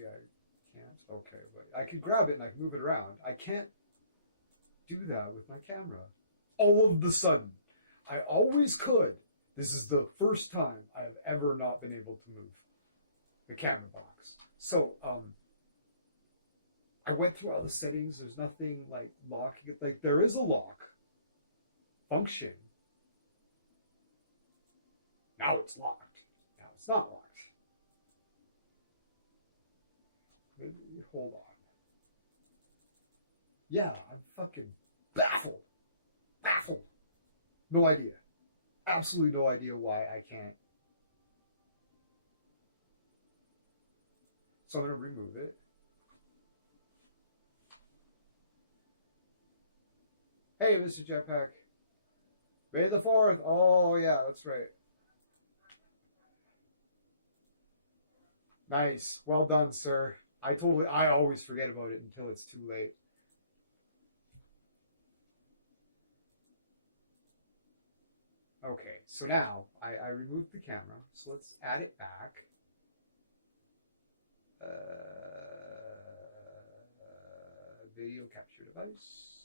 maybe I can't. Okay, but I can grab it and I can move it around. I can't do that with my camera. All of the sudden, I always could. This is the first time I have ever not been able to move the camera box. So, I went through all the settings. There's nothing like locking it. Like there is a lock function. Now it's locked. Now it's not locked. Hold on. Yeah, I'm fucking baffled. Baffled. No idea. Absolutely no idea why I can't. So I'm going to remove it. Hey, Mr. Jetpack. May the 4th. Oh, yeah, that's right. Nice. Well done, sir. I always forget about it until it's too late. Okay, so now I removed the camera. So let's add it back. Video capture device.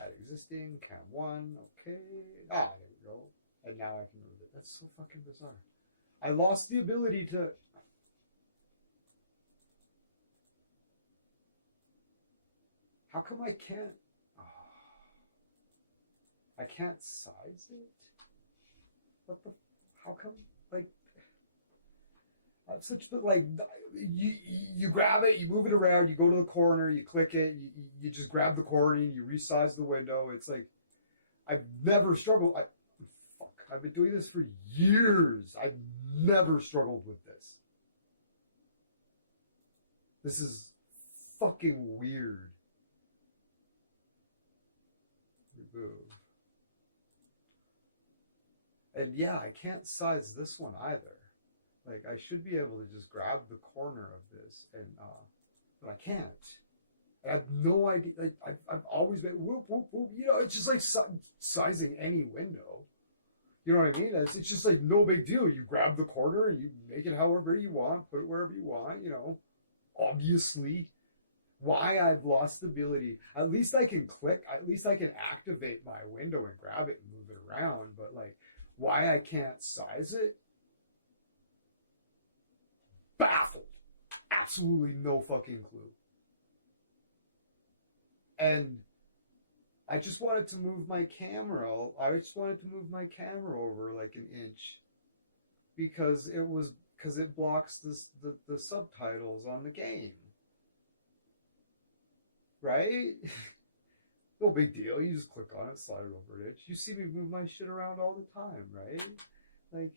Add existing, cam 1, okay. Ah, there we go. And now I can move it. That's so fucking bizarre. I lost the ability to... How come I can't... Oh. I can't size it? What the... How come... Like... I'm such... Like, you grab it, you move it around, you go to the corner, you click it, you just grab the corner, you resize the window. It's like... I've never struggled... Fuck. I've been doing this for years. I've never struggled with this. This is fucking weird. Remove. And yeah, I can't size this one either. Like, I should be able to just grab the corner of this, and but I can't. I have no idea. Like, I've always been whoop whoop whoop. You know, it's just like sizing any window. You know what I mean? It's just like no big deal. You grab the corner and you make it however you want, put it wherever you want. You know, obviously. Why I've lost the ability. At least I can click. At least I can activate my window and grab it and move it around. But like, why I can't size it? Baffled. Absolutely no fucking clue. And I just wanted to move my camera. I just wanted to move my camera over like an inch because it blocks the subtitles on the game. Right? No big deal. You just click on it, slide it over an inch. You see me move my shit around all the time, right? Like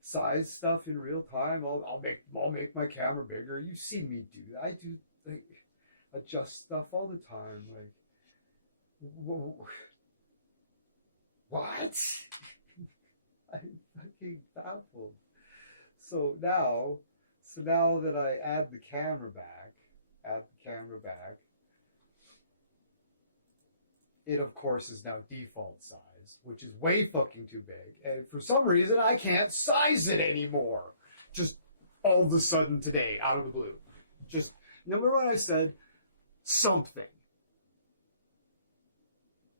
size stuff in real time. I'll make my camera bigger. You've seen me do that. I do like adjust stuff all the time. Like what? I'm fucking baffled. So now that I add the camera back, it of course is now default size, which is way fucking too big. And for some reason, I can't size it anymore. Just all of a sudden today, out of the blue. Just, remember when I said something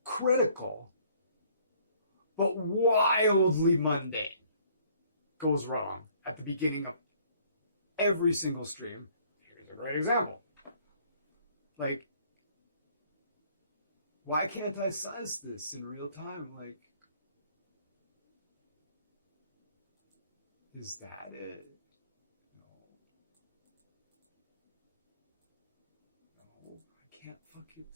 critical, but wildly mundane goes wrong at the beginning of every single stream? Here's a great example. Like, why can't I size this in real time? Like, is that it? No, I can't fucking...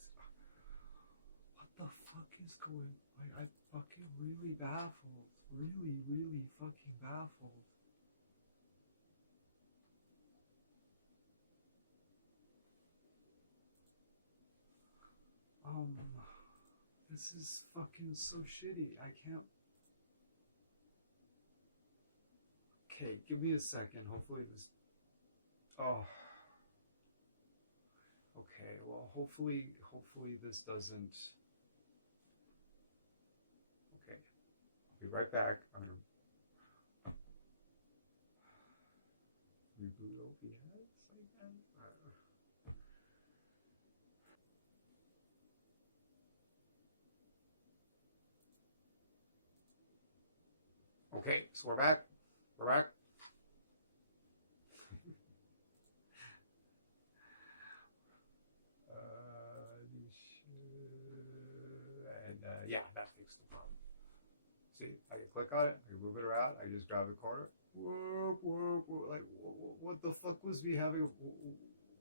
What the fuck is going... Like, I'm fucking really baffled. Really, really fucking baffled. This is fucking so shitty. I can't... Okay, give me a second. Hopefully this... Oh. Okay, well, hopefully this doesn't... Okay. I'll be right back. I'm gonna... Reboot OBS? Okay, so we're back. We're back. Yeah, that fixed the problem. See, I can click on it, I can move it around, I can just grab the corner. Whoop, whoop, whoop. Like, what the fuck was me having?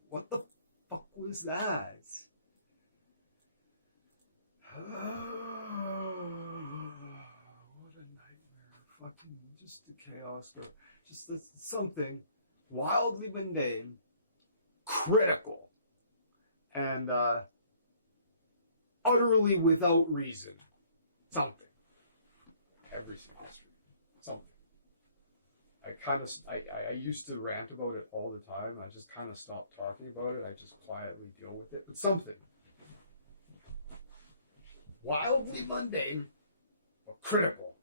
What the fuck was that? What a nightmare. Fucking just the chaos. Just something wildly mundane, critical, and utterly without reason. Something. Every single street. Something. I used to rant about it all the time. I just kind of stopped talking about it. I just quietly deal with it. But something. Wildly mundane, but critical.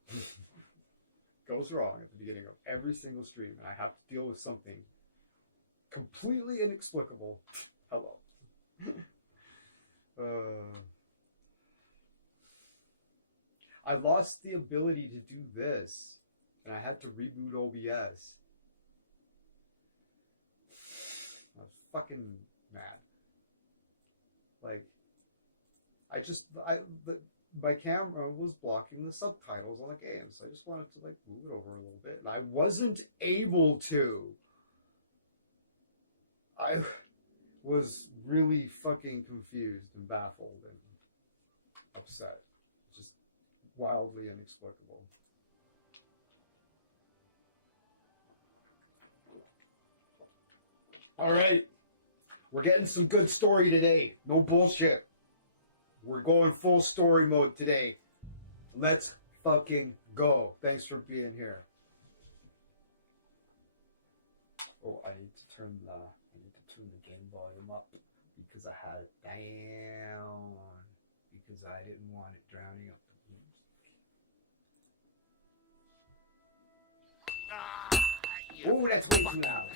Goes wrong at the beginning of every single stream, and I have to deal with something completely inexplicable. Hello. I lost the ability to do this, and I had to reboot OBS. I was fucking mad. Like, my camera was blocking the subtitles on the game, so I just wanted to like move it over a little bit, and I wasn't able to. I was really fucking confused and baffled and upset. Just wildly inexplicable. All right, we're getting some good story today. No bullshit. We're going full story mode today. Let's fucking go. Thanks for being here. Oh, I need to turn the game volume up because I had it down because I didn't want it drowning up the music. Oh, that's way too loud.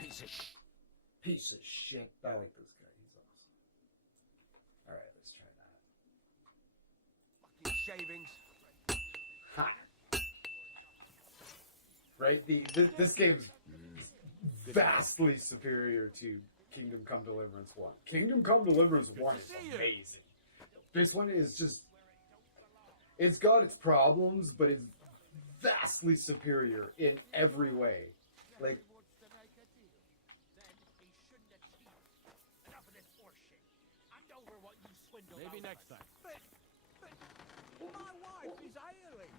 Piece of shit. I like this guy. He's awesome. All right, let's try that. Shavings. Ha. Right? This game's vastly superior to Kingdom Come Deliverance 1. Kingdom Come Deliverance 1 is amazing. This one is just... It's got its problems, but it's vastly superior in every way. Like... Maybe next time. But my wife is ailing.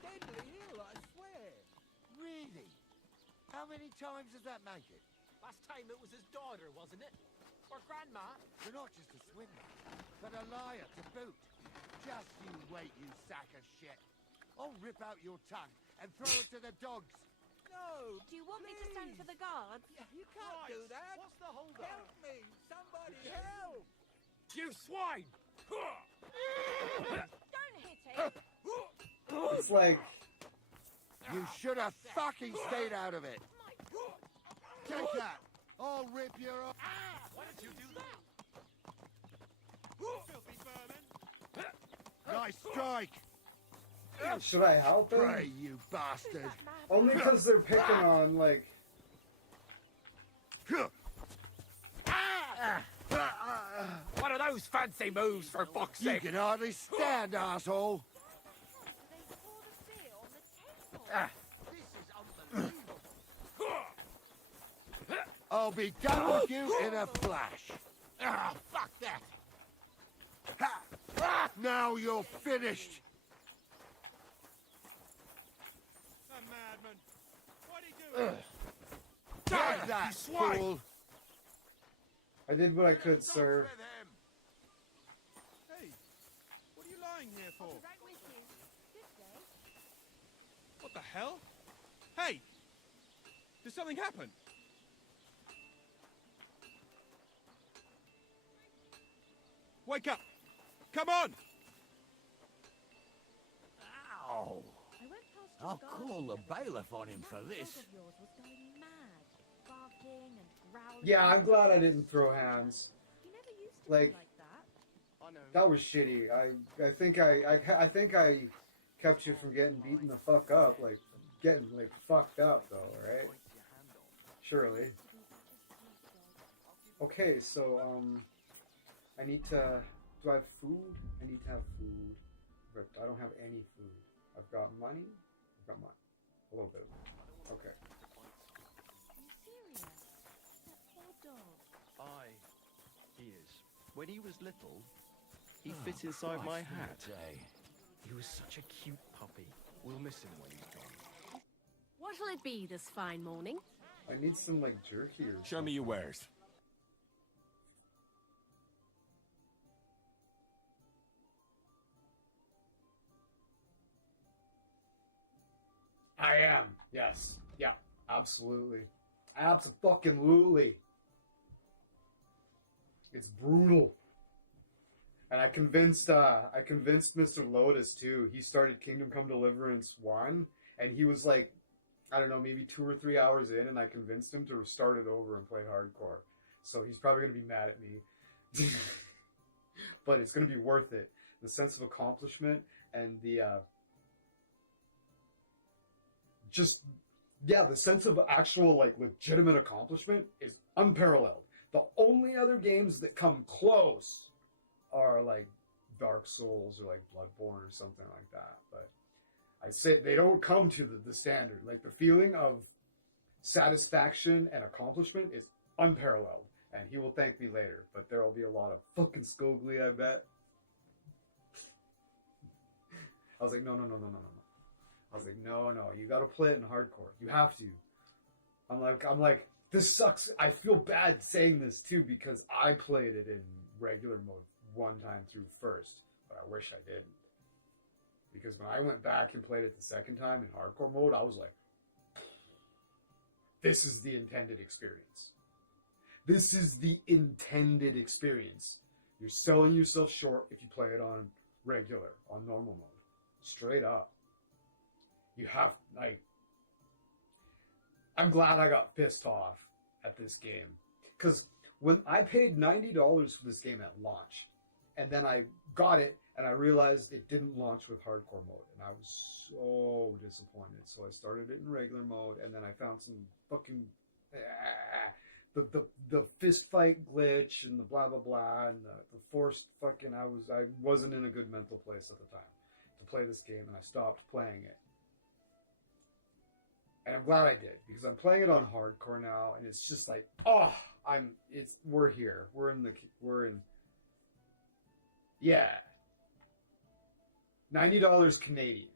Deadly ill, I swear. Really? How many times does that make it? Last time it was his daughter, wasn't it? Or grandma? You're not just a swindler, but a liar to boot. Just you wait, you sack of shit. I'll rip out your tongue and throw it to the dogs. No, Do you want me to send for the guards? you can't do that. What's the hold Help me! Somebody help! You swine! Don't hit him! It's like... You should have fucking stayed out of it. Take that. I'll rip your... Why did you do that? Filthy vermin! Nice strike. Should I help him? Pray, you bastard. Only because they're picking on, like... What are those fancy moves, for fuck's You sake? can hardly stand, asshole. They pour the beer on the table. This is unbelievable. I'll be done with you in a flash. Ah, fuck that! Now you're finished. A madman. What are you doing? Take that, fool. I did what I could, sir. Hey, what are you lying here for? Right with you. Good day. What the hell? Hey! Did something happen? Wake up! Come on! Ow. I went past your I'll garden call the yesterday, bailiff on him and for that this. dog of yours was going mad, barking and growling. Yeah, I'm glad I didn't throw hands. He never used to Like- be like that. I know. That was shitty. I think I kept you from getting beaten the fuck up, like getting like fucked up though, right? Surely. Okay, so I need to. Do I have food? I need to have food, but I don't have any food. I've got money. I've got money. A little bit of money. Okay. Are you serious? That poor dog. Aye, he is. When he was little, he fit inside my hat. He was such a cute puppy. We'll miss him when he's gone. What'll it be this fine morning? I need some like jerky or Show me your wares. I am. Yes. Yeah. Absolutely. Abso-fucking-lutely. It's brutal. And I convinced Mr. Lotus too. He started Kingdom Come Deliverance 1 and he was like, I don't know, maybe 2 or 3 hours in, and I convinced him to start it over and play hardcore. So he's probably gonna be mad at me. But it's gonna be worth it. The sense of accomplishment and the the sense of actual, like, legitimate accomplishment is unparalleled. The only other games that come close are, like, Dark Souls or, like, Bloodborne or something like that. But I say they don't come to the standard. Like, the feeling of satisfaction and accomplishment is unparalleled. And he will thank me later. But there will be a lot of fucking Scogli, I bet. I was like, no. I was like, no, you gotta play it in hardcore. You have to. I'm like, this sucks. I feel bad saying this too because I played it in regular mode one time through first, but I wish I didn't. Because when I went back and played it the second time in hardcore mode, I was like, this is the intended experience. This is the intended experience. You're selling yourself short if you play it on regular, on normal mode. Straight up. You have, like, I'm glad I got pissed off at this game. Because when I paid $90 for this game at launch, and then I got it, and I realized it didn't launch with hardcore mode, and I was so disappointed. So I started it in regular mode, and then I found some fucking the fist fight glitch and the blah blah blah and the forced fucking. I wasn't in a good mental place at the time to play this game, and I stopped playing it. And I'm glad I did, because I'm playing it on hardcore now, and it's just like, we're here. Yeah. $90 Canadian.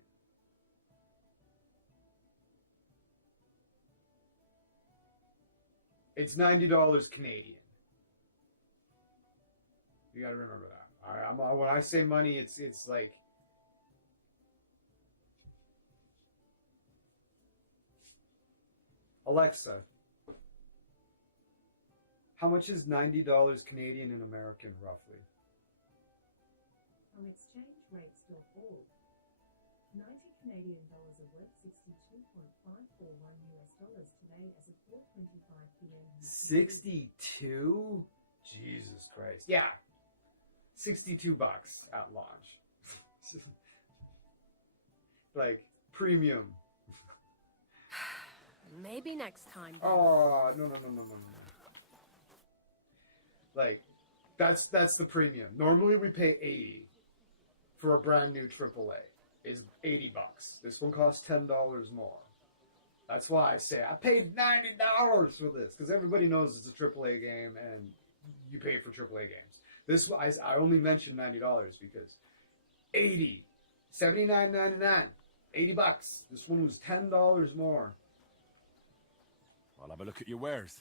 It's $90 Canadian. You gotta remember that. When I say money, it's like, Alexa, how much is $90 Canadian in American, roughly? From exchangeRates.org, 90 Canadian dollars are worth $62.541 today as of 4:25 p.m. 62? Jesus Christ. Yeah. $62 at launch. Like, premium. Maybe next time. Oh, no. Like, that's the premium. Normally we pay $80 for a brand new AAA. Is $80. This one costs $10 more. That's why I say I paid $90 for this, because everybody knows it's a AAA game and you pay for AAA games. This I only mentioned $90 because $80, $79.99, $80. This one was $10 more. I'll have a look at your wares.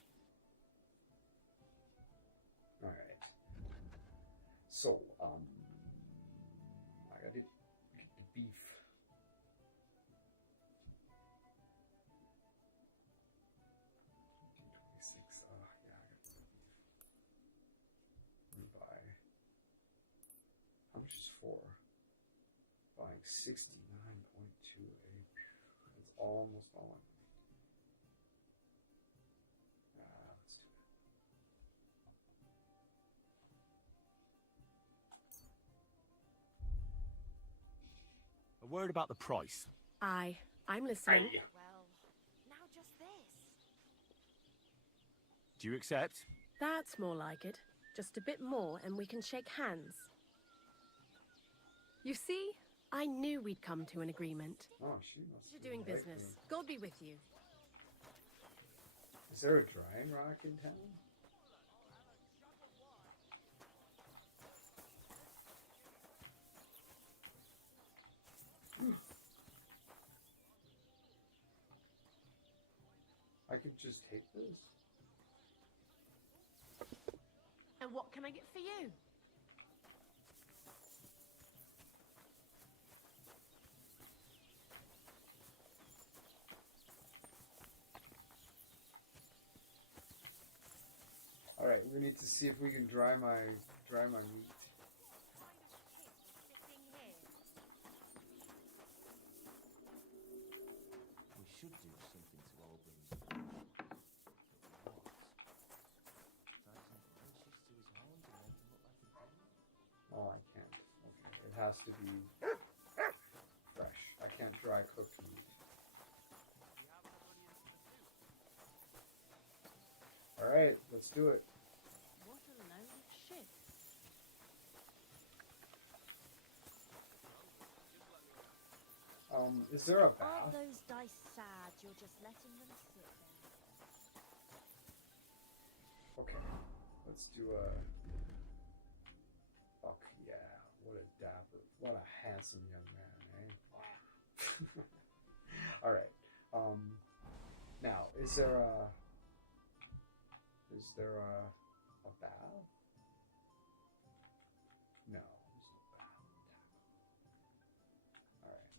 All right. So, I gotta get the beef. $26. Yeah, I got the beef. Let me buy. How much is 4? Buying 69.28. That's almost all I need. Let's do it. word about the price? I'm listening. Well, now just this. Do you accept? That's more like it. Just a bit more and we can shake hands. You see, I knew we'd come to an agreement. Oh, she must You're be doing like business. me. God be with you. Is there a drying rack in town? I could just take this? And what can I get for you? All right, we need to see if we can dry my meat. What kind of pig was sitting here? We should do something to Albin's bush. But what? Tie some branches to his horns and make him look like a deer? Oh, I can't. Okay, it has to be fresh. I can't dry cooked meat. All right, let's do it. What a load of shit. Is there a Aren't bath? those dice sad? You're just letting them sit there. Okay, let's do a. Fuck yeah! What a dapper, what a handsome young man, eh? All right. Now, is there a bath? No, there's no bath. All right.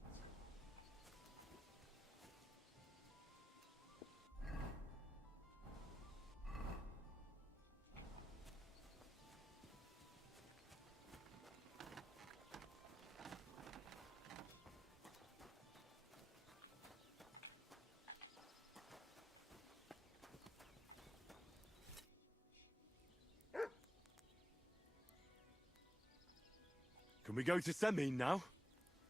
Can we go to Semin now?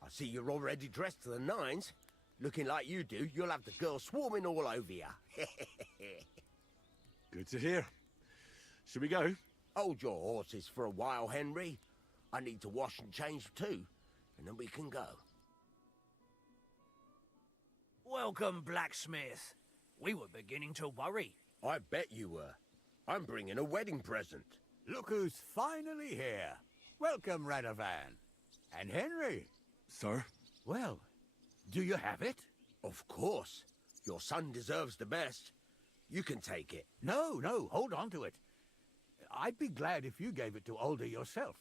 I see you're already dressed to the nines. Looking like you do, you'll have the girls swarming all over you. Good to hear. Should we go? Hold your horses for a while, Henry. I need to wash and change too, and then we can go. Welcome, blacksmith. We were beginning to worry. I bet you were. I'm bringing a wedding present. Look who's finally here. Welcome, Radovan. And Henry. Sir? Well, do you have it? Of course. Your son deserves the best. You can take it. No, hold on to it. I'd be glad if you gave it to Older yourself.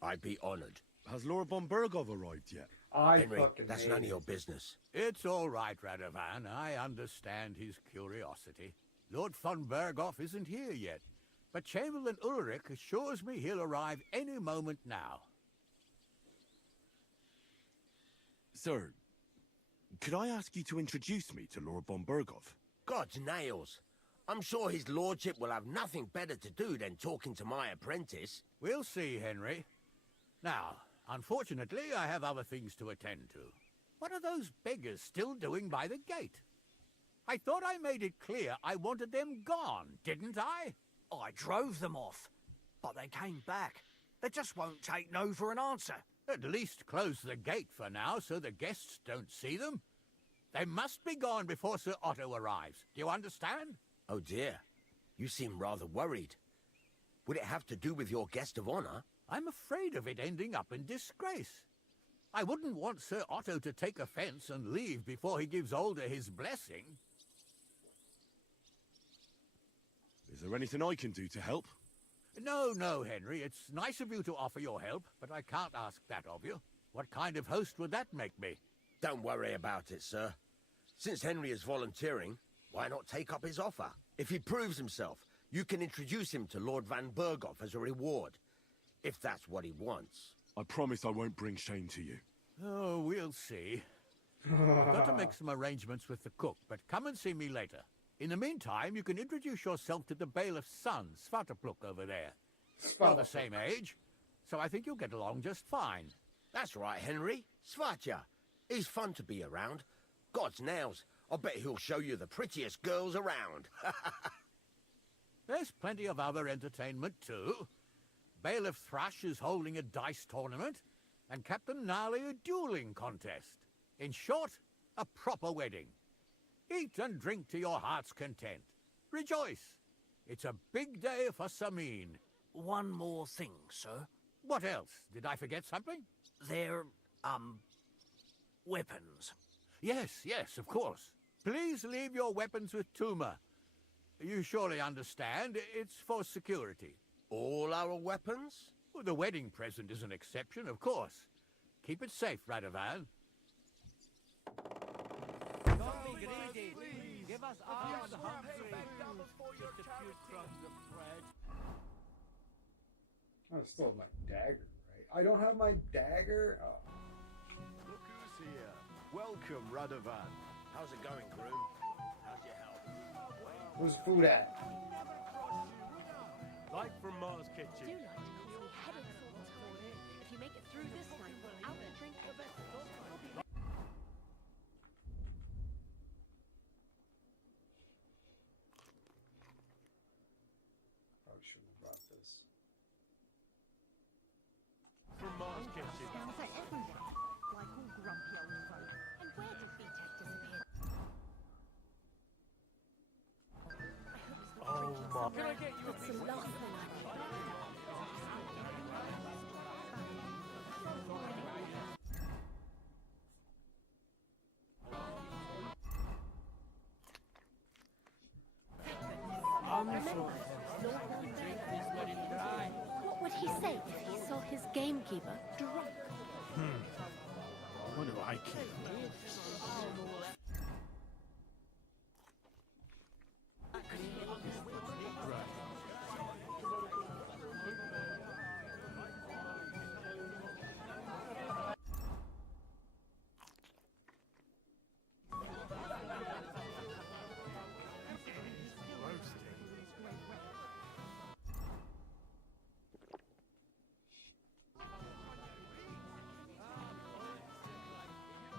I'd be honored. Has Lord von Bergov arrived yet? Henry, fucking that's hate none of it. your business. It's all right, Radovan. I understand his curiosity. Lord von Berghoff isn't here yet, but Chamberlain Ulrich assures me he'll arrive any moment now. Sir, could I ask you to introduce me to Lord von Bergov? God's nails. I'm sure his lordship will have nothing better to do than talking to my apprentice. We'll see, Henry. Now, unfortunately, I have other things to attend to. What are those beggars still doing by the gate? I thought I made it clear I wanted them gone, didn't I? I drove them off, but they came back. They just won't take no for an answer. At least close the gate for now so the guests don't see them. They must be gone before Sir Otto arrives. Do you understand? Oh dear, you seem rather worried. Would it have to do with your guest of honor? I'm afraid of it ending up in disgrace. I wouldn't want Sir Otto to take offense and leave before he gives Older his blessing. Is there anything I can do to help? No, Henry. It's nice of you to offer your help, but I can't ask that of you. What kind of host would that make me? Don't worry about it, sir. Since Henry is volunteering, why not take up his offer? If he proves himself, you can introduce him to Lord Van Berghoff as a reward, if that's what he wants. I promise I won't bring shame to you. Oh, we'll see. I've got to make some arrangements with the cook, but come and see me later. In the meantime, you can introduce yourself to the bailiff's son, Svatopluk, over there. You're the same age, so I think you'll get along just fine. That's right, Henry. Svatja. He's fun to be around. God's nails, I bet he'll show you the prettiest girls around. There's plenty of other entertainment, too. Bailiff Thrush is holding a dice tournament, and Captain Gnarly a dueling contest. In short, a proper wedding. Eat and drink to your heart's content. Rejoice. It's a big day for Samin. One more thing, sir. What else? Did I forget something? They're, weapons. Yes, of course. Please leave your weapons with Tuma. You surely understand, it's for security. All our weapons? Well, the wedding present is an exception, of course. Keep it safe, Radovan. Give us our hungry. Just a few crumbs of bread. I still have my dagger, right? I don't have my dagger? Oh. Look who's here. Welcome, Radovan. How's it going, groom? How's your health? Where's the food at? Like from Mars Kitchen. Do like to call me headed for the toilet. If you make it through this night without a drink of it, we'll be back. Probably shouldn't have brought this. From Mars Kitchen. Sounds like everywhere. Like all grumpy old folk. And where did VTech disappear? I hope he's not drinking somewhere. Can I get you a That's the last thing I need. Remember, Lord Van what would he say if he saw his gamekeeper drunk? What do I keep?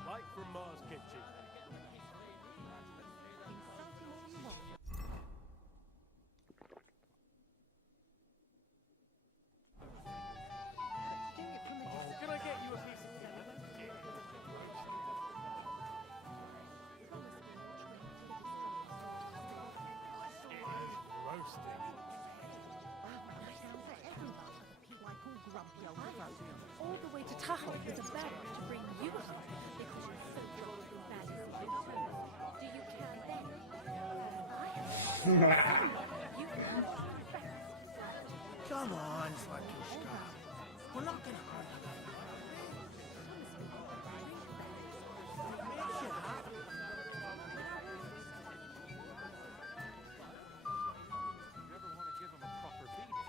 Like from Mars Kitchen. Can I get you a piece of roasting? Sounds like everywhere. Like all grumpy old folk. All the way to Tahoe with a barrel to bring you home because you're so drunk and bad as you determined. Do you care then? I have. You can. Come on, fucking stop. We're not gonna hurt you. You ever want to give him a proper beating?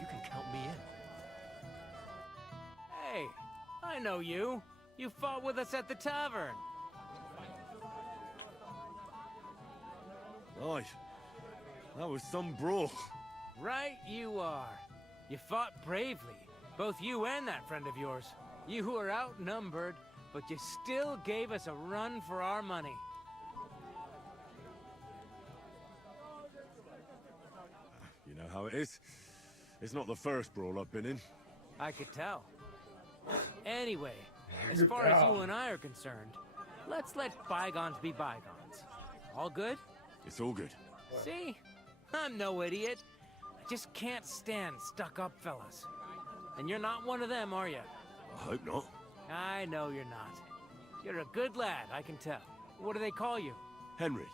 You can count me in. Hey, I know you. You fought with us at the tavern. Right. That was some brawl. Right you are. You fought bravely. Both you and that friend of yours. You were outnumbered, but you still gave us a run for our money. You know how it is. It's not the first brawl I've been in. I could tell. Anyway, as far as you and I are concerned, let's let bygones be bygones. All good? It's all good. See? I'm no idiot. I just can't stand stuck-up fellas. And you're not one of them, are you? I hope not. I know you're not. You're a good lad, I can tell. What do they call you? Henry.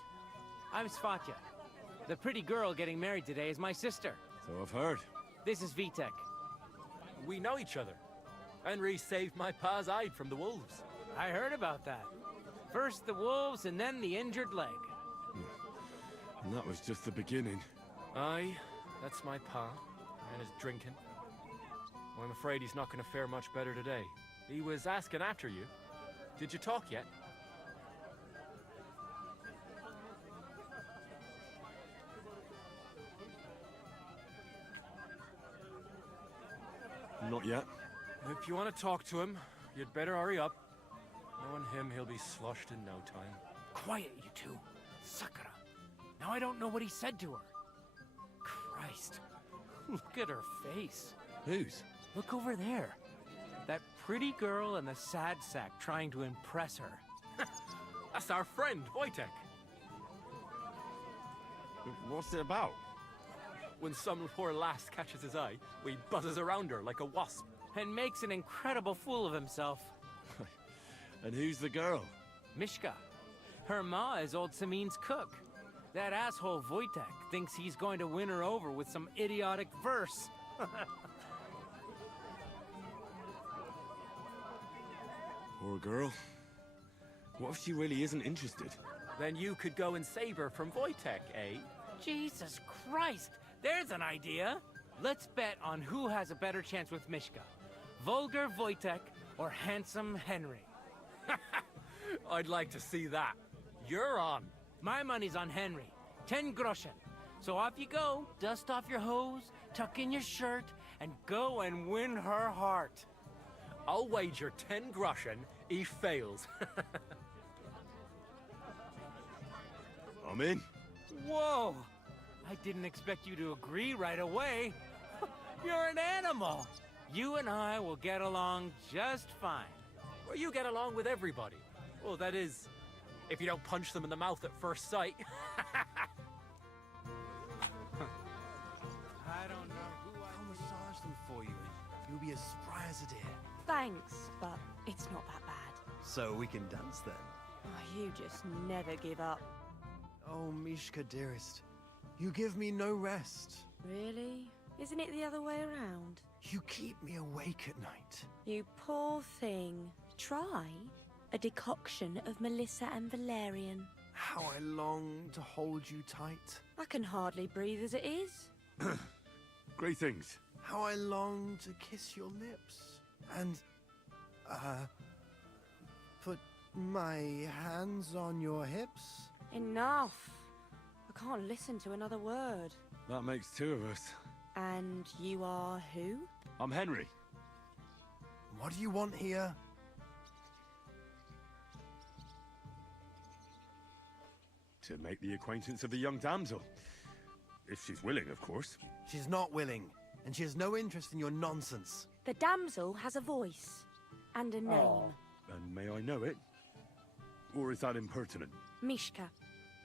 I'm Svatya. The pretty girl getting married today is my sister. So I've heard. This is VTech. We know each other. Henry saved my pa's hide from the wolves. I heard about that. First the wolves and then the injured leg. And that was just the beginning. Aye, that's my pa, and his drinking. Well, I'm afraid he's not going to fare much better today. He was asking after you. Did you talk yet? Not yet. If you want to talk to him, you'd better hurry up. On him, he'll be sloshed in no time. Quiet, you two. Sakura. Now I don't know what he said to her. Christ. Look at her face. Whose? Look over there. That pretty girl in the sad sack trying to impress her. That's our friend, Wojtek. What's it about? When some poor lass catches his eye, he buzzes around her like a wasp. And makes an incredible fool of himself. And who's the girl? Mishka. Her ma is old Samin's cook. That asshole Wojtek thinks he's going to win her over with some idiotic verse. Poor girl. What if she really isn't interested? Then you could go and save her from Wojtek, eh? Jesus Christ! There's an idea! Let's bet on who has a better chance with Mishka. Vulgar Wojtek or handsome Henry. I'd like to see that. You're on. My money's on Henry. 10 groschen. So off you go, dust off your hose, tuck in your shirt, and go and win her heart. I'll wager 10 groschen he fails. I'm in. Whoa! I didn't expect you to agree right away. You're an animal. You and I will get along just fine. Well, you get along with everybody. Well, that is, if you don't punch them in the mouth at first sight. I don't know who I'll massage them for you, and you'll be as spry as a deer. Thanks, but it's not that bad. So we can dance then. Oh, you just never give up. Oh, Mishka, dearest. You give me no rest. Really? Isn't it the other way around? You keep me awake at night. You poor thing. Try a decoction of Melissa and Valerian. How I long to hold you tight. I can hardly breathe as it is. Greetings. How I long to kiss your lips. And, put my hands on your hips. Enough. I can't listen to another word. That makes two of us. And you are who? I'm Henry. What do you want here? To make the acquaintance of the young damsel. If she's willing, of course. She's not willing, and she has no interest in your nonsense. The damsel has a voice and a name. Oh. And may I know it? Or is that impertinent? Mishka.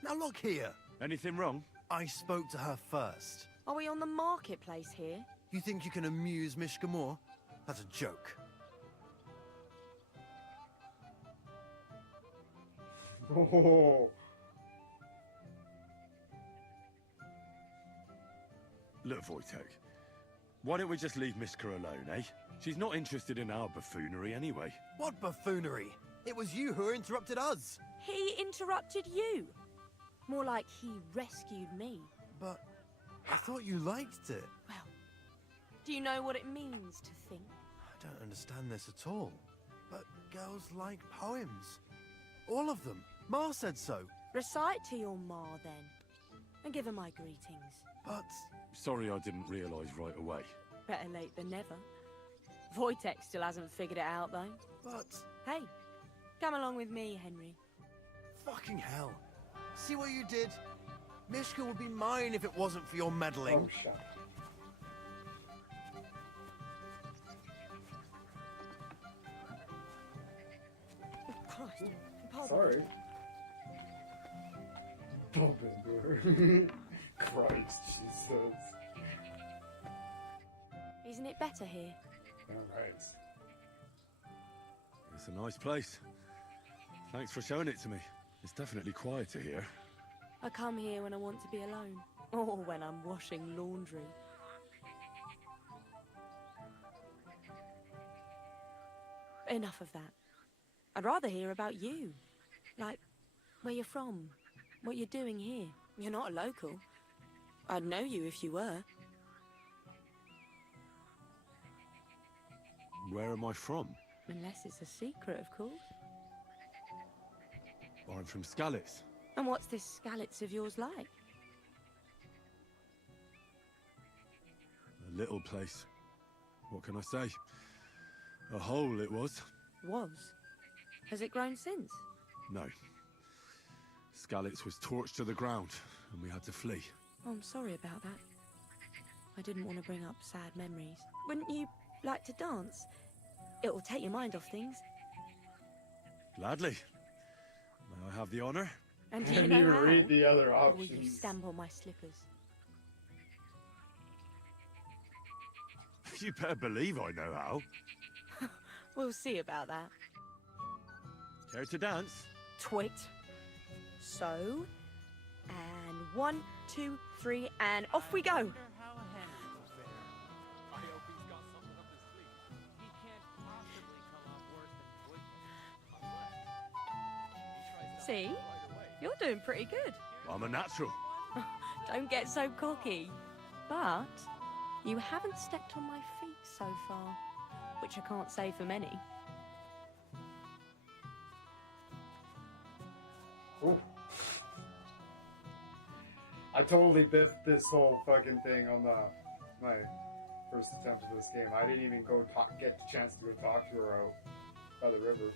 Now look here. Anything wrong? I spoke to her first. Are we on the marketplace here? You think you can amuse Mishka more? That's a joke. Oh. Look, Wojtek. Why don't we just leave Mishka alone, eh? She's not interested in our buffoonery anyway. What buffoonery? It was you who interrupted us. He interrupted you. More like he rescued me. But I thought you liked it. Well, do you know what it means to think? I don't understand this at all. But girls like poems. All of them. Ma said so. Recite to your ma, then. And give her my greetings. But... Sorry I didn't realise right away. Better late than never. Wojtek still hasn't figured it out, though. But... Hey, come along with me, Henry. Fucking hell. See what you did? Mishka would be mine if it wasn't for your meddling. Oh, shit. Christ, pardon. Sorry. Bump into her. Christ, she says. Isn't it better here? Alright. It's a nice place. Thanks for showing it to me. It's definitely quieter here. I come here when I want to be alone. Or when I'm washing laundry. Enough of that. I'd rather hear about you. Like, where you're from. What you're doing here. You're not a local. I'd know you if you were. Where am I from? Unless it's a secret, of course. I'm from Skalitz. And what's this Skalitz of yours like? A little place. What can I say? A hole it was. Was? Has it grown since? No. Skalitz was torched to the ground, and we had to flee. Oh, I'm sorry about that. I didn't want to bring up sad memories. Wouldn't you like to dance? It will take your mind off things. Gladly. May I have the honor? And I do you didn't know even how? read the other Or will you options. stamp on my slippers? You better believe I know how. We'll see about that. Care to dance? Twit. So, and 1, 2, 3, and off we go. See? You're doing pretty good. I'm a natural. Don't get so cocky. But you haven't stepped on my feet so far, which I can't say for many. Ooh. I totally biffed this whole fucking thing on my first attempt at this game. I didn't even get the chance to go talk to her out by the river.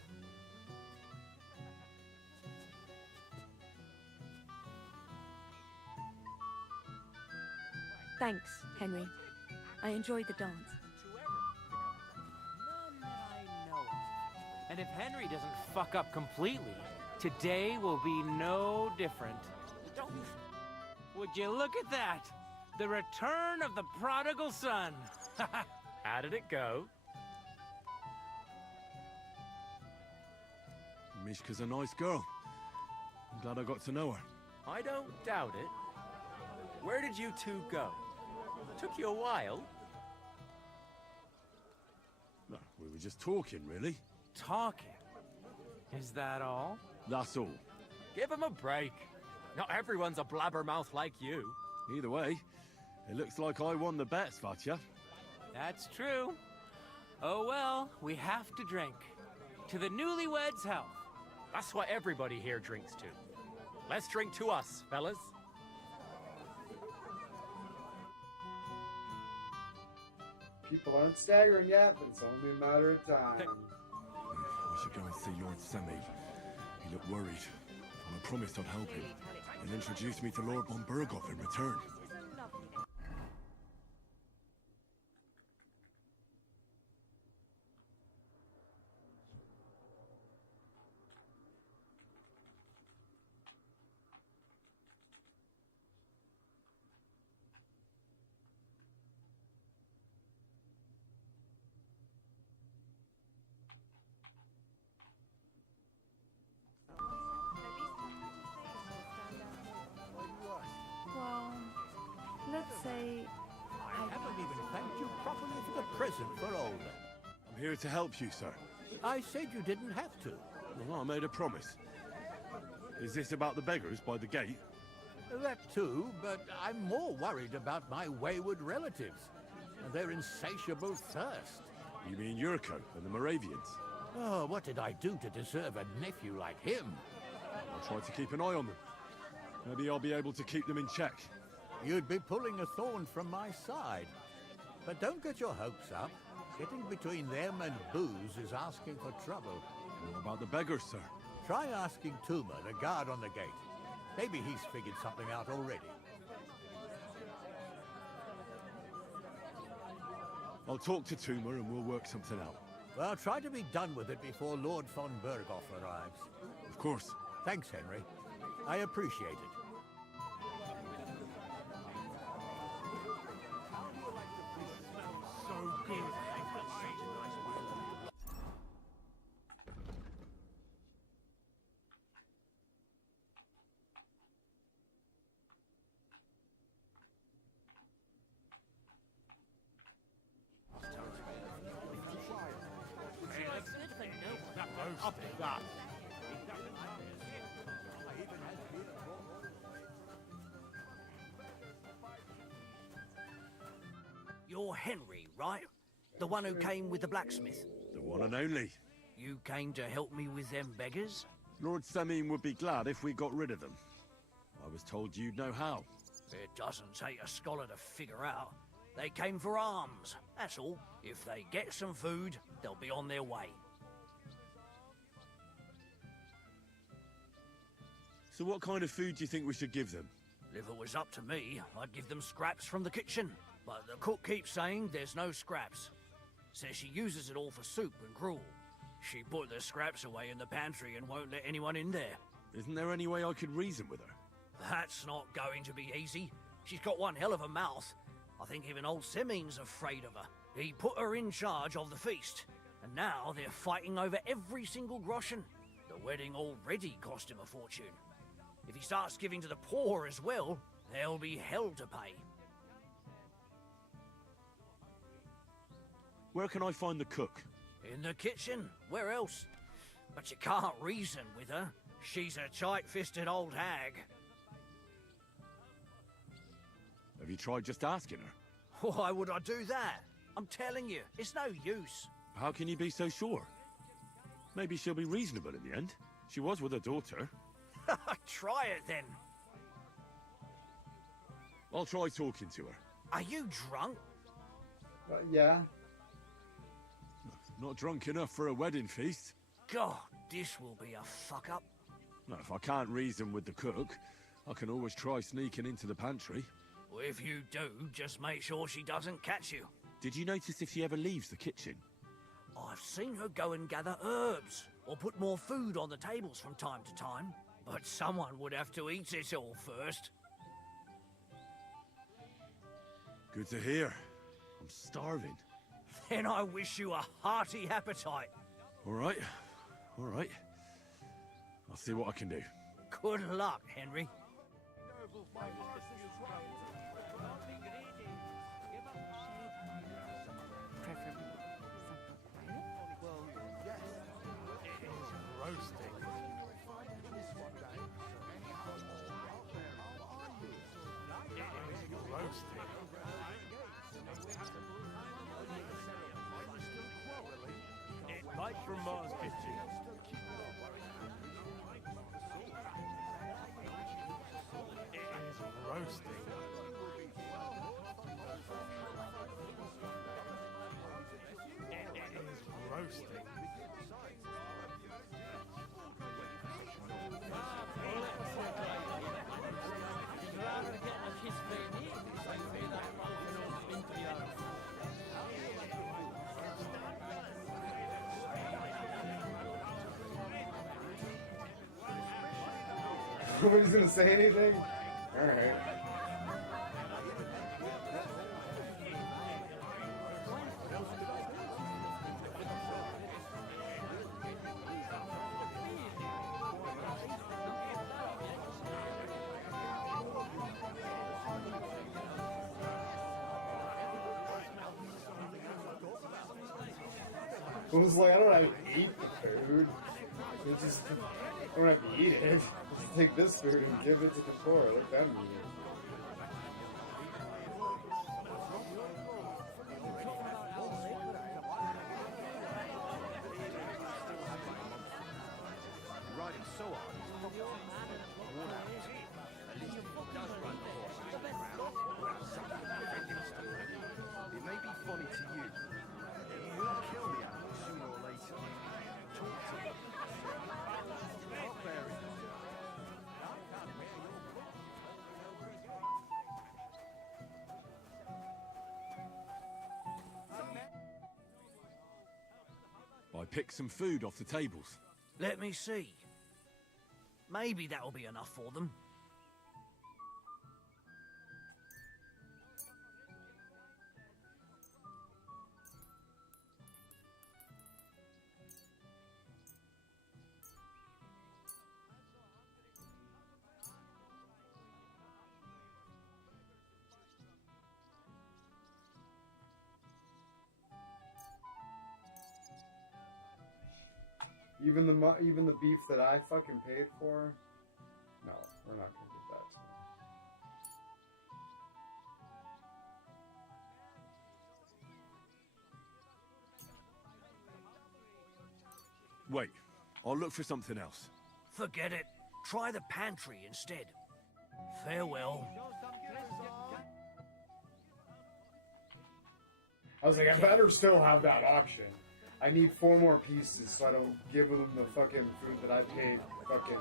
Thanks, Henry. I enjoyed the dance. None that I know of. And if Henry doesn't fuck up completely, today will be no different. Would you look at that? The return of the prodigal son. How did it go? Mishka's a nice girl. I'm glad I got to know her. I don't doubt it. Where did you two go? Took you a while. No, we were just talking, really. Talking? Is that all? That's all. Give him a break. Not everyone's a blabbermouth like you. Either way, it looks like I won the bet, Svatya. That's true. Oh well, we have to drink. To the newlyweds' health. That's what everybody here drinks to. Let's drink to us, fellas. People aren't staggering yet, but it's only a matter of time. I should go and see Lord Semi. He looked worried, and I promised I'd help him. And introduce me to Lord von Berghoff in return. Well, let's say I haven't even thanked you properly for the present for Olga. I'm here to help you, sir. I said you didn't have to. Well, I made a promise. Is this about the beggars by the gate? That too, but I'm more worried about my wayward relatives and their insatiable thirst. You mean Yurko and the Moravians? Oh, what did I do to deserve a nephew like him? I'll try to keep an eye on them. Maybe I'll be able to keep them in check. You'd be pulling a thorn from my side. But don't get your hopes up. Getting between them and booze is asking for trouble. What about the beggars, sir? Try asking Tuma, the guard on the gate. Maybe he's figured something out already. I'll talk to Tuma and we'll work something out. Well, try to be done with it before Lord von Berghoff arrives. Of course. Thanks, Henry. I appreciate it. So good. You're Henry, right? The one who came with the blacksmith. The one and only. You came to help me with them beggars? Lord Semin would be glad if we got rid of them. I was told you'd know how. It doesn't take a scholar to figure out. They came for alms, that's all. If they get some food, they'll be on their way. So what kind of food do you think we should give them? If it was up to me, I'd give them scraps from the kitchen. But the cook keeps saying there's no scraps. Says she uses it all for soup and gruel. She put the scraps away in the pantry and won't let anyone in there. Isn't there any way I could reason with her? That's not going to be easy. She's got one hell of a mouth. I think even old Simeon's afraid of her. He put her in charge of the feast, and now they're fighting over every single groschen. The wedding already cost him a fortune. If he starts giving to the poor as well, there'll be hell to pay. Where can I find the cook? In the kitchen. Where else? But you can't reason with her. She's a tight-fisted old hag. Have you tried just asking her? Why would I do that? I'm telling you, it's no use. How can you be so sure? Maybe she'll be reasonable in the end. She was with her daughter. Try it then. I'll try talking to her. Are you drunk? Yeah. Not drunk enough for a wedding feast. God, this will be a fuck-up. No, if I can't reason with the cook, I can always try sneaking into the pantry. Well, if you do, just make sure she doesn't catch you. Did you notice if she ever leaves the kitchen? I've seen her go and gather herbs, or put more food on the tables from time to time. But someone would have to eat it all first. Good to hear. I'm starving. Then I wish you a hearty appetite. All right. All right. I'll see what I can do. Good luck, Henry. Light from Mars kitchen. It is roasting. It is roasting. Nobody's gonna say anything? Alright. It was like, I don't have to eat the food. It's just, I don't have to eat it. Just take this food and give it to the poor. Let them eat it. Riding so hard, he's probably worn out. At least he does run the horse into the ground without something against him. It may be funny to you, but you will kill the animal sooner or later. Talk to him. Can't bear it. I picked some food off the tables. Let me see. Maybe that'll be enough for them. Even the beef that I fucking paid for? No, we're not gonna get that tonight. Wait, I'll look for something else. Forget it. Try the pantry instead. Farewell. I was like, I better still have that option. I need 4 more pieces so I don't give them the fucking food that I paid fucking.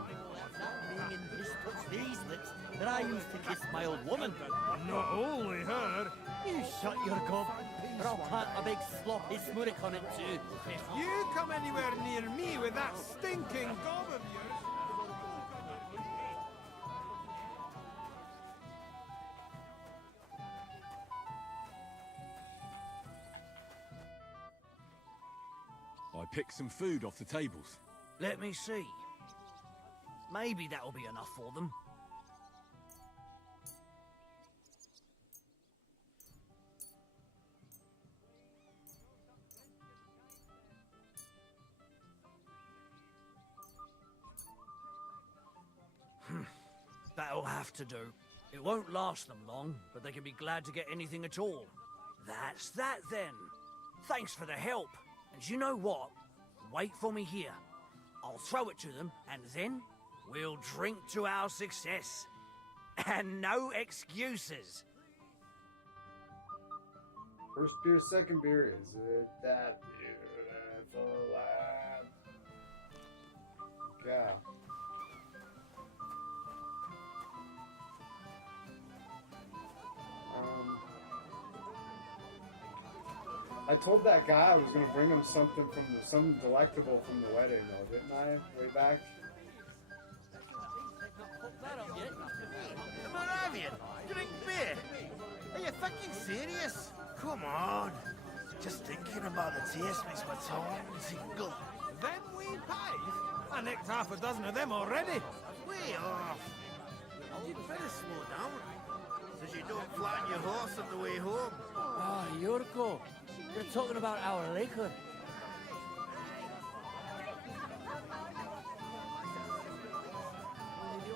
Being in this touch these lips that I used to kiss my old woman. Not only her. You shut your gob, or I'll plant a big sloppy smurrick on it too. If you come anywhere near me with that stinking gob of yours. I picked some food off the tables. Let me see. Maybe that'll be enough for them. That'll have to do. It won't last them long, but they can be glad to get anything at all. That's that then. Thanks for the help. And you know what? Wait for me here. I'll throw it to them, and then we'll drink to our success. And no excuses. First beer, second beer, is it that beautiful land? Yeah. I told that guy I was gonna bring him something from some delectable from the wedding, though, didn't I? Way back. The Moravian, drink beer. Are you fucking serious? Come on. Just thinking about the taste makes my tongue tingle. Them wee pies? I nicked half a dozen of them already. Way off. You'd better slow down, so you don't flatten your horse on the way home. Ah, Yurko, you're talking about our liquor. The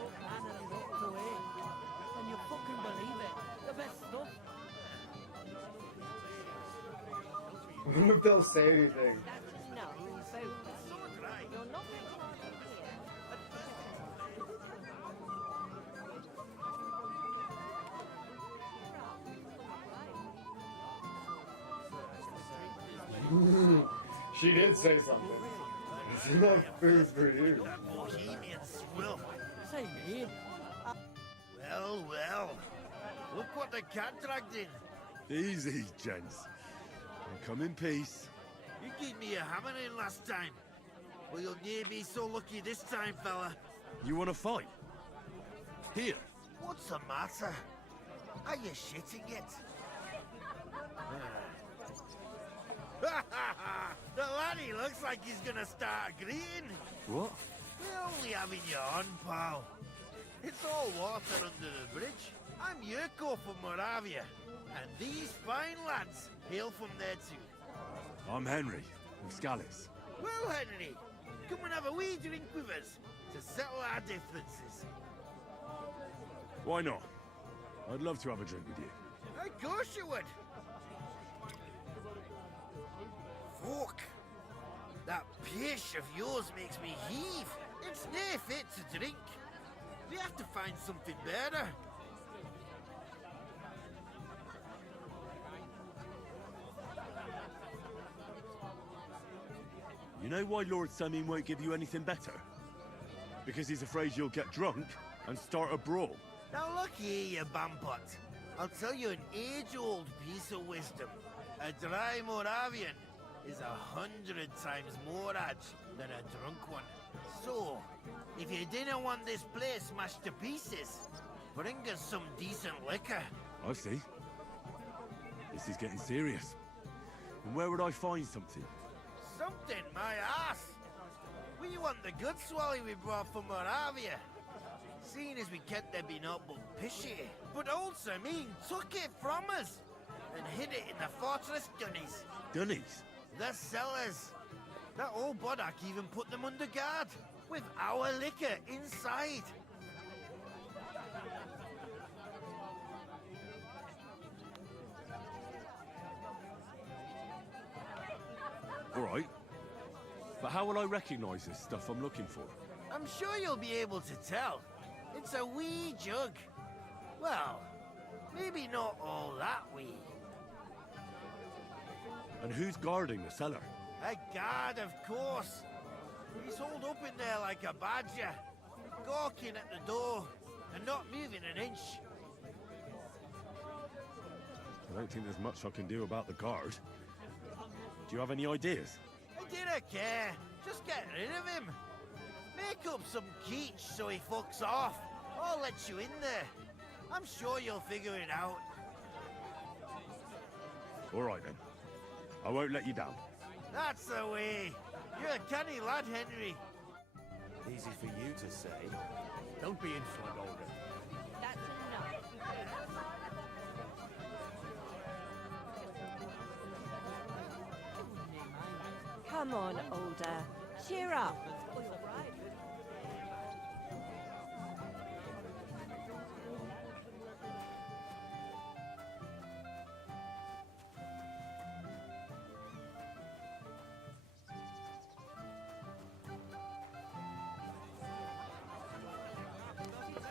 old man and he walked away. And you fucking believe it. The best stuff. I wonder if they'll say anything. No, so you're not recording here. She did say something. It's enough food for you. That bohemian swill. Same here. Well, well. Look what the cat dragged in. Easy, gents. I'll come in peace. You gave me a hammering last time. Well, you'll near be so lucky this time, fella. You want to fight? Here. What's the matter? Are you shitting it? The laddie looks like he's gonna start agreeing. What? We're only having you on, pal. It's all water under the bridge. I'm Yurko from Moravia, and these fine lads hail from there too. I'm Henry, from Scallis. Well, Henry, come and have a wee drink with us to settle our differences. Why not? I'd love to have a drink with you. Of course you would. Fuck. That pish of yours makes me heave. It's near fit to drink. We have to find something better. You know why Lord Samin won't give you anything better? Because he's afraid you'll get drunk and start a brawl. Now look here, you bampot. I'll tell you an age-old piece of wisdom. A dry Moravian is 100 times more edge than a drunk one. So, if you didn't want this place smashed to pieces, bring us some decent liquor. I see. This is getting serious. And where would I find something? Something, my ass! We want the good swally we brought from Moravia. Seeing as we kept there being up but pishy. But old Samin took it from us and hid it in the fortress dunnies. Dunnies? The cellars. That old Bodak even put them under guard, with our liquor inside. All right. But how will I recognize this stuff I'm looking for? I'm sure you'll be able to tell. It's a wee jug. Well, maybe not all that wee. And who's guarding the cellar? God, of course. He's holed up in there like a badger, gawking at the door and not moving an inch. I don't think there's much I can do about the guard. Do you have any ideas? I dinna care. Just get rid of him. Make up some keech so he fucks off. I'll let you in there. I'm sure you'll figure it out. All right, then. I won't let you down. That's the way. You're a canny lad, Henry. Easy for you to say. Don't be insolent, Olga. That's enough. Come on, Older. Cheer up.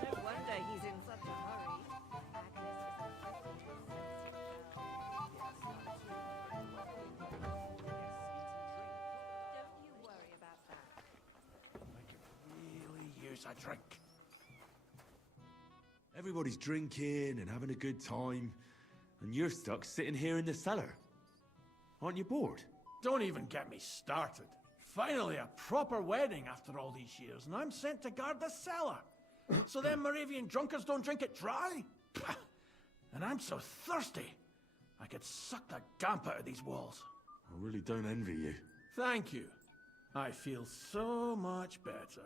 No wonder he's in such a hurry. Don't you worry about that. Really use a drink. Everybody's drinking and having a good time, and you're stuck sitting here in the cellar. Aren't you bored? Don't even get me started. Finally, a proper wedding after all these years, and I'm sent to guard the cellar. So them Moravian drunkards don't drink it dry? Pah! And I'm so thirsty, I could suck the gamp out of these walls. I really don't envy you. Thank you. I feel so much better.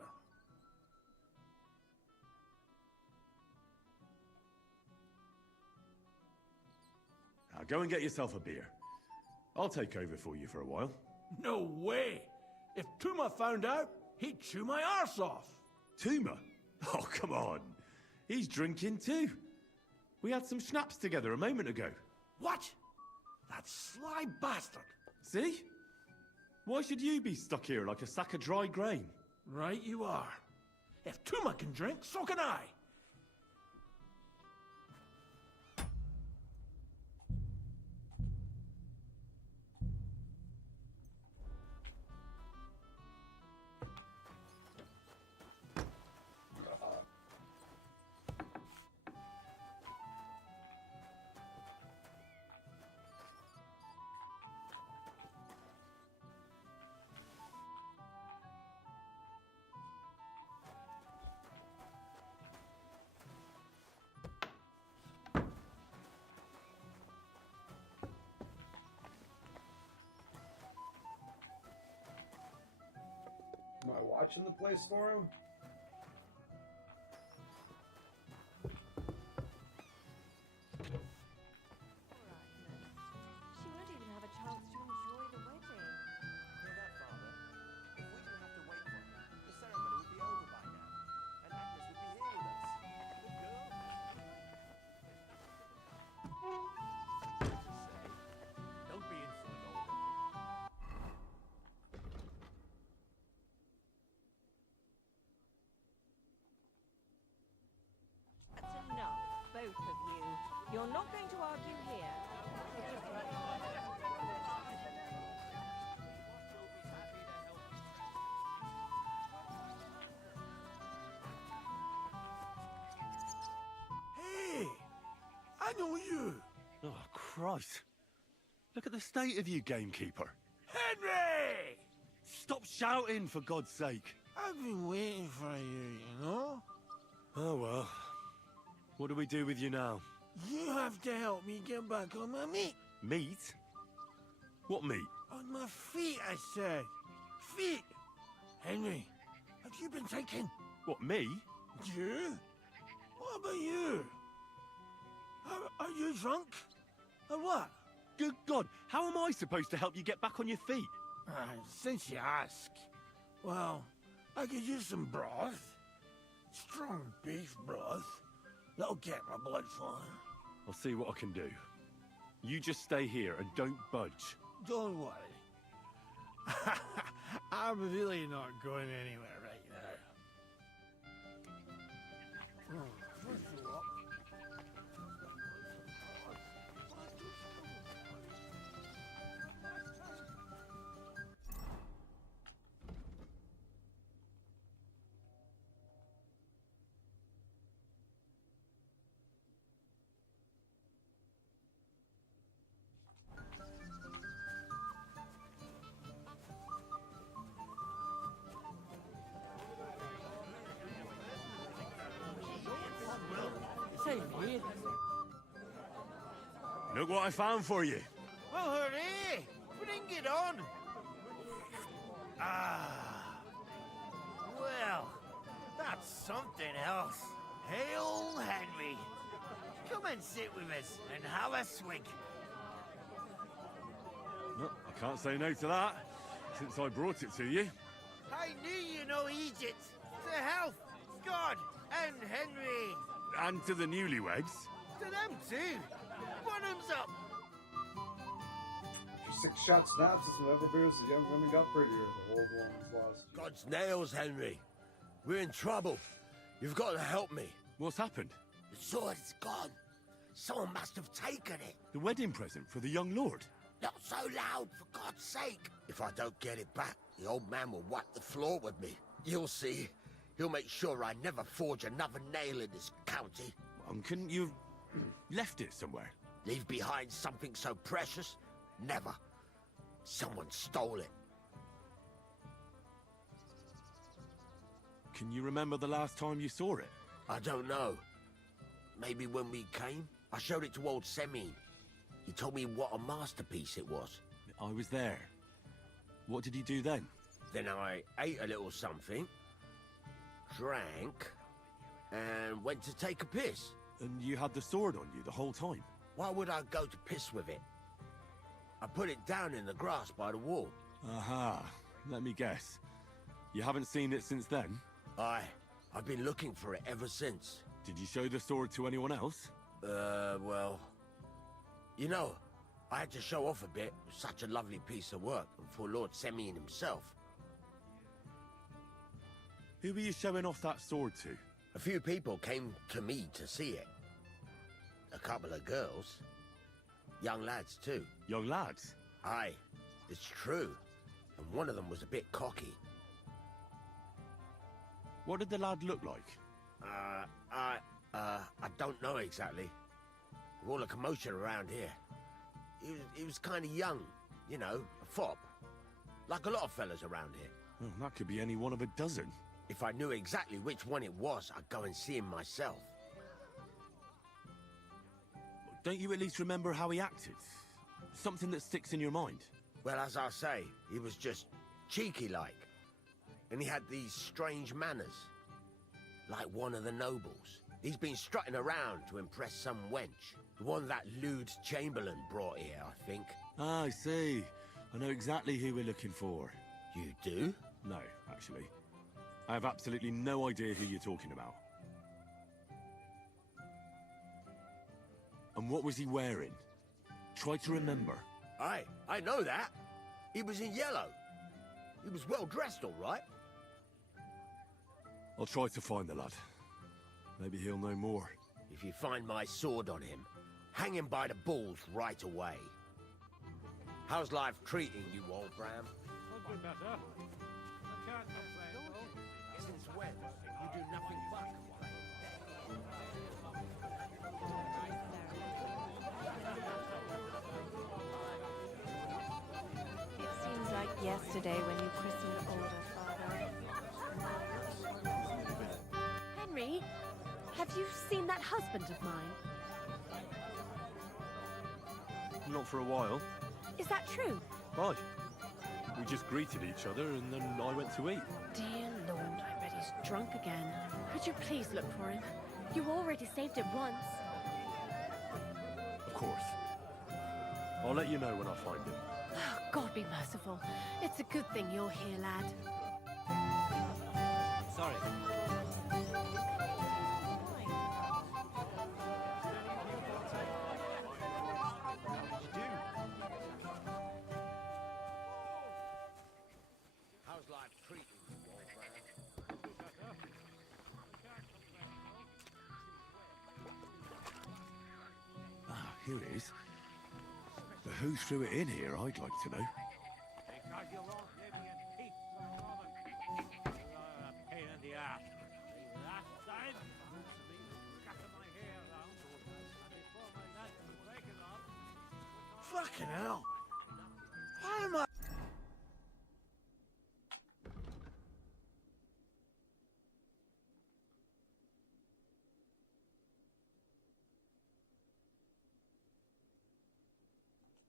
Now go and get yourself a beer. I'll take over for you for a while. No way! If Tuma found out, he'd chew my arse off. Tuma? Oh, come on. He's drinking too. We had some schnapps together a moment ago. What? That sly bastard. See? Why should you be stuck here like a sack of dry grain? Right you are. If Tuma can drink, so can I. Am I watching the place for him? She won't even have a chance to enjoy the wedding. Hear that, Father? If we didn't have to wait for him, the ceremony would be over by now. And Agnes would be here with us. Good girl. Don't be insolent, Olga. That's enough, both of you. You're not going to argue here. Hey! I know you! Oh, Christ. Look at the state of you, gamekeeper. Henry! Stop shouting, for God's sake. I've been waiting for you, you know? Oh, well. What do we do with you now? You have to help me get back on my meat. Meat? What meat? On my feet, I said. Feet! Henry, have you been taken? What, me? You? What about you? Are you drunk? Or what? Good God, how am I supposed to help you get back on your feet? Since you ask. Well, I could use some broth. Strong beef broth. That'll get my blood flowing. I'll see what I can do. You just stay here and don't budge. Don't worry. I'm really not going anywhere right now. First of all, Look what I found for you. Well, hooray! Bring it on! Ah. Well, that's something else. Hail, Henry. Come and sit with us and have a swig. No, I can't say no to that, since I brought it to you. I knew you know Egypt. To health, God, and Henry. And to the newlyweds. To them too. Bottoms up. After 6 shots snaps, it's never beers. The young women got prettier. The old ones lost. God's nails, Henry. We're in trouble. You've got to help me. What's happened? The sword is gone. Someone must have taken it. The wedding present for the young lord? Not so loud, for God's sake. If I don't get it back, the old man will wipe the floor with me. You'll see. He'll make sure I never forge another nail in this county. Couldn't you left it somewhere? Leave behind something so precious? Never. Someone stole it. Can you remember the last time you saw it? I don't know. Maybe when we came? I showed it to old Semine. He told me what a masterpiece it was. I was there. What did you do then? Then I ate a little something, drank, and went to take a piss. And you had the sword on you the whole time? Why would I go to piss with it? I put it down in the grass by the wall. Aha. Let me guess. You haven't seen it since then? I've been looking for it ever since. Did you show the sword to anyone else? Well... You know, I had to show off a bit. It was such a lovely piece of work, and for Lord Semyon himself. Who were you showing off that sword to? A few people came to me to see it. A couple of girls. Young lads, too. Young lads? Aye, it's true. And one of them was a bit cocky. What did the lad look like? I don't know exactly. All the commotion around here. He was kind of young, you know, a fop. Like a lot of fellas around here. Oh, that could be any one of a dozen. If I knew exactly which one it was, I'd go and see him myself. Don't you at least remember how he acted? Something that sticks in your mind? Well, as I say, he was just cheeky-like. And he had these strange manners. Like one of the nobles. He's been strutting around to impress some wench. The one that lewd Chamberlain brought here, I think. Ah, I see. I know exactly who we're looking for. You do? No, actually. I have absolutely no idea who you're talking about. And what was he wearing? Try to remember. Aye, I know that. He was in yellow. He was well dressed, all right. I'll try to find the lad. Maybe he'll know more. If you find my sword on him, hang him by the balls right away. How's life treating you, old Bram? Could be better. I can't complain. Since when? You do nothing but It seems like yesterday when you christened older father. Henry, have you seen that husband of mine? Not for a while. Is that true? Why? We just greeted each other and then I went to eat. Dear Lord, I bet he's drunk again. Could you please look for him? You already saved him once. Of course. I'll let you know when I find him. Oh, God be merciful. It's a good thing you're here, lad. Sorry. How's life treating you, old Bram? Ah, here it is. But who threw it in here, I'd like to know. Because you won't give me in peace for a moment. You're a pain in the ass. The last time, scatter my hair around, and before my knife was breaking off. Fucking hell. Why am I...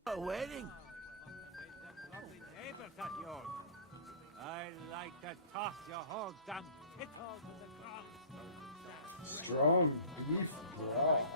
A wedding? Lovely neighbours at yours. I like to toss your whole damn kit all to the ground. Strong beef broth.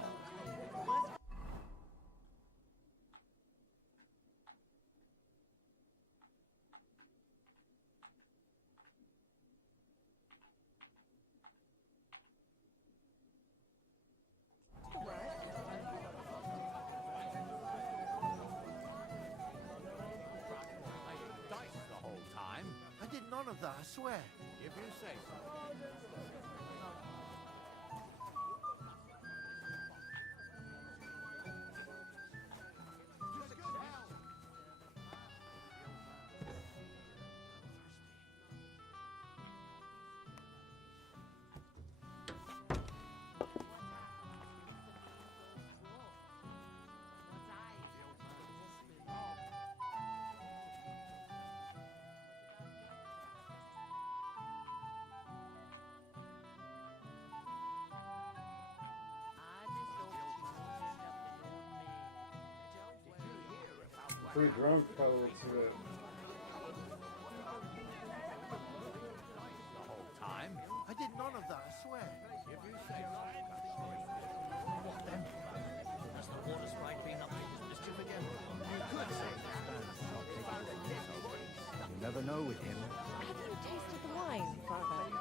Dice the whole time. I did none of that, I swear. If you say so. Pretty drunk by the looks of it. The whole time. I did none of that, I swear. If you say so. What then? Has the water sprite been up to his mischief again? You could say that. You never know with him. Have you tasted the wine, Father?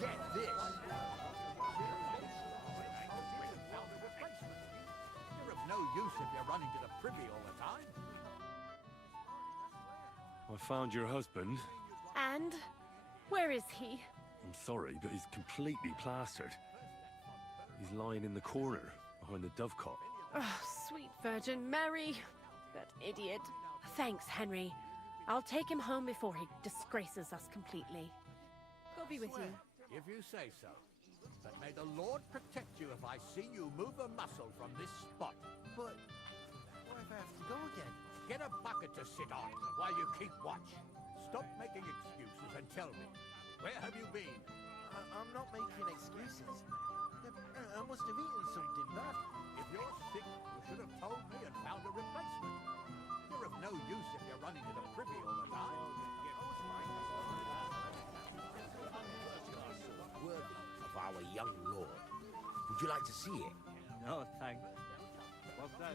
Get this. You're of no use if you're running to the privy all the time. I found your husband. And where is he? I'm sorry, but he's completely plastered. He's lying in the corner behind the dovecot. Oh, sweet Virgin Mary. That idiot. Thanks, Henry. I'll take him home before he disgraces us completely. God be with you. If you say so. But may the Lord protect you if I see you move a muscle from this spot. But what if I have to go again? Get a bucket to sit on while you keep watch. Stop making excuses and tell me. Where have you been? I'm not making excuses. I must have eaten something bad. If you're sick, you should have told me and found a replacement. You're of no use if you're running to the privy all the time. Worthy of our young lord. Would you like to see it? No, thanks. What's that?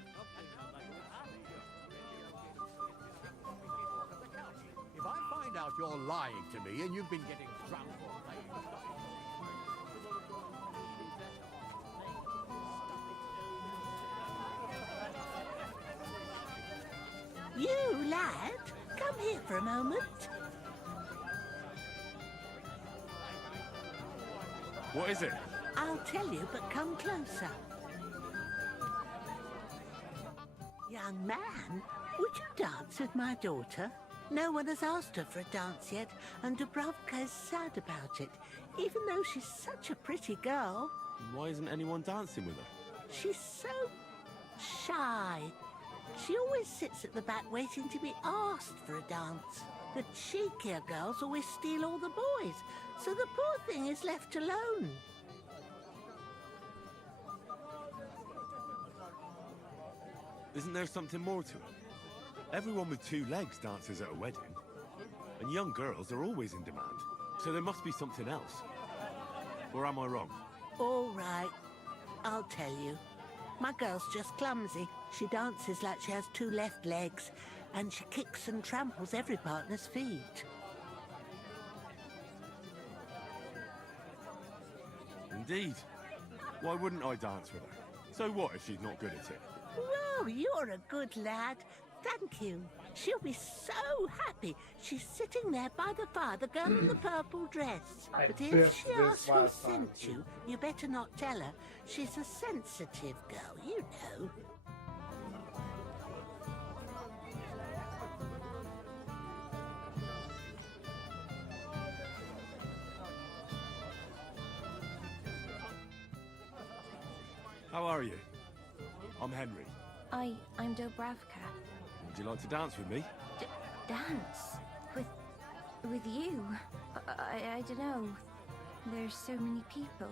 If I find out you're lying to me and you've been getting drunk or playing stop. You, lad, come here for a moment. What is it? I'll tell you, but come closer. Young man, would you dance with my daughter? No one has asked her for a dance yet, and Dubravka is sad about it, even though she's such a pretty girl. Why isn't anyone dancing with her? She's so shy. She always sits at the back waiting to be asked for a dance. The cheekier girls always steal all the boys, so the poor thing is left alone. Isn't there something more to it? Everyone with two legs dances at a wedding. And young girls are always in demand. So there must be something else. Or am I wrong? All right, I'll tell you. My girl's just clumsy. She dances like she has two left legs, and she kicks and tramples every partner's feet. Indeed. Why wouldn't I dance with her? So what if she's not good at it? Well, you're a good lad. Thank you. She'll be so happy. She's sitting there by the fire, the girl in the purple dress. I But if biffed she this asks who last time, sent too. you, you better not tell her. She's a sensitive girl, you know. How are you? I'm Henry. I'm Dubravka. Would you like to dance with me? Dance? With you? I don't know. There's so many people.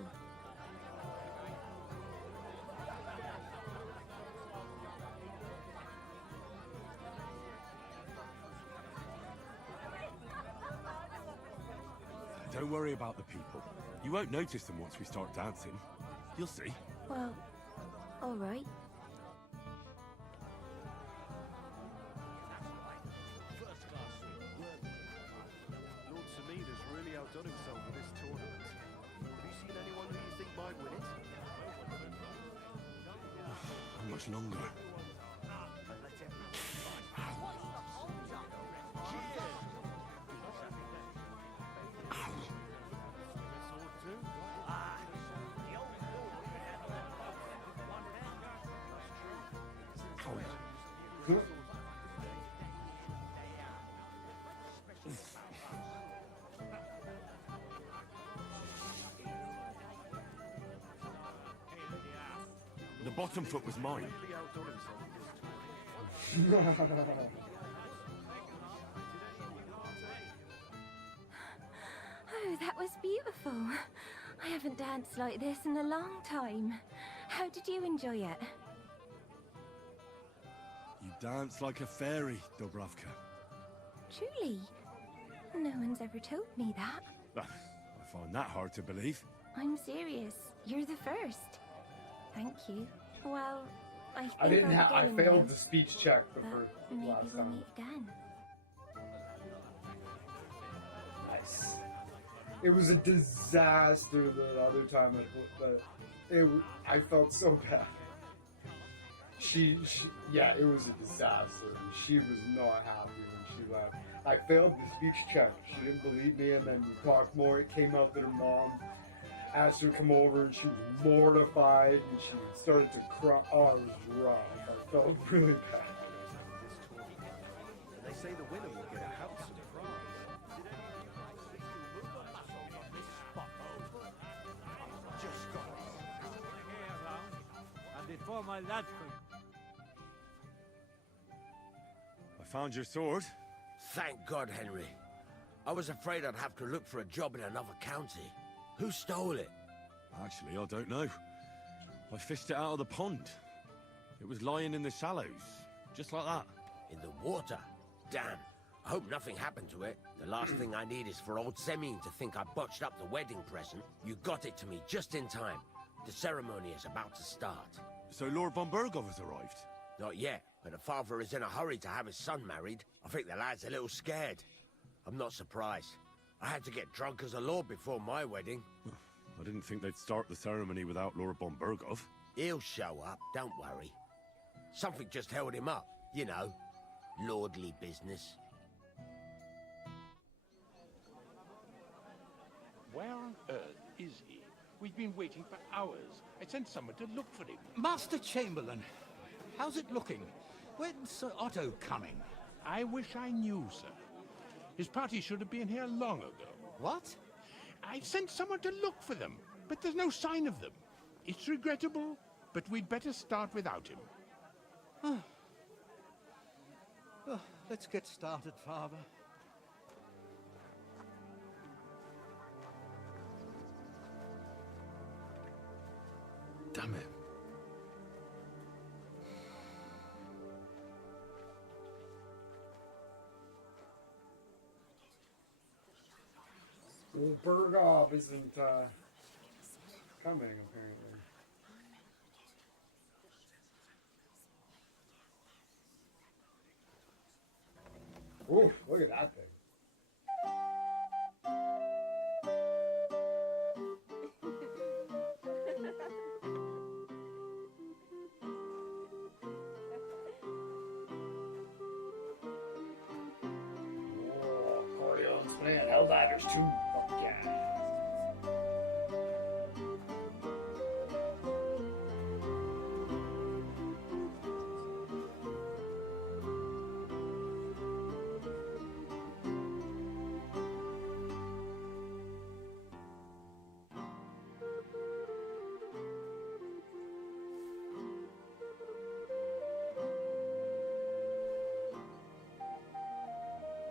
worry about the people. You won't notice them once we start dancing. You'll see. Well, all right. First class swing, worthy. Lord Samid has really outdone himself with this tournament. Have you seen anyone who you think might win it? How much longer? The bottom foot was mine. Oh, that was beautiful. I haven't danced like this in a long time. How did you enjoy it? You dance like a fairy, Dubravka. Truly? No one's ever told me that. I find that hard to believe. I'm serious. You're the first. Thank you. Well, I think I didn't. I'm I going failed now, the speech check the but first maybe last we'll time. meet again. Nice. It was a disaster the other time I felt so bad. She yeah, it was a disaster. And she was not happy when she left. I failed the speech check. She didn't believe me, and then we talked more. It came out that her mom asked her to come over, and she was mortified, and she started to cry. Oh, it was rough. I felt really bad. They say the winner will get a house in France. Just got and before my lads could. I found your sword. Thank God, Henry. I was afraid I'd have to look for a job in another county. Who stole it? Actually, I don't know. I fished it out of the pond. It was lying in the shallows, just like that. In the water? Damn. I hope nothing happened to it. The last thing I need is for old Semyon to think I botched up the wedding present. You got it to me just in time. The ceremony is about to start. So Lord von Burgov has arrived? Not yet, but the father is in a hurry to have his son married. I think the lad's a little scared. I'm not surprised. I had to get drunk as a lord before my wedding. I didn't think they'd start the ceremony without Lord von Burgov. He'll show up, don't worry. Something just held him up, you know. Lordly business. Where on earth is he? We've been waiting for hours. I sent someone to look for him. Master Chamberlain, how's it looking? When's Sir Otto coming? I wish I knew, sir. His party should have been here long ago. What? I sent someone to look for them, but there's no sign of them. It's regrettable, but we'd better start without him. Let's get started, Father. Damn it. Well, Burgov isn't coming, apparently. Ooh, look at that thing. Whoa, accordions playing Helldivers too. Fuck yeah.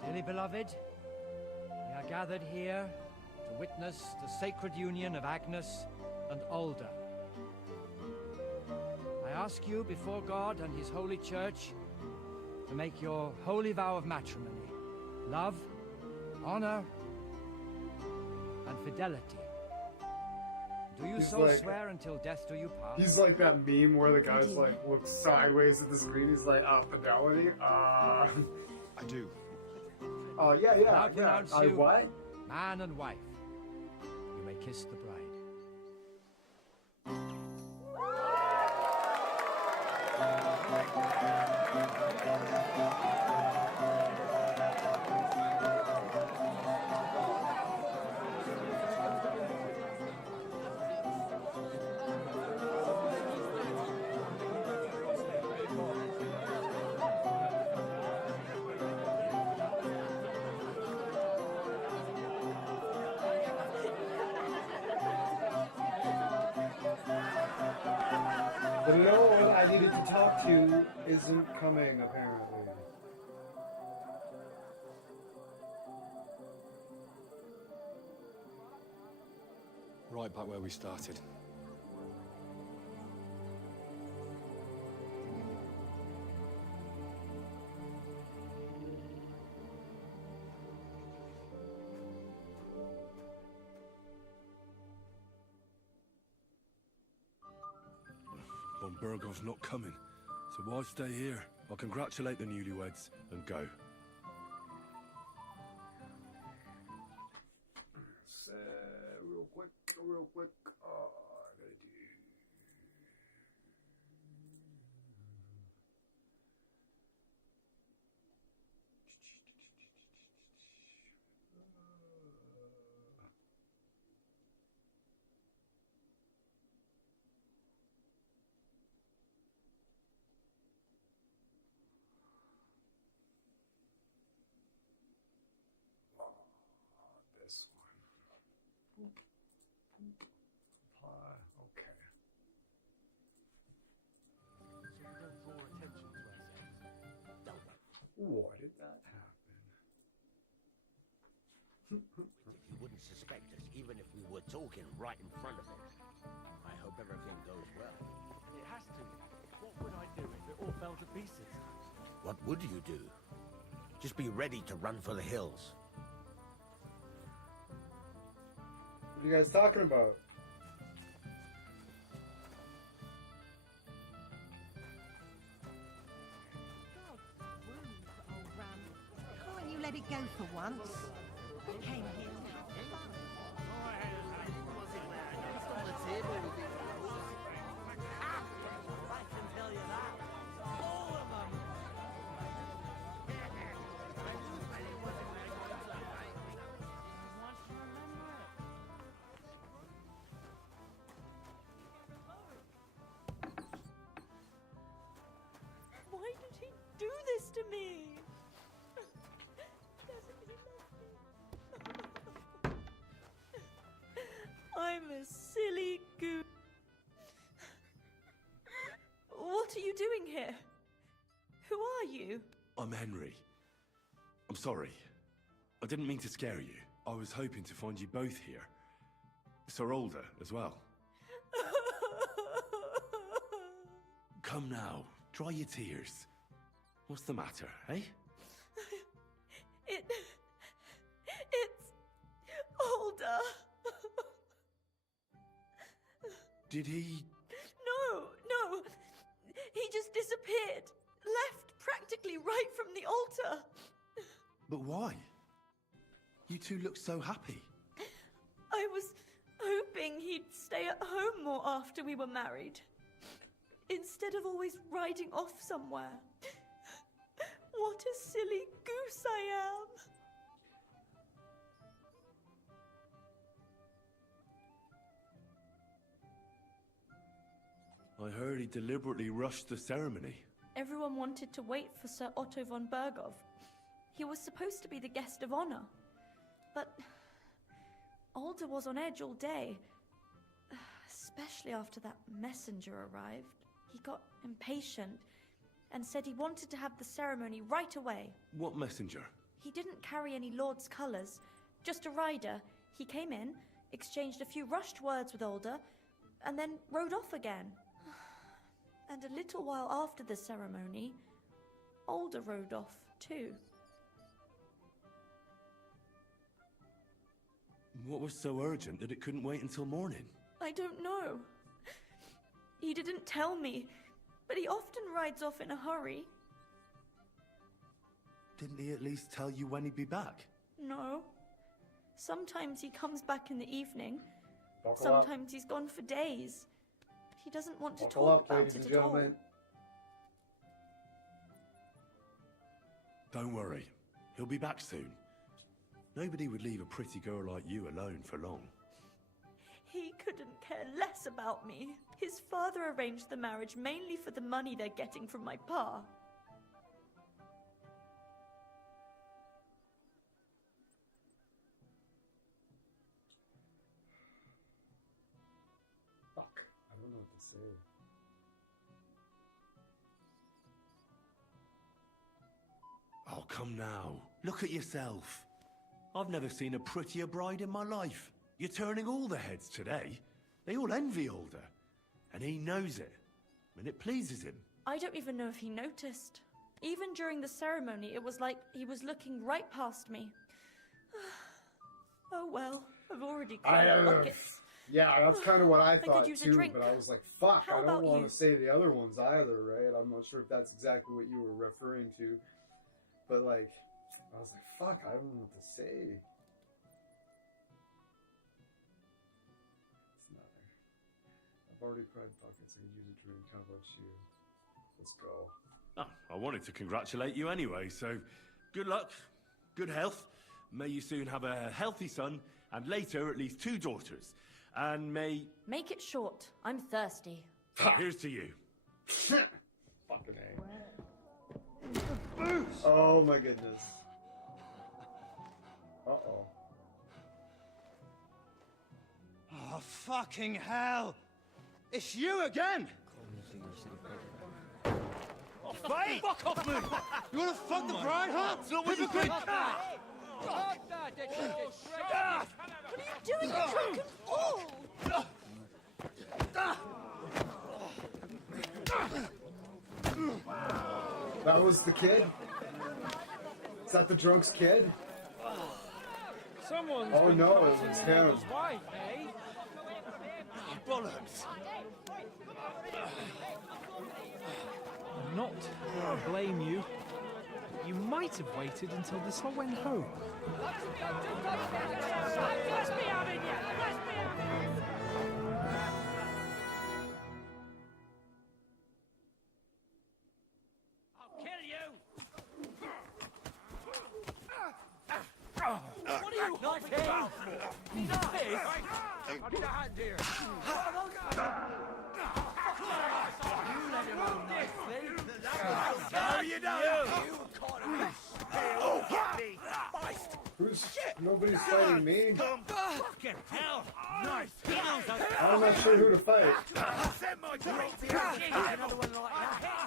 Dearly beloved, we are gathered here to witness the sacred union of Agnes and Alda. I ask you before God and His holy church to make your holy vow of matrimony, love, honor, and fidelity. Do you He's so like- swear until death do you part? He's like that meme where the guy's like looks sideways at the screen. He's like, fidelity. I do. Yeah. Now pronounce I you what? man and wife. You may kiss the bride. But no one I needed to talk to isn't coming, apparently. Right back where we started. Von Burgov's not coming, so why stay here? I'll congratulate the newlyweds and go. Real quick. I gotta do. This one. Apply. Okay. Why did that happen? He wouldn't suspect us, even if we were talking right in front of him. I hope everything goes well. It has to. What would I do if it all fell to pieces? What would you do? Just be ready to run for the hills. What are you guys talking about? Can't you let it go for once? We came here to have fun. I can tell you that. All of them. Why did he do this to me? Doesn't he love me? I'm a silly goose. What are you doing here? Who are you? I'm Henry. I'm sorry. I didn't mean to scare you. I was hoping to find you both here. Sir Older as well. Come now, dry your tears. What's the matter, eh? It's Older. Did he... No. He just disappeared. Left practically right from the altar. But why? You two look so happy. I was hoping he'd stay at home more after we were married. Instead of always riding off somewhere. What a silly goose I am. I heard he deliberately rushed the ceremony. Everyone wanted to wait for Sir Otto von Bergov. He was supposed to be the guest of honor. But Alder was on edge all day. Especially after that messenger arrived. He got impatient and said he wanted to have the ceremony right away. What messenger? He didn't carry any lord's colours, just a rider. He came in, exchanged a few rushed words with Alder, and then rode off again. And a little while after the ceremony, Alder rode off too. What was so urgent that it couldn't wait until morning? I don't know. He didn't tell me, but he often rides off in a hurry. Didn't he at least tell you when he'd be back? No. Sometimes he comes back in the evening. Buckle up. Sometimes he's gone for days. He doesn't want to Buckle talk up, about ladies it and at all. gentlemen. Don't worry. He'll be back soon. Nobody would leave a pretty girl like you alone for long. He couldn't care less about me. His father arranged the marriage mainly for the money they're getting from my pa. Fuck. I don't know what to say. Oh, come now. Look at yourself. I've never seen a prettier bride in my life. You're turning all the heads today. They all envy Alder. And he knows it. And it pleases him. I don't even know if he noticed. Even during the ceremony, it was like he was looking right past me. Oh well, I've already cleared buckets. Yeah, that's kind of what I could thought use a too, drink. but I was like, fuck, How I don't about want you? to say the other ones either, right? I'm not sure if that's exactly what you were referring to. But like, I was like, fuck, I don't know what to say. It's not there. I've already cried buckets, I can use a drink. How about you? Let's go. Oh, I wanted to congratulate you anyway, so good luck, good health. May you soon have a healthy son, and later at least 2 daughters. And may... Make it short. I'm thirsty. Here's to you. Fucking A. Oh my goodness. Uh-oh. Oh, fucking hell! It's you again! Oh, Fight! fuck off, me! You wanna fuck the bride, huh? It's not what you think. What are you doing, you drunken fool? That was the kid? Is that the drunk's kid? Someone's Oh been no, coming it was since him. His wife, eh? Bollocks. I'm not going to blame you. You might have waited until this all went home. I'll kill you! What are you holding about for? This? I need a hand here. You let him on nicely. No, you don't. You can't oh, get me. Feist. Who's... Nobody's fighting me. Fucking hell. Nice. He knows how I'm not sure who to fight. Send my drink. another one like that.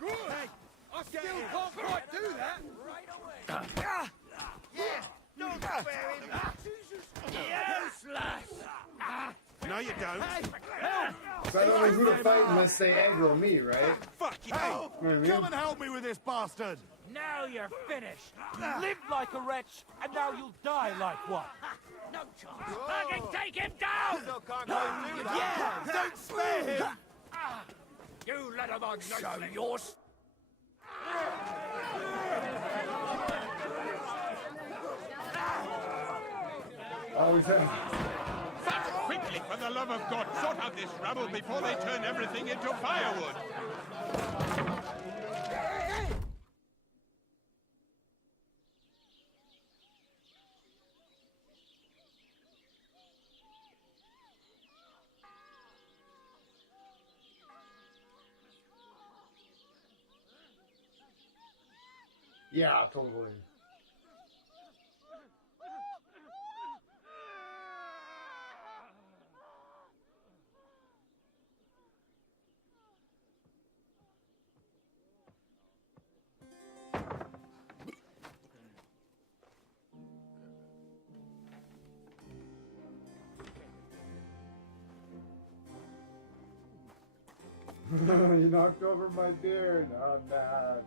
Hey, I still can't quite do that. Right away. Yeah. Don't spare him. Useless. No, you don't. So I don't know who to fight unless they aggro me, right? Fuck you. You know what I mean? Come and help me with this bastard. Now you're finished. You lived like a wretch, and now you'll die like one. No chance. Fucking take him down! Yeah. Don't spare him. You let him on nicely. Yours. Always have. Quickly, for the love of God, sort out this rabble before they turn everything into firewood! Yeah, totally. You knocked over my beard. Oh, man.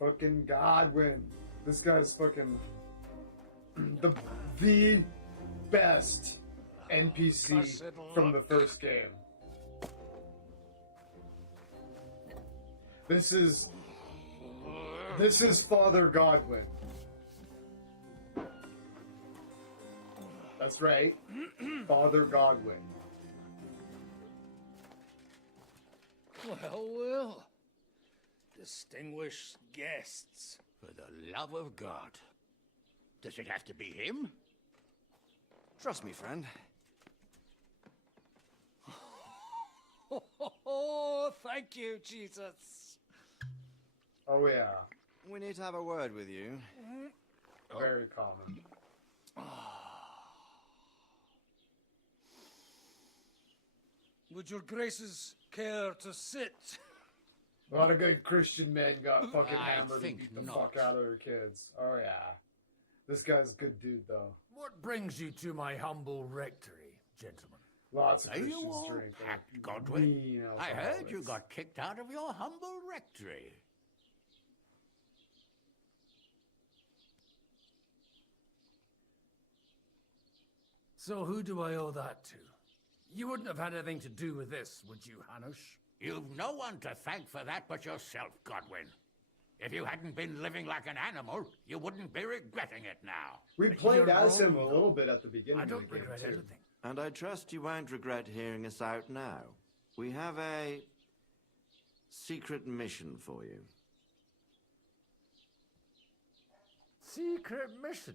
Fucking Godwin. This guy's fucking the the best NPC from the first game. This is Father Godwin. That's right. Father Godwin. Well, well. Distinguished guests. For the love of God. Does it have to be him? Trust me, friend. Oh, thank you, Jesus. Oh, yeah. We need to have a word with you. Very common. Would your graces care to sit? A lot of good Christian men got fucking I hammered and think beat the not. fuck out of their kids. Oh, yeah. This guy's a good dude, though. What brings you to my humble rectory, gentlemen? Lots of Are you Christians all drink. packed, Godwin? Mean I heard you alcoholics. got kicked out of your humble rectory. So who do I owe that to? You wouldn't have had anything to do with this, would you, Hanush? You've no one to thank for that but yourself, Godwin. If you hadn't been living like an animal, you wouldn't be regretting it now. We played as him a little bit at the beginning I don't of the game, regret too. anything. And I trust you won't regret hearing us out now. We have a secret mission for you. Secret mission?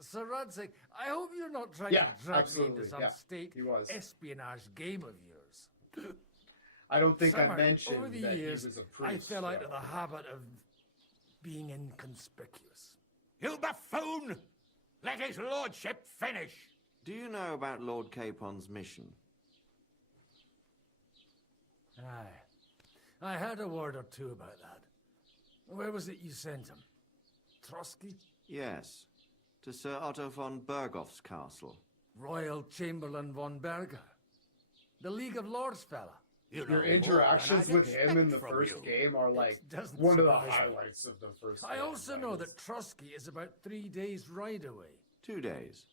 Sir Radzig, I hope you're not trying Yeah, to drag me absolutely, into some yeah, state he was. espionage game of yours. I don't think Somehow, I mentioned over the that years, he was a priest. I fell out yeah. of the habit of being inconspicuous. You buffoon! Let his lordship finish! Do you know about Lord Capon's mission? Aye. I heard a word or two about that. Where was it you sent him? Trotsky? Yes, to Sir Otto von Bergoff's castle. Royal Chamberlain von Berger. The League of Lords fella. Your interactions with him in the first game are like doesn't one of the surprise me. highlights of the first I game. also know that Trotsky is about 3 days' ride away. 2 days,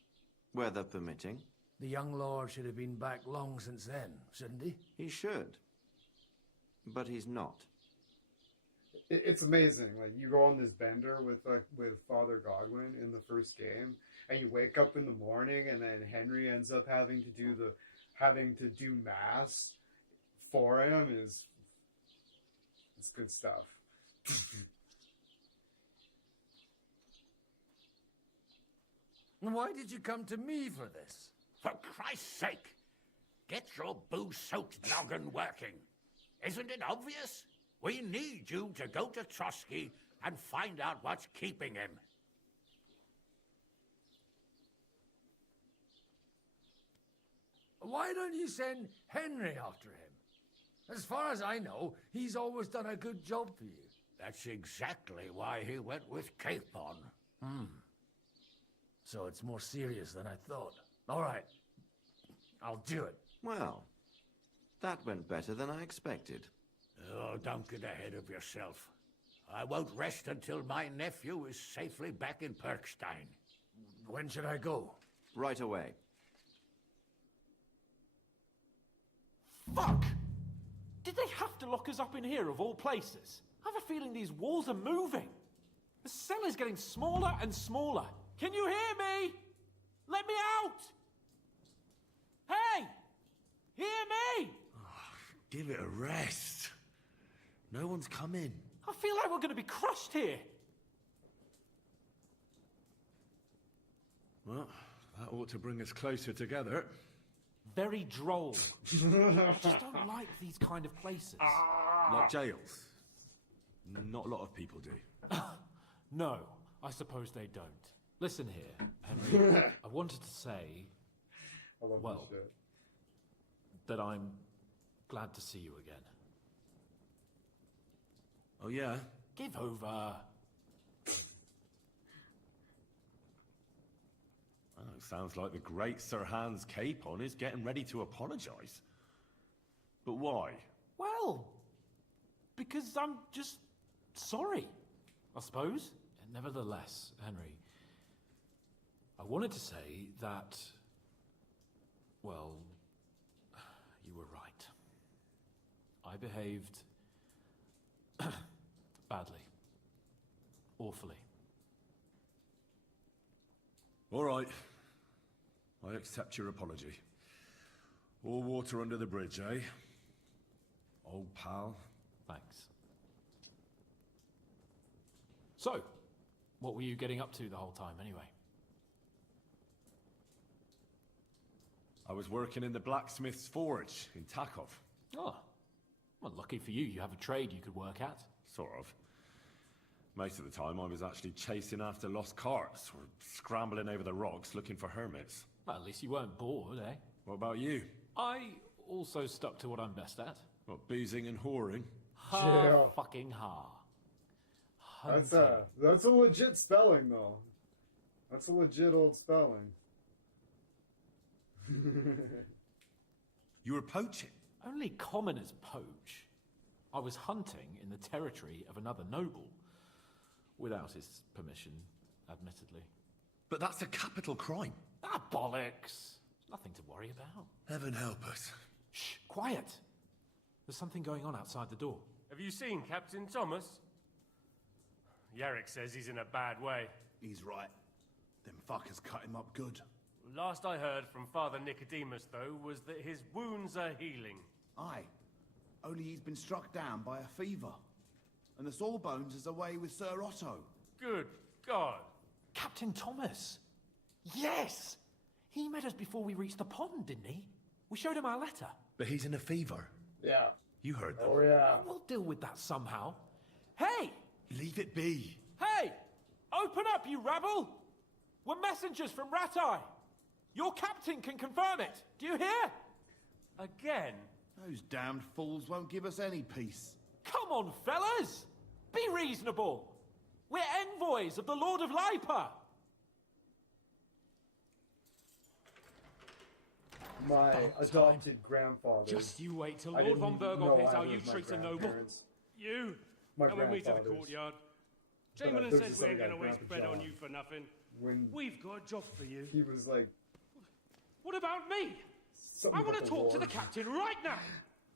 weather permitting. The young lord should have been back long since then, shouldn't he? He should. But he's not. It's amazing. Like, you go on this bender with Father Godwin in the first game, and you wake up in the morning, and then Henry ends up having to do mass for him. It's good stuff. Why did you come to me for this? For Christ's sake! Get your booze-soaked noggin working. Isn't it obvious? We need you to go to Trotsky and find out what's keeping him. Why don't you send Henry after him? As far as I know, he's always done a good job for you. That's exactly why he went with Capon. So it's more serious than I thought. All right. I'll do it. Well, that went better than I expected. Oh, don't get ahead of yourself. I won't rest until my nephew is safely back in Perkstein. When should I go? Right away. Fuck! Did they have to lock us up in here of all places? I have a feeling these walls are moving. The cell is getting smaller and smaller. Can you hear me? Let me out! Hey! Hear me! Give it a rest. No one's coming. I feel like we're going to be crushed here. Well, that ought to bring us closer together. Very droll. I just don't like these kind of places. Like jails. Not a lot of people do. No, I suppose they don't. Listen here, Henry. I wanted to say, well, that I'm glad to see you again. Oh, yeah? Give over. Well, it sounds like the great Sir Hans Capon is getting ready to apologise. But why? Well, because I'm just sorry, I suppose. Nevertheless, Henry, I wanted to say that, well, you were right. I behaved badly. Awfully. All right. I accept your apology. All water under the bridge, eh? Old pal. Thanks. So, what were you getting up to the whole time, anyway? I was working in the blacksmith's forge in Takov. Oh. Well, lucky for you, you have a trade you could work at. Sort of. Most of the time, I was actually chasing after lost carts or scrambling over the rocks looking for hermits. Well, at least you weren't bored, eh? What about you? I also stuck to what I'm best at. What, boozing and whoring? Ha fucking ha. That's a legit spelling, though. That's a legit old spelling. You were poaching? Only commoners poach. I was hunting in the territory of another noble. Without his permission, admittedly. But that's a capital crime. Ah, bollocks. Nothing to worry about. Heaven help us. Shh, quiet. There's something going on outside the door. Have you seen Captain Thomas? Yarrick says he's in a bad way. He's right. Them fuckers cut him up good. Last I heard from Father Nicodemus, though, was that his wounds are healing. Aye. Only he's been struck down by a fever. And the Sawbones is away with Sir Otto. Good God. Captain Thomas! Yes! He met us before we reached the pond, didn't he? We showed him our letter. But he's in a fever. Yeah. You heard them. Oh, yeah. We'll deal with that somehow. Hey! Leave it be. Hey! Open up, you rabble! We're messengers from Ratai. Your captain can confirm it. Do you hear? Again? Those damned fools won't give us any peace. Come on, fellas! Be reasonable! We're envoys of the Lord of Lipa! My adopted grandfather. Just you wait till I Lord didn't von Berghoff know hears how either you of my treat a noble. grandparents. You? My Come with me to the grandfathers. courtyard. But Chamberlain there's says this we other ain't guy, gonna waste Grandpa bread on John. you for nothing. When We've got a job for you. he was like, What about me? something I want about to the talk to war. the captain right now.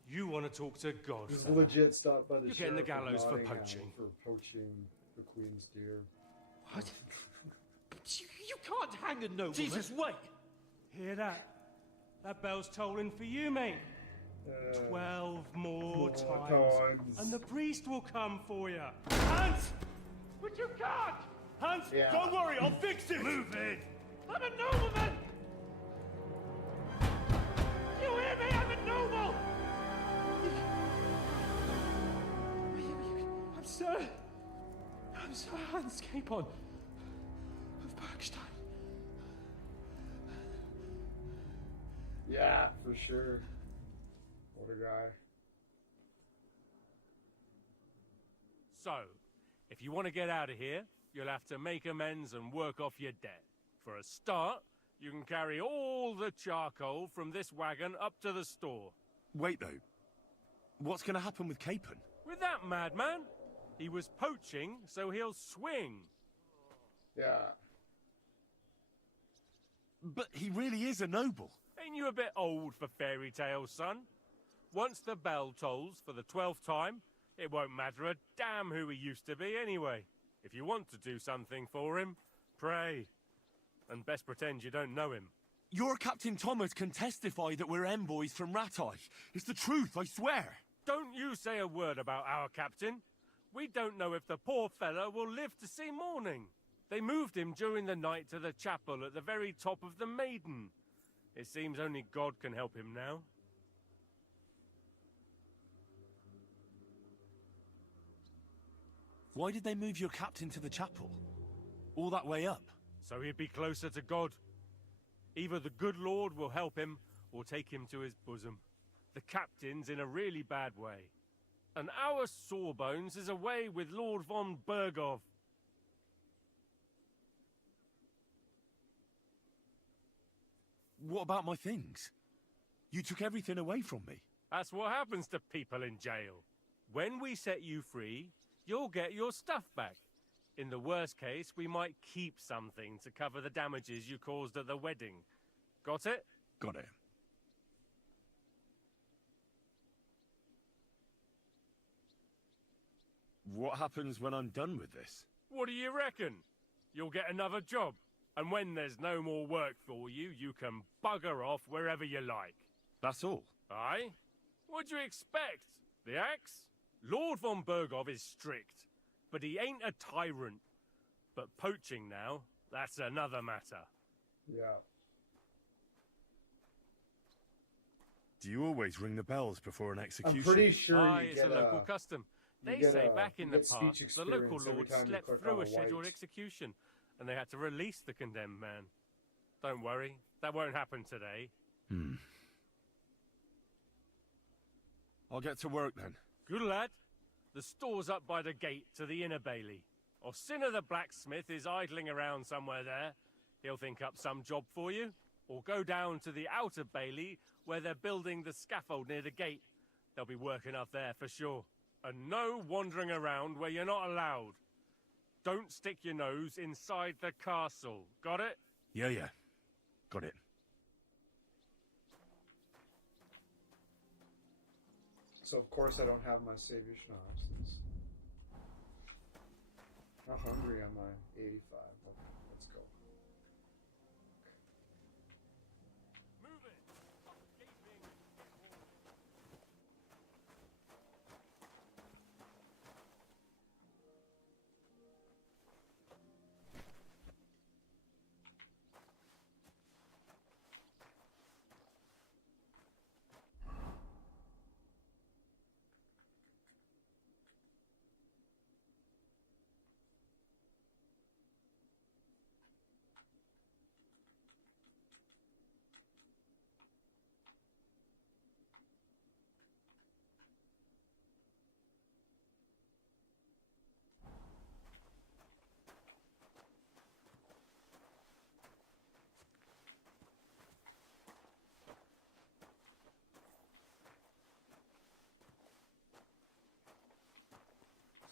You want to talk to God? He was fella. legit stopped by the You're getting the sheriff of gallows for Nottingham poaching. For poaching the Queen's deer. What? You can't hang a nobleman. Jesus, wait! Hear that? That bell's tolling for you, mate. 12 more times. And the priest will come for you. Hans! But you can't! Hans, Yeah. don't worry, I'll fix it! Move it! I'm a nobleman! You hear me? I'm a noble! I'm Sir Hans Capon of Bergstein. Yeah, for sure. What a guy. So, if you want to get out of here, you'll have to make amends and work off your debt. For a start, you can carry all the charcoal from this wagon up to the store. Wait, though. What's going to happen with Capon? With that madman, he was poaching, so he'll swing. Yeah. But he really is a noble. Ain't you a bit old for fairy tales, son? Once the bell tolls for the 12th time, it won't matter a damn who he used to be anyway. If you want to do something for him, pray. And best pretend you don't know him. Your Captain Thomas can testify that we're envoys from Ratai. It's the truth, I swear. Don't you say a word about our captain. We don't know if the poor fella will live to see morning. They moved him during the night to the chapel at the very top of the Maiden. It seems only God can help him now. Why did they move your captain to the chapel? All that way up? So he'd be closer to God. Either the good Lord will help him, or take him to his bosom. The captain's in a really bad way. And our Sawbones is away with Lord von Berghoff. What about my things? You took everything away from me. That's what happens to people in jail. When we set you free, you'll get your stuff back. In the worst case, we might keep something to cover the damages you caused at the wedding. Got it? Got it. What happens when I'm done with this? What do you reckon? You'll get another job. And when there's no more work for you, you can bugger off wherever you like. That's all? Aye? What do you expect? The axe? Lord von Bergov is strict, but he ain't a tyrant. But poaching now, that's another matter. Yeah. Do you always ring the bells before an execution? I'm pretty sure Aye, you it's get a local custom. They get say a- back in you the get speech past, the local experience every lord time you slept click through on a a scheduled white. execution, and they had to release the condemned man. Don't worry, that won't happen today. I'll get to work then. Good lad. The store's up by the gate to the inner bailey. Orsina the blacksmith is idling around somewhere there. He'll think up some job for you. Or go down to the outer bailey where they're building the scaffold near the gate. They'll be working up there for sure. And no wandering around where you're not allowed. Don't stick your nose inside the castle. Got it? Yeah. Got it. So of course I don't have my savior schnapps. How hungry am I? 85. Okay, let's go.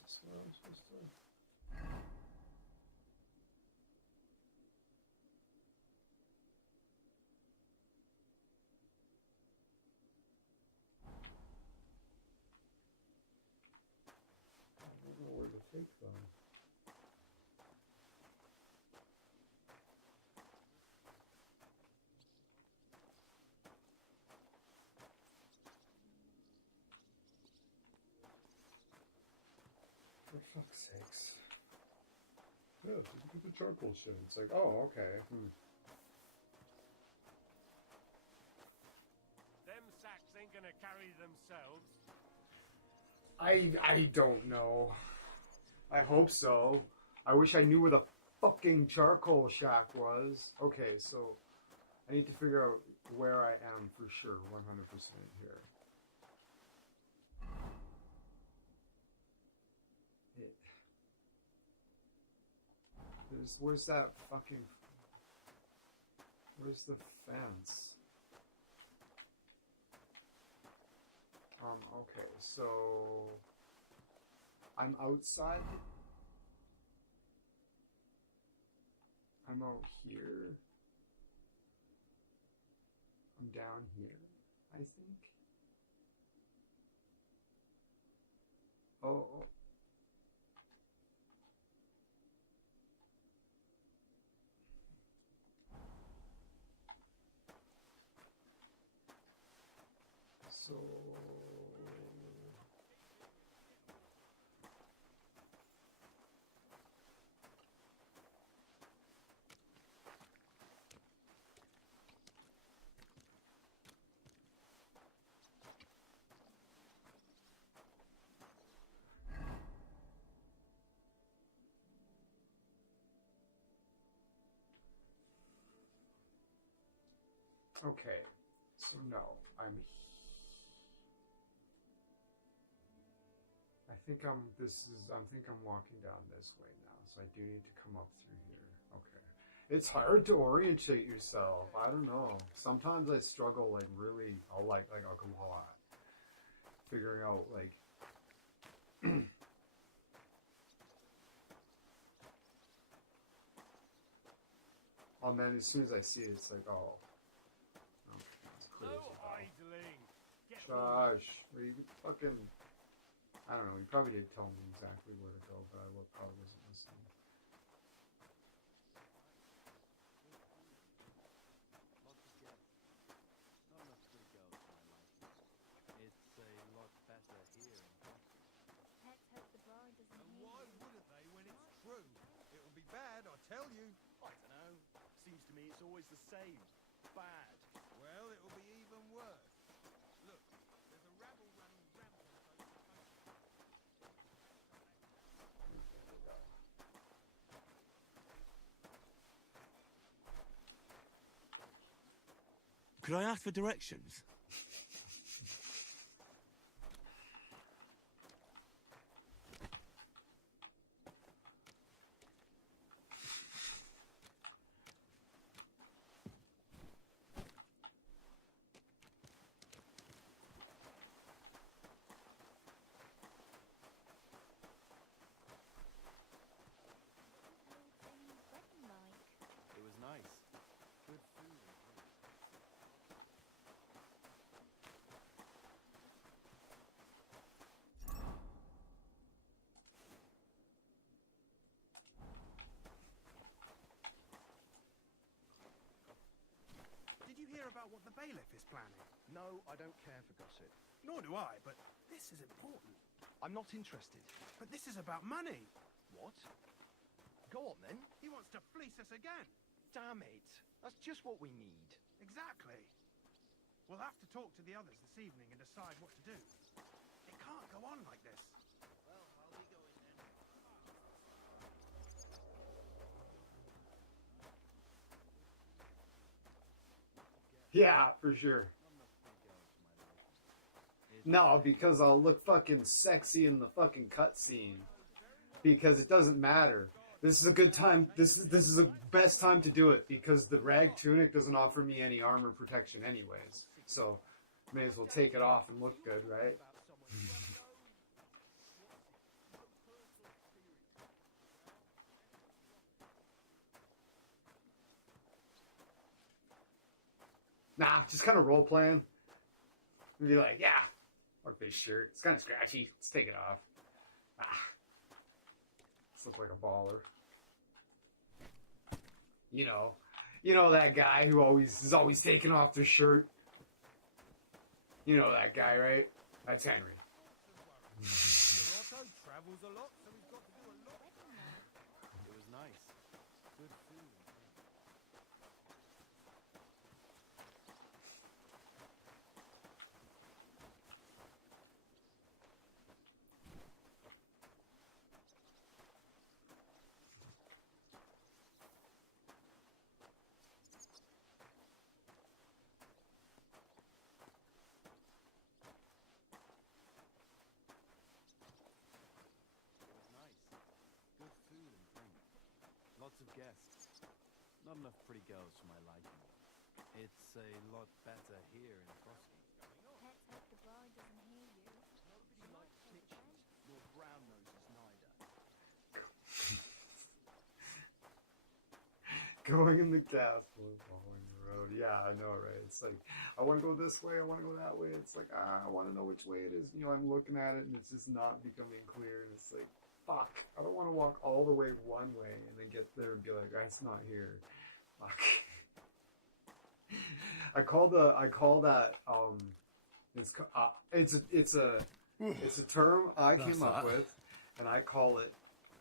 Is this where I'm supposed to? I don't know where to take them. For fuck's sakes. Yeah, look at the charcoal shit. It's like, oh, okay. Them sacks ain't gonna carry themselves. I don't know. I hope so. I wish I knew where the fucking charcoal shack was. Okay, so I need to figure out where I am for sure, 100% here. Where's that fucking... Where's the fence? Okay, so... I'm outside. I'm out here. I'm down here, I think. Oh. So... Okay, so no, I think I'm walking down this way now, so I do need to come up through here. Okay. It's hard to orientate yourself. I don't know. Sometimes I struggle like really, I'll come hot. Figuring out like Oh man, as soon as I see it, it's like, oh. Okay, it's clear as hell. Josh, where you fucking... I don't know, he probably did tell me exactly where to go, but I probably wasn't listening. It's a lot better here in Boston. Let's hope the bride doesn't And hear why you. wouldn't they when it's true? It'll be bad, I tell you. I don't know. Seems to me it's always the same. Bad. Well, it'll be even worse. Look, there's a rabble running rampant over the country. Could I ask for directions? It was nice. Good food and drink. Did you hear about what the bailiff is planning? No, I don't care for gossip. Nor do I, but this is important. I'm not interested. But this is about money. What? Go on then. He wants to fleece us again. Damn it. That's just what we need. Exactly. We'll have to talk to the others this evening and decide what to do. It can't go on like this. Well, I'll be going then. Yeah, for sure. No, because I'll look fucking sexy in the fucking cutscene. Because it doesn't matter. This is a good time. This is the best time to do it because the rag tunic doesn't offer me any armor protection anyways. So, may as well take it off and look good, right? Nah, just kind of role playing. And be like, yeah, look this shirt. It's kind of scratchy. Let's take it off. Ah, this looks like a baller. You know that guy who is always taking off their shirt. You know that guy, right? That's Henry. Otto travels a lot, so he's got to do a lot. It was nice. Good food and drink. Good food and drink. Lots of guests. Not enough pretty girls for my liking. It's a lot better here in Frosty. Let's hope the bride doesn't hear you. Nobody likes snitches, nor brown noses neither. Going in the castle and following the road. Yeah, I know, right? It's like, I want to go this way, I want to go that way. It's like, I want to know which way it is. I'm looking at it and it's just not becoming clear. And it's like, fuck, I don't want to walk all the way one way and then get there and be like, it's not here. Fuck. I call that it's a term I came up with, and I call it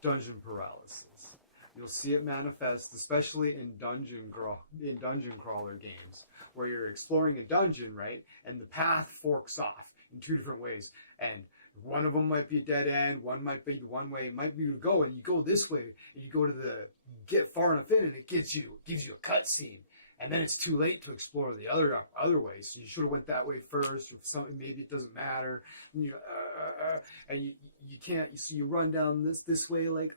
dungeon paralysis. You'll see it manifest, especially in dungeon crawler games, where you're exploring a dungeon, right? And the path forks off in two different ways, and one of them might be a dead end, one might be the one way it might be to go, and you go this way, and you go to get far enough in, and it gives you a cutscene. And then it's too late to explore the other way. So you should have went that way first, or something. Maybe it doesn't matter. And you can't. So you run down this way like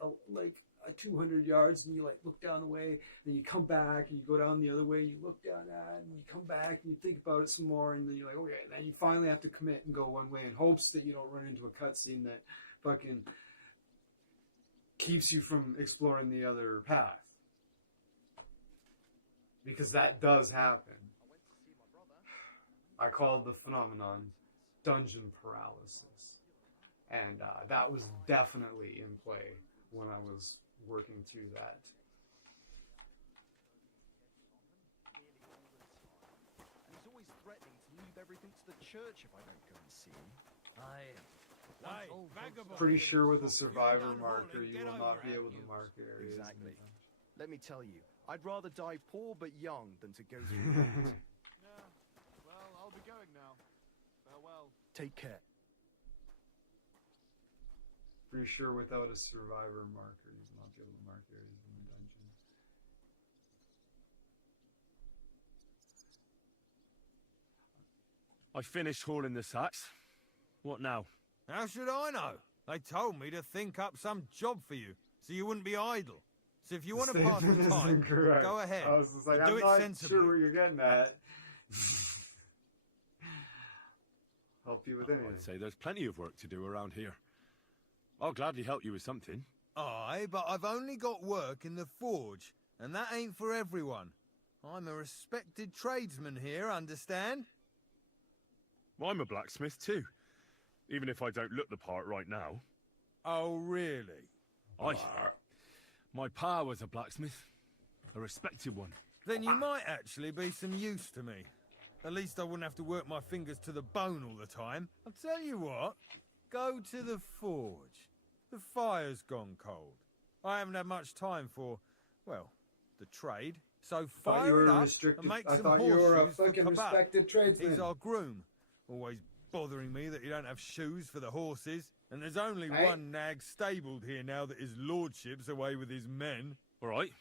200 yards, and you look down the way. Then you come back, and you go down the other way. You look down that, and you come back, and you think about it some more. And then you're like, okay. And then you finally have to commit and go one way in hopes that you don't run into a cutscene that fucking keeps you from exploring the other path. Because that does happen. I call the phenomenon dungeon paralysis. And that was definitely in play when I was working through that. And he's always threatening to leave everything to the church if I don't go and see him. Pretty sure with a survivor marker, you will not be able to mark areas. Exactly. Let me tell you, I'd rather die poor but young than to go through that. Yeah, well, I'll be going now. Farewell. Take care. Pretty sure without a survivor marker, you will not be able to mark areas in the dungeon. I finished hauling the sacks. What now? How should I know? They told me to think up some job for you, so you wouldn't be idle. So if you want to pass the time, go ahead. I was just like, but do I'm it not sensibly. sure what you're getting at. Help you with anything. I'd say there's plenty of work to do around here. I'll gladly help you with something. Aye, but I've only got work in the forge, and that ain't for everyone. I'm a respected tradesman here, understand? Well, I'm a blacksmith too, even if I don't look the part right now. Oh, really? My pa was a blacksmith, a respected one. Then you might actually be some use to me. At least I wouldn't have to work my fingers to the bone all the time. I'll tell you what, go to the forge. The fire's gone cold. I haven't had much time for, well, the trade. So fire it up and make some thought you were a horseshoes for fucking Kebab. respected tradesman. He's our groom. Always bothering me that you don't have shoes for the horses. And there's only Hey. one nag stabled here now that his lordship's away with his men. All right.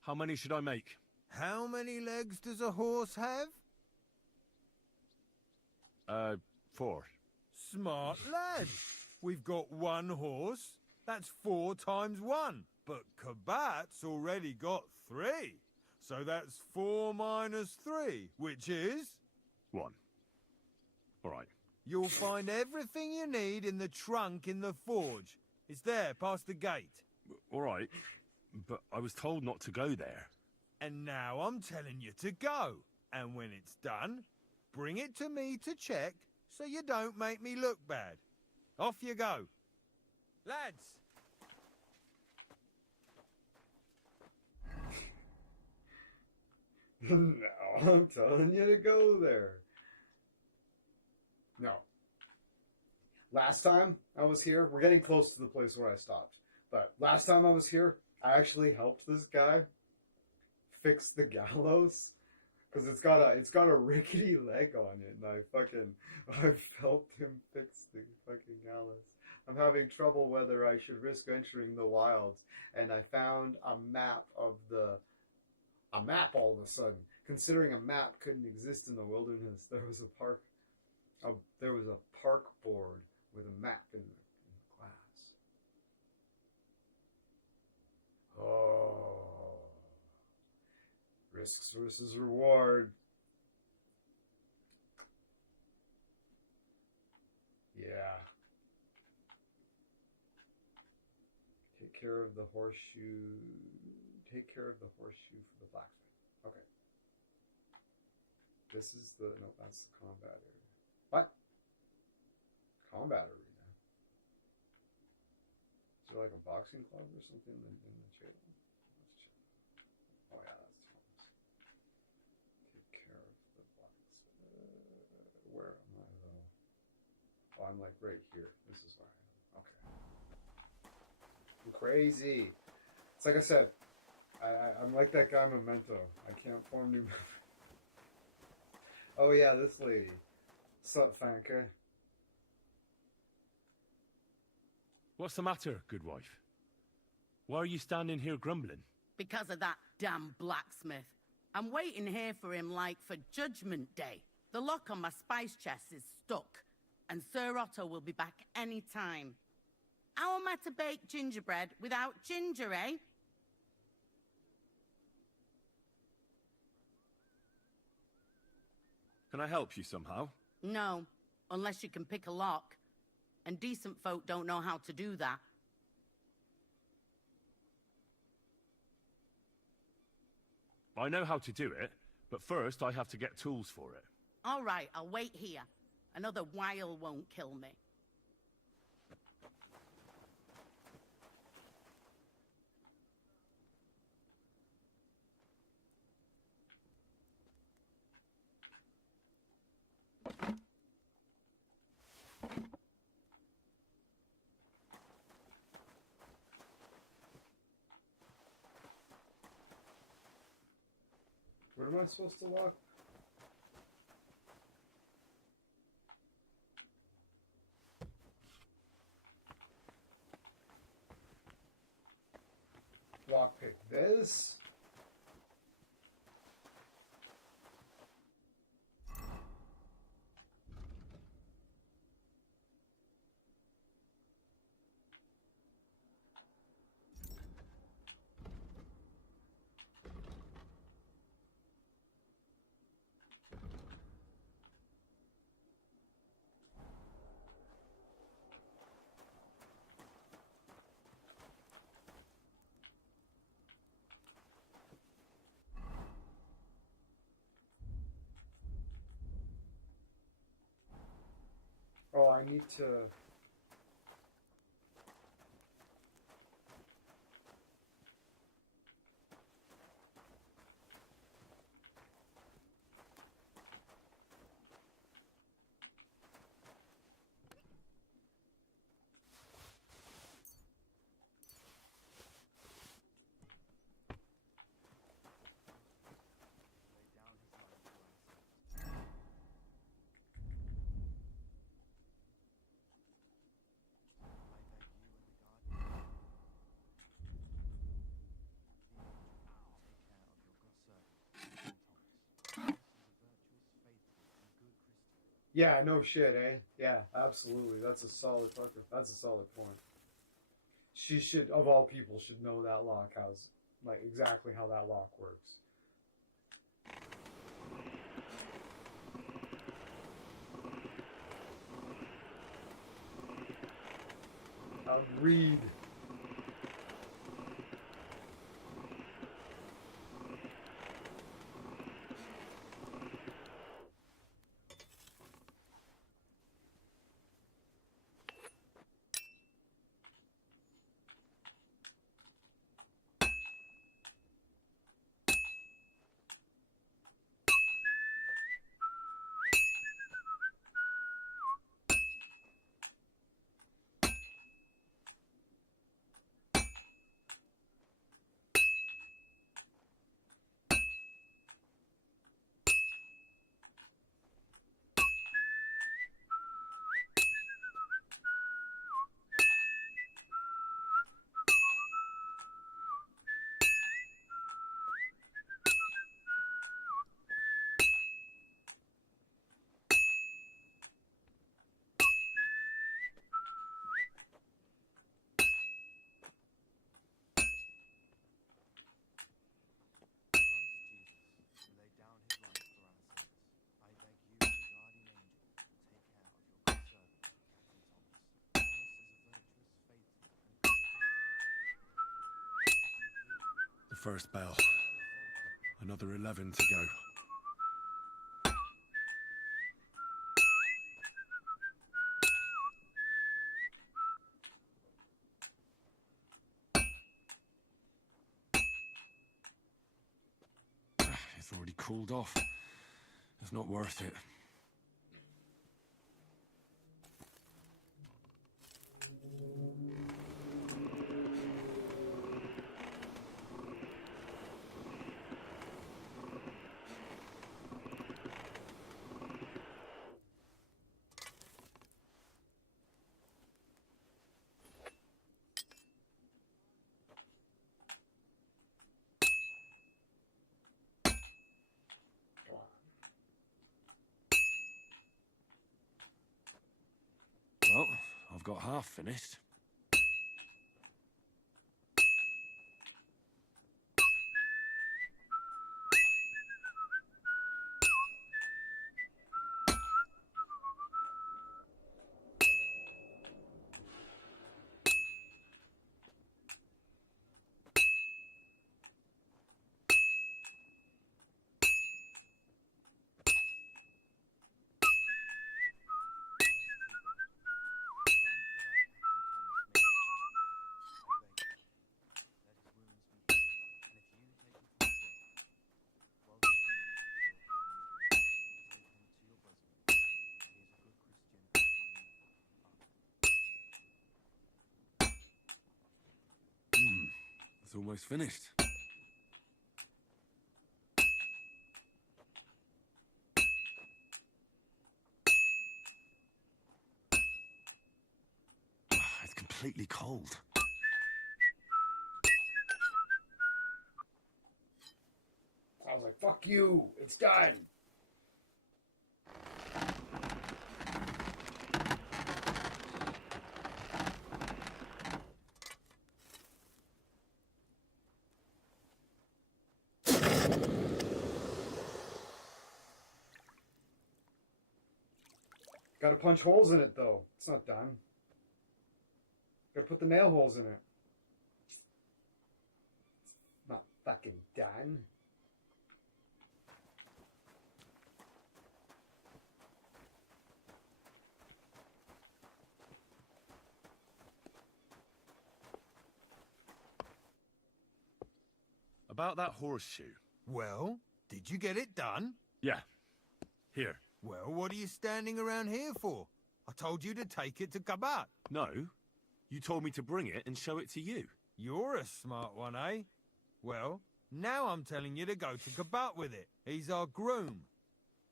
How many should I make? How many legs does a horse have? 4. Smart lad. We've got one horse. That's 4 times 1. But Kabat's already got 3. So that's 4 minus 3, which is... 1. All right. You'll find everything you need in the trunk in the forge. It's there, past the gate. All right. But I was told not to go there. And now I'm telling you to go. And when it's done, bring it to me to check so you don't make me look bad. Off you go. Lads! No, I'm telling you to go there. No. Last time I was here, we're getting close to the place where I stopped. But last time I was here, I actually helped this guy fix the gallows. Because it's got a rickety leg on it, and I've helped him fix the fucking gallows. I'm having trouble whether I should risk entering the wilds, and I found a map all of a sudden. Considering a map couldn't exist in the wilderness, there was a park board with a map in the glass. Oh. Risks versus reward. Yeah. Take care of the horseshoe. Take care of the horseshoe for the blacksmith. Okay. This is the... No, that's the combat area. What? Combat arena. Is there like a boxing club or something in the jail? Let's check. Oh yeah, that's Thomas. Take care of the blacksmith. Where am I though? Oh, I'm like right here. This is where I am. Okay. I'm crazy. It's like I said. I'm like that guy Memento. I can't form new memories. Oh yeah, this lady. Sup, Fanka? What's the matter, good wife? Why are you standing here grumbling? Because of that damn blacksmith. I'm waiting here for him like for Judgment Day. The lock on my spice chest is stuck, and Sir Otto will be back any time. How am I to bake gingerbread without ginger, eh? Can I help you somehow? No, unless you can pick a lock. And decent folk don't know how to do that. I know how to do it, but first I have to get tools for it. All right, I'll wait here. Another while won't kill me. What am I supposed to lock? Lockpick this. Oh, I need to... Yeah, no shit, eh? Yeah, absolutely. That's a solid point. She should, of all people, should know that lock has, like, exactly how that lock works. Agreed. The first bell. Another 11 to go. It's already cooled off. It's not worth it. Well, I've got half finished. It's almost finished. It's completely cold. I was like, fuck you, it's done. Gotta punch holes in it, though. It's not done. Gotta put the nail holes in it. It's not fucking done. About that horseshoe. Well, did you get it done? Yeah. Here. Well, what are you standing around here for? I told you to take it to Kabat. No. You told me to bring it and show it to you. You're a smart one, eh? Well, now I'm telling you to go to Kabat with it. He's our groom.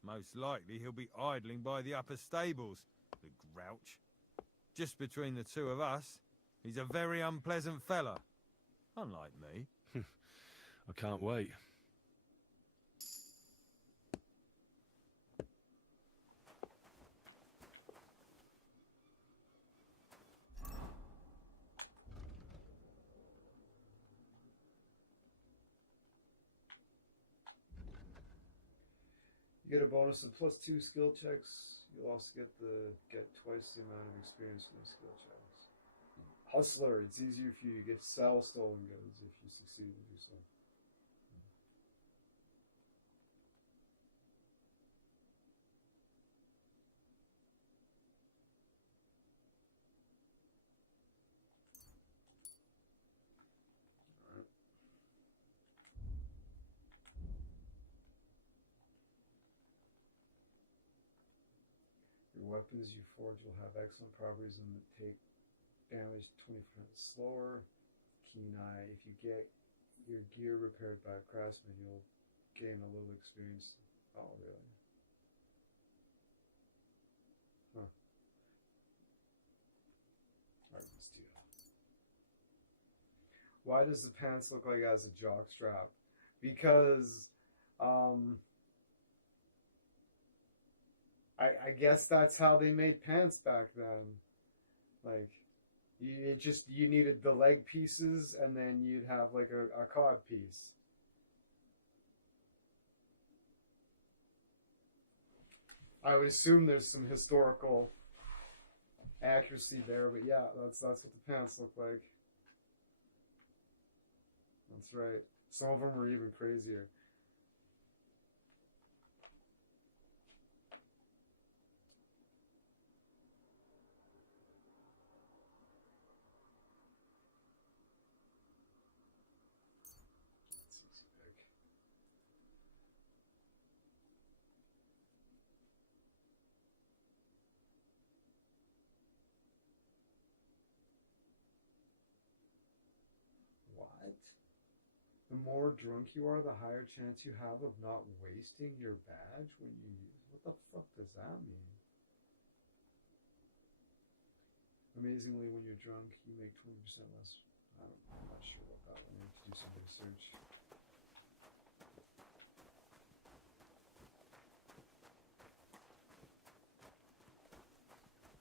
Most likely he'll be idling by the upper stables, the grouch. Just between the two of us, he's a very unpleasant fella. Unlike me. I can't wait. You get a bonus of +2 skill checks. You'll also get twice the amount of experience from the skill checks. Hustler, it's easier for you to sell stolen goods if you succeed in do so. Your weapons you forge will have excellent properties and take damage 20% slower. Keen eye. If you get your gear repaired by a craftsman, you'll gain a little experience. Oh, really? Huh. Alright, let's do that. Why does the pants look like it has a jock strap? Because, I guess that's how they made pants back then. Like, you needed the leg pieces, and then you'd have like a cod piece. I would assume there's some historical accuracy there, but yeah, that's what the pants look like. That's right. Some of them are even crazier. The more drunk you are, the higher chance you have of not wasting your badge when you use. What the fuck does that mean? Amazingly, when you're drunk, you make 20% less. I'm not sure about that. I need to do some research.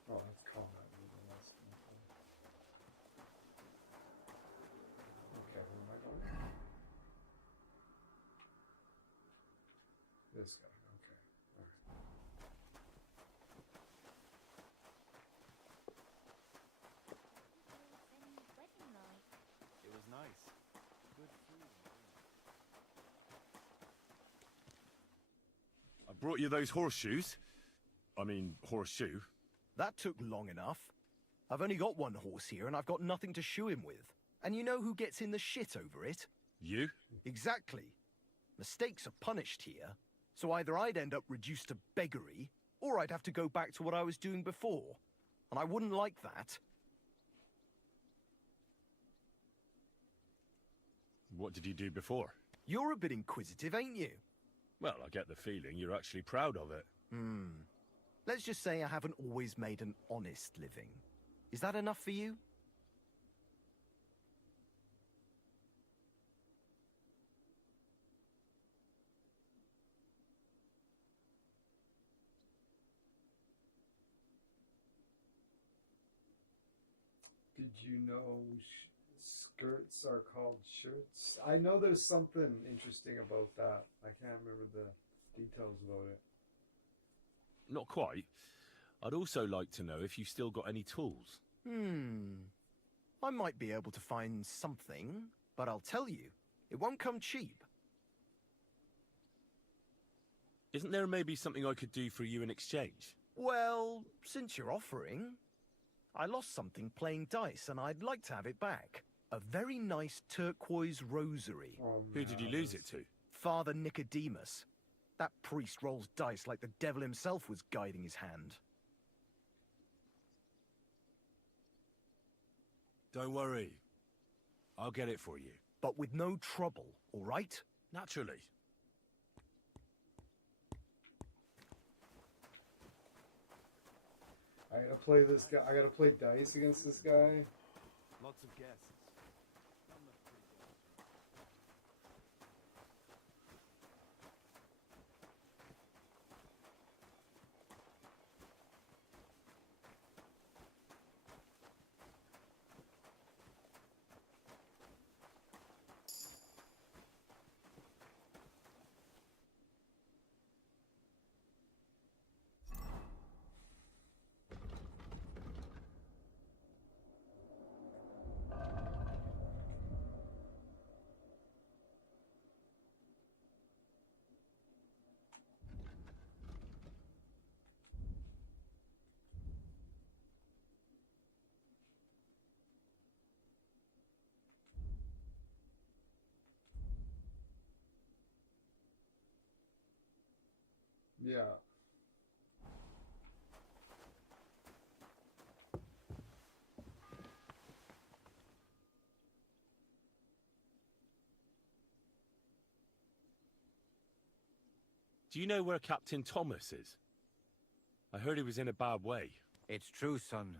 Oh, that's combat. Okay, where am I going? This guy, okay. Alright. It was nice. Good food. I brought you those horseshoes. I mean, horseshoe. That took long enough. I've only got one horse here and I've got nothing to shoe him with. And you know who gets in the shit over it? You? Exactly. Mistakes are punished here. So either I'd end up reduced to beggary, or I'd have to go back to what I was doing before. And I wouldn't like that. What did you do before? You're a bit inquisitive, ain't you? Well, I get the feeling you're actually proud of it. Let's just say I haven't always made an honest living. Is that enough for you? Did you know skirts are called shirts? I know there's something interesting about that. I can't remember the details about it. Not quite. I'd also like to know if you've still got any tools. I might be able to find something, but I'll tell you, it won't come cheap. Isn't there maybe something I could do for you in exchange? Well, since you're offering, I lost something playing dice and I'd like to have it back. A very nice turquoise rosary. Who did you lose it to? Father Nicodemus. That priest rolls dice like the devil himself was guiding his hand. Don't worry. I'll get it for you. But with no trouble, all right? Naturally. I gotta play this guy. I gotta play dice against this guy. Lots of guests. Yeah. Do you know where Captain Thomas is? I heard he was in a bad way. It's true, son.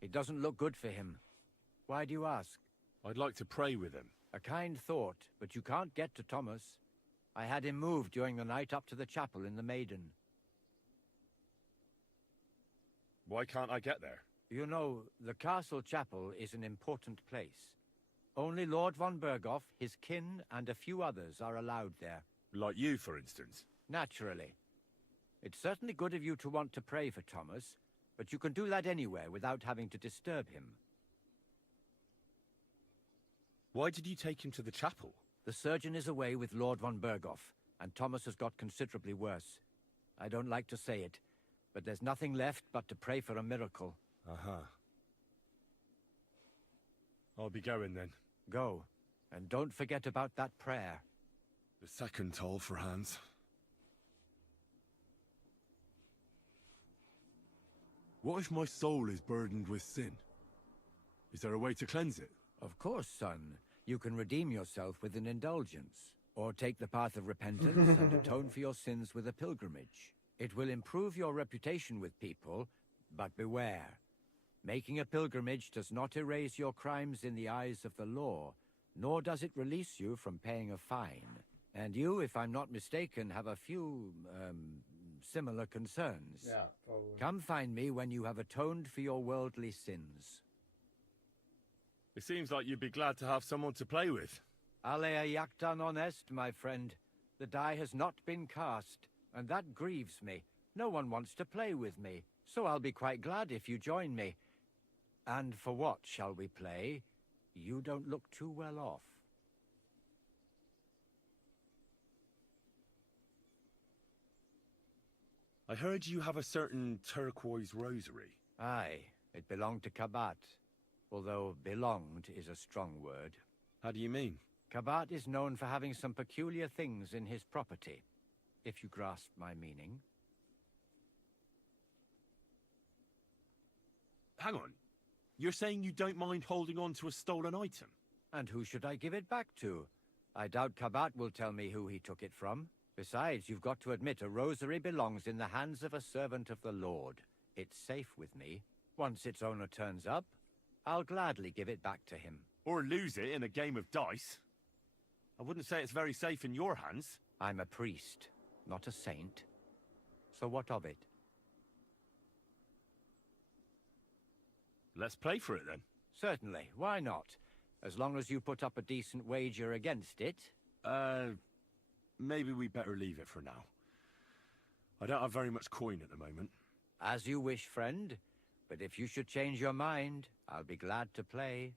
It doesn't look good for him. Why do you ask? I'd like to pray with him. A kind thought, but you can't get to Thomas. I had him moved during the night up to the chapel in the Maiden. Why can't I get there? You know, the castle chapel is an important place. Only Lord von Berghoff, his kin, and a few others are allowed there. Like you, for instance. Naturally. It's certainly good of you to want to pray for Thomas, but you can do that anywhere without having to disturb him. Why did you take him to the chapel? The surgeon is away with Lord von Berghoff, and Thomas has got considerably worse. I don't like to say it, but there's nothing left but to pray for a miracle. I'll be going then. Go, and don't forget about that prayer. The second toll for Hans. What if my soul is burdened with sin? Is there a way to cleanse it? Of course, son. You can redeem yourself with an indulgence, or take the path of repentance and atone for your sins with a pilgrimage. It will improve your reputation with people, but beware. Making a pilgrimage does not erase your crimes in the eyes of the law, nor does it release you from paying a fine. And you, if I'm not mistaken, have a few, similar concerns. Yeah, totally. Come find me when you have atoned for your worldly sins. It seems like you'd be glad to have someone to play with. Alea jacta non est, my friend. The die has not been cast, and that grieves me. No one wants to play with me, so I'll be quite glad if you join me. And for what shall we play? You don't look too well off. I heard you have a certain turquoise rosary. Aye, it belonged to Kabat, although belonged is a strong word. How do you mean? Kabat is known for having some peculiar things in his property, if you grasp my meaning. Hang on. You're saying you don't mind holding on to a stolen item? And who should I give it back to? I doubt Kabat will tell me who he took it from. Besides, you've got to admit a rosary belongs in the hands of a servant of the Lord. It's safe with me. Once its owner turns up, I'll gladly give it back to him. Or lose it in a game of dice. I wouldn't say it's very safe in your hands. I'm a priest, not a saint. So what of it? Let's play for it then. Certainly, why not? As long as you put up a decent wager against it. Maybe we better leave it for now. I don't have very much coin at the moment. As you wish, friend. But if you should change your mind, I'll be glad to play.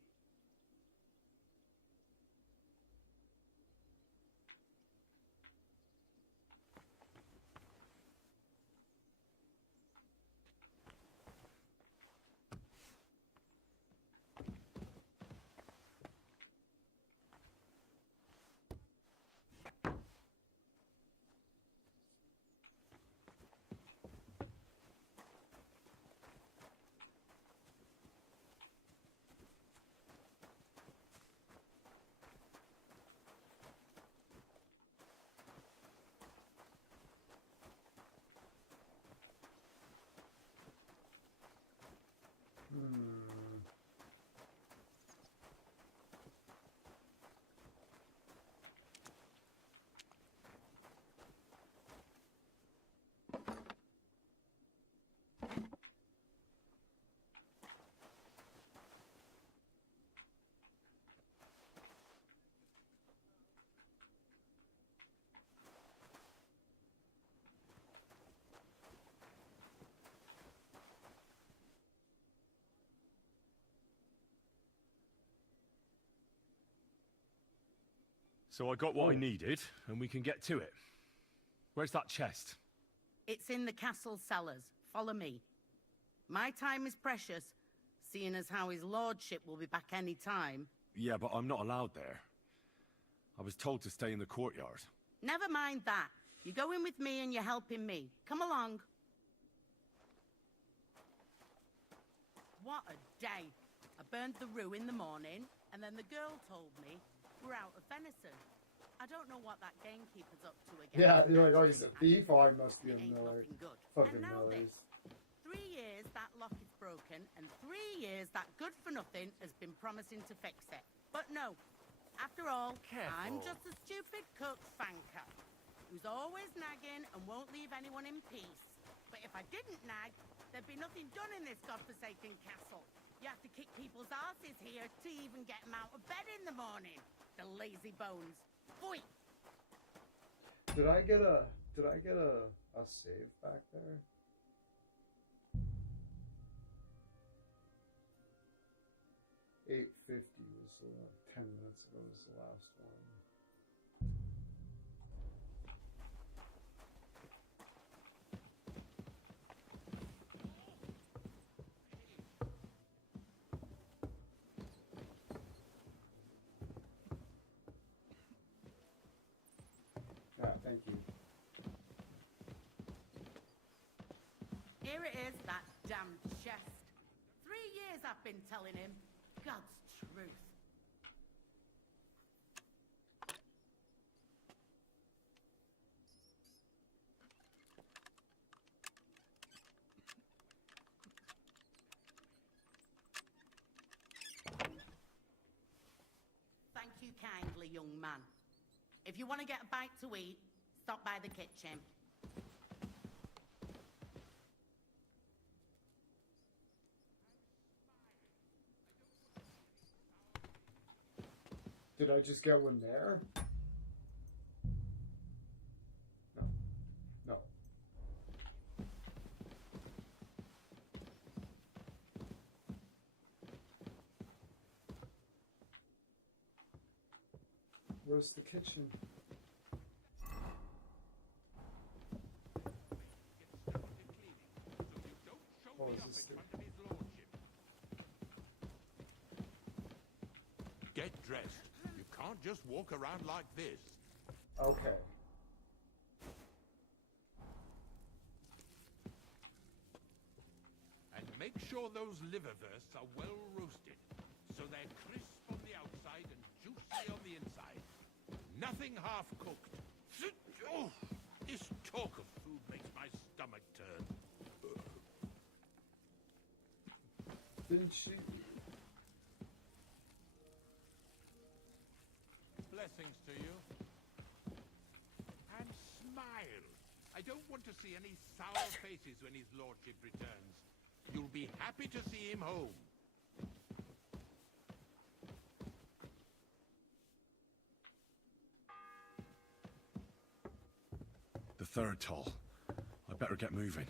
So I got what I needed, and we can get to it. Where's that chest? It's in the castle cellars. Follow me. My time is precious, seeing as how his lordship will be back any time. Yeah, but I'm not allowed there. I was told to stay in the courtyard. Never mind that. You go in with me and you're helping me. Come along. What a day. I burned the rue in the morning, and then the girl told me we're out of venison. I don't know what that gamekeeper's up to again. Yeah, you're like, oh, he's a thief. Oh, he must be a miller. Fucking And now millers. this. 3 years that lock is broken, and 3 years that good-for-nothing has been promising to fix it. But no. After all, I'm just a stupid cook Fanker, who's always nagging and won't leave anyone in peace. But if I didn't nag, there'd be nothing done in this godforsaken castle. You have to kick people's asses here to even get them out of bed in the morning. The lazy bones. Boy. Did I get a save back there? $8.50 was 10 minutes ago was the last one. Thank you. Here it is, that damned chest. 3 years I've been telling him. God's truth. Thank you kindly, young man. If you want to get a bite to eat, stop by the kitchen. Did I just get one there? No. No. Where's the kitchen? Oh, is this the... Get dressed. You can't just walk around like this. Okay. And make sure those liverwursts are well roasted, so they're crisp on the outside and juicy on the inside. Nothing half-cooked. Oh, this talk of food makes my stomach turn. Didn't she? Blessings to you. And smile. I don't want to see any sour faces when his lordship returns. You'll be happy to see him home. The third toll. I better get moving.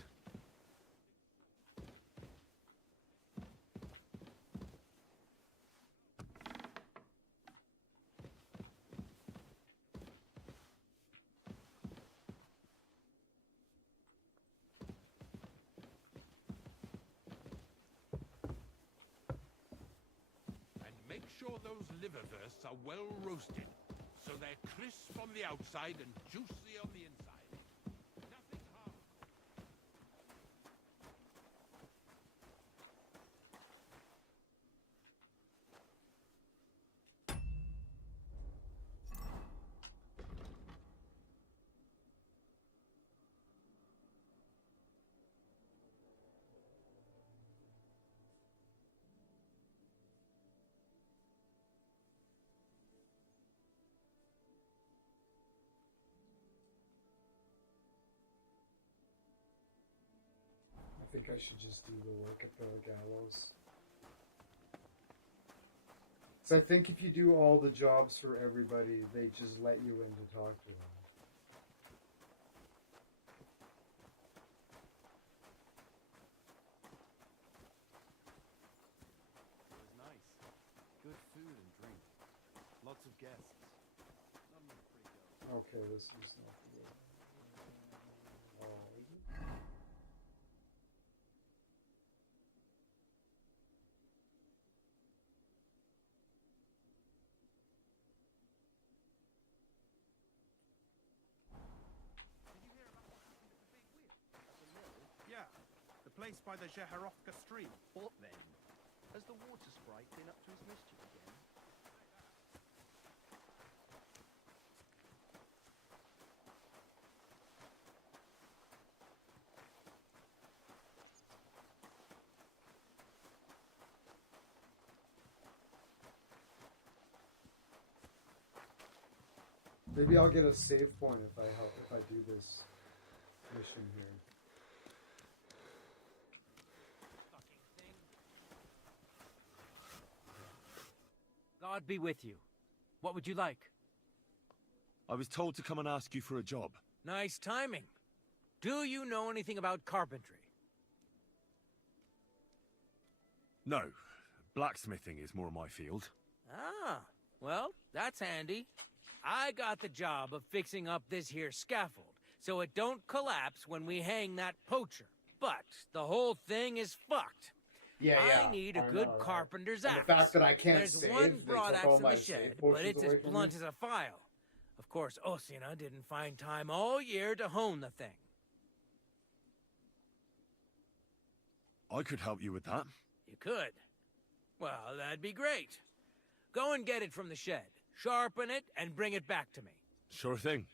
And make sure those liverwursts are well roasted, so they're crisp on the outside and juicy on the inside. Nothing half. I think I should just do the work at the gallows. So I think if you do all the jobs for everybody, they just let you in to talk to them. It was nice. Good food and drink. Lots of guests. Not enough pretty girls. Okay, this is not good. Oh, is it? Yeah, the place by the Jeherovka stream. What then? Has the water sprite been up to his mischief again? Maybe I'll get a save point if I do this mission here. God be with you. What would you like? I was told to come and ask you for a job. Nice timing. Do you know anything about carpentry? No. Blacksmithing is more my field. Ah, well, that's handy. I got the job of fixing up this here scaffold, so it don't collapse when we hang that poacher. But the whole thing is fucked. Yeah, I need a I good know, right? carpenter's And axe. the fact that I can't There's save, one they broad took axe all in my the save shed, potions but it's away as from blunt me. as a file. Of course, Osina didn't find time all year to hone the thing. I could help you with that. You could. Well, that'd be great. Go and get it from the shed, sharpen it, and bring it back to me. Sure thing.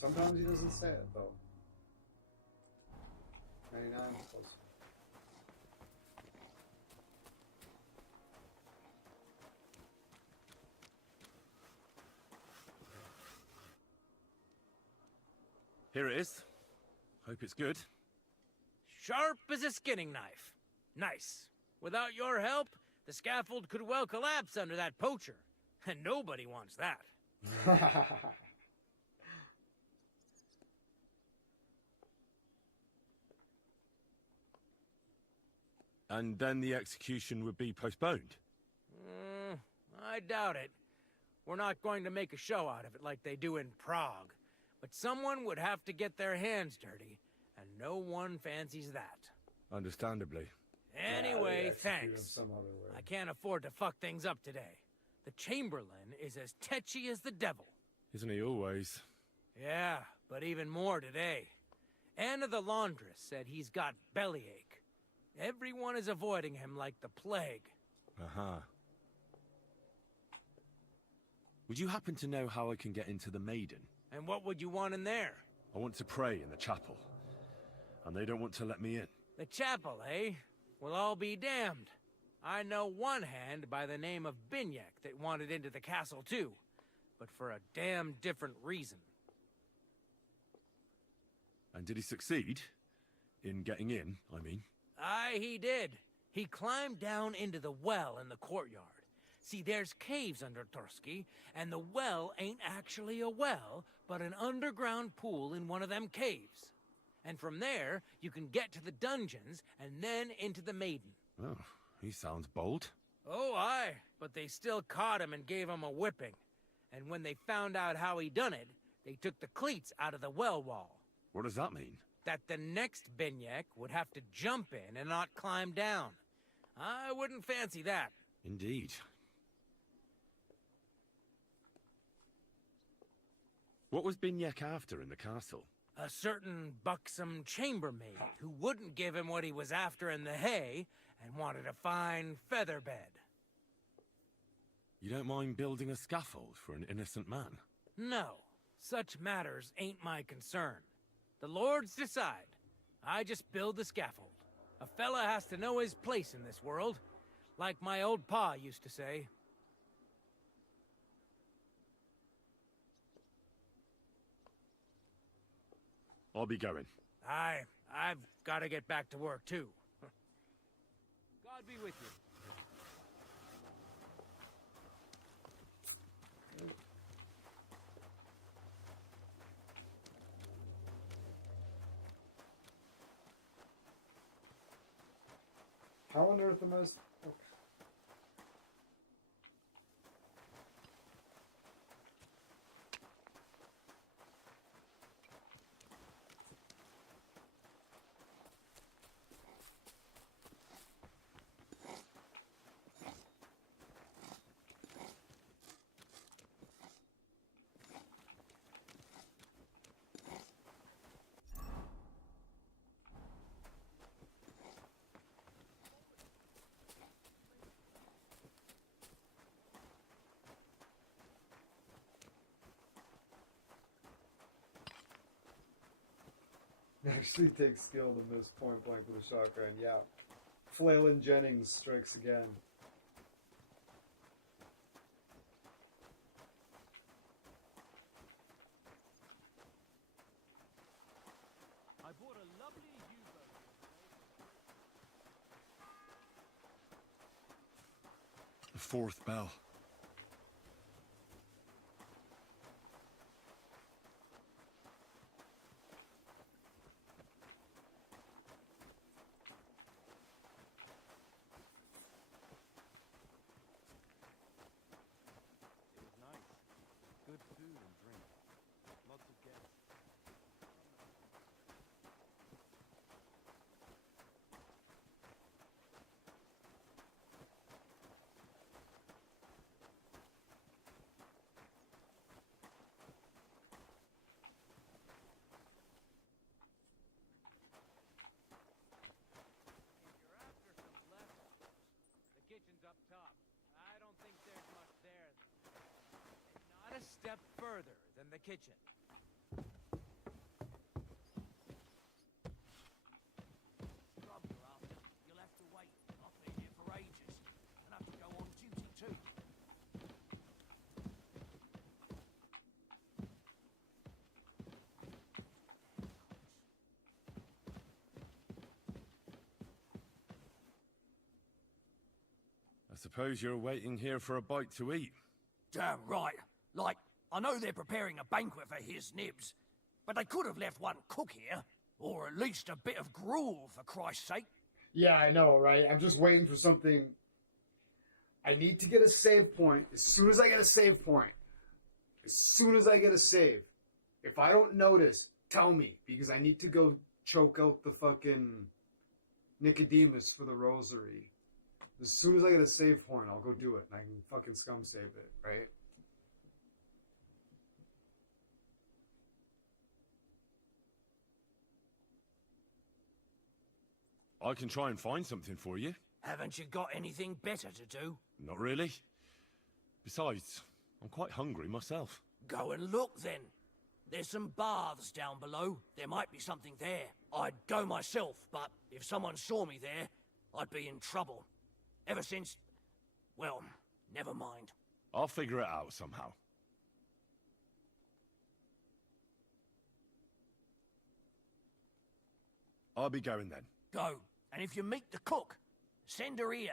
Sometimes he doesn't say it, though. 99 is close. Here it is. Hope it's good. Sharp as a skinning knife. Nice. Without your help, the scaffold could well collapse under that poacher. And nobody wants that. And then the execution would be postponed? I doubt it. We're not going to make a show out of it like they do in Prague. But someone would have to get their hands dirty, and no one fancies that. Understandably. Anyway, execute him thanks. some other way. I can't afford to fuck things up today. The Chamberlain is as tetchy as the devil. Isn't he always? Yeah, but even more today. Anna the laundress said he's got bellyache. Everyone is avoiding him like the plague. Uh-huh. Would you happen to know how I can get into the Maiden? And what would you want in there? I want to pray in the chapel. And they don't want to let me in. The chapel, eh? Well, I'll be damned. I know one hand by the name of Binyak that wanted into the castle too. But for a damn different reason. And did he succeed? In getting in, I mean? Aye, he did. He climbed down into the well in the courtyard. See, there's caves under Torsky, and the well ain't actually a well, but an underground pool in one of them caves. And from there, you can get to the dungeons, and then into the Maiden. Oh, he sounds bold. Oh, aye, but they still caught him and gave him a whipping. And when they found out how he done it, they took the cleats out of the well wall. What does that mean? That the next Binyak would have to jump in and not climb down. I wouldn't fancy that. Indeed. What was Binyak after in the castle? A certain buxom chambermaid who wouldn't give him what he was after in the hay and wanted a fine feather bed. You don't mind building a scaffold for an innocent man? No, such matters ain't my concern. The lords decide. I just build the scaffold. A fella has to know his place in this world, like my old pa used to say. I'll be going. I've got to get back to work too. God be with you. How on earth am I? Okay. It actually takes skill to miss point blank with a shotgun. Yeah. Flailin' Jennings strikes again. I bought a lovely U-boat. The fourth bell. Good food and drink. Lots of guests. If you're after some leftovers, the kitchen's up top. I don't think there's much there, though. Not a step further than the kitchen. Grub you're after. You'll have to wait. I've been here for ages. And have to go on duty too. I suppose you're waiting here for a bite to eat. Damn right. Like I know they're preparing a banquet for his nibs, but they could have left one cook here, or at least a bit of gruel, for Christ's sake. Yeah, I know, right? I'm just waiting for something. I need to get a save point. As soon as I get a save point, if I don't notice, tell me, because I need to go choke out the fucking Nicodemus for the rosary. As soon as I get a save point, I'll go do it, and I can fucking scum save it, right? I can try and find something for you. Haven't you got anything better to do? Not really. Besides, I'm quite hungry myself. Go and look then. There's some baths down below. There might be something there. I'd go myself, but if someone saw me there, I'd be in trouble. Ever since... well, never mind. I'll figure it out somehow. I'll be going then. Go. And if you meet the cook, send her here.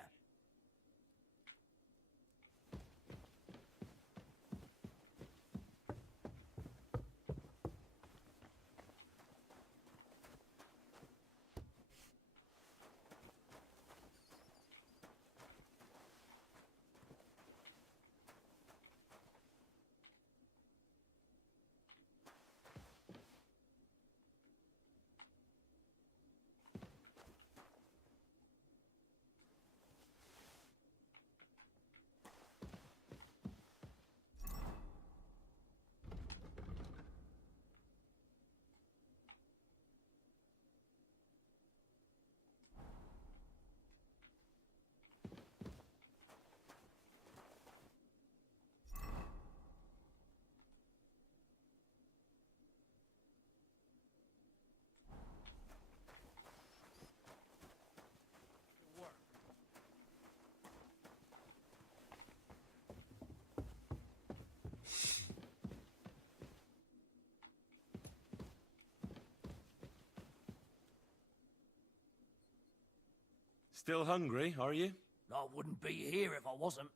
Still hungry, are you? I wouldn't be here if I wasn't.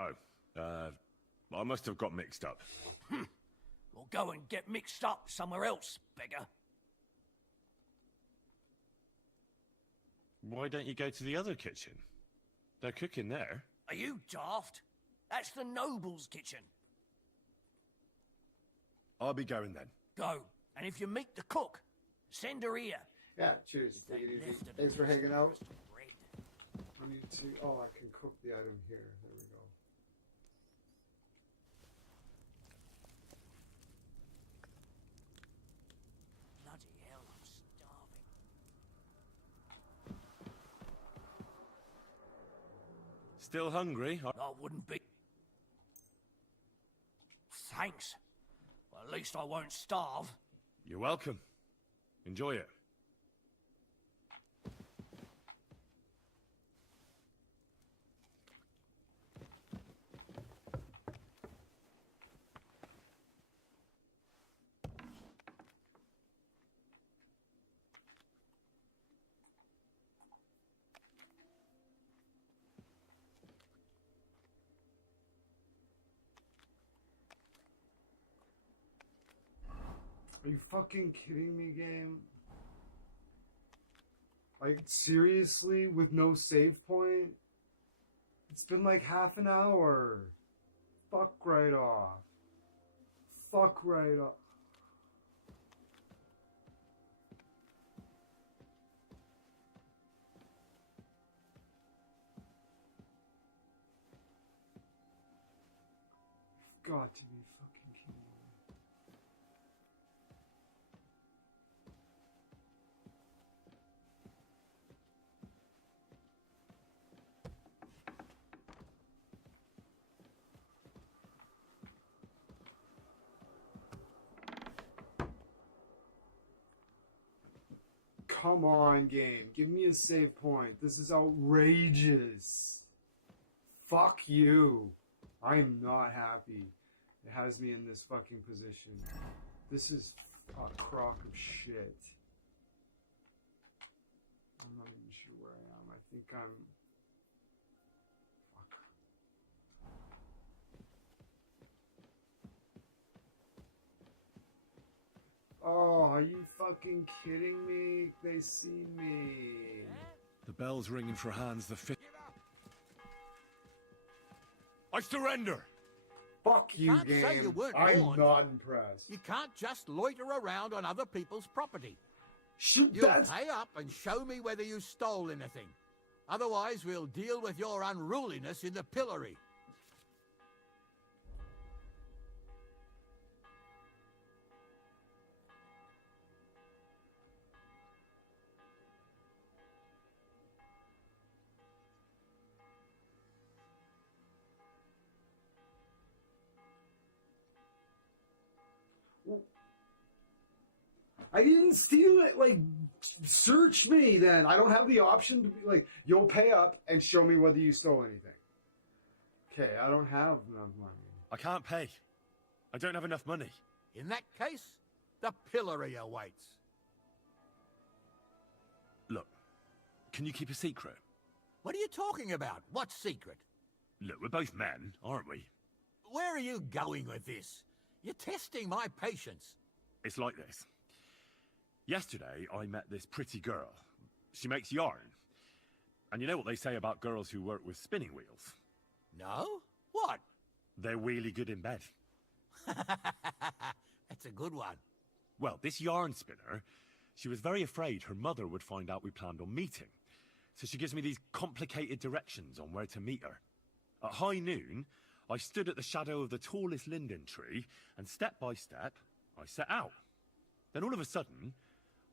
Oh, I must have got mixed up. Well, go and get mixed up somewhere else, beggar. Why don't you go to the other kitchen? They're cooking there. Are you daft? That's the noble's kitchen. I'll be going then. Go. And if you meet the cook, send her here. Yeah, cheers. Take it easy. Thanks for hanging out. I need to... oh, I can cook the item here. There we go. Bloody hell, I'm starving. Still hungry? I wouldn't be. Thanks. Well, at least I won't starve. You're welcome. Enjoy it. Are you fucking kidding me, game? Like, seriously? With no save point? It's been like half an hour. Fuck right off. Fuck right off. You've got to be fucking kidding me. Come on, game. Give me a save point. This is outrageous. Fuck you. I am not happy. It has me in this fucking position. This is a crock of shit. I'm not even sure where I am. I think I'm... Fuck. Oh, are you fucking kidding me? They see me. The bell's ringing for Hans the Fifth. I surrender! Fuck you, Can't say you game. weren't I'm warned. not impressed. You can't just loiter around on other people's property. Shoot, You'll that's... pay up and show me whether you stole anything. Otherwise, we'll deal with your unruliness in the pillory. I didn't steal it. Like, search me then. I don't have the option to be like, you'll pay up and show me whether you stole anything. Okay, I don't have enough money. I can't pay. I don't have enough money. In that case, the pillory awaits. Look, can you keep a secret? What are you talking about? What secret? Look, we're both men, aren't we? Where are you going with this? You're testing my patience. It's like this. Yesterday, I met this pretty girl. She makes yarn. And you know what they say about girls who work with spinning wheels? No? What? They're really good in bed. That's a good one. Well, this yarn spinner, she was very afraid her mother would find out we planned on meeting. So she gives me these complicated directions on where to meet her. At high noon, I stood at the shadow of the tallest linden tree, and step by step, I set out. Then all of a sudden,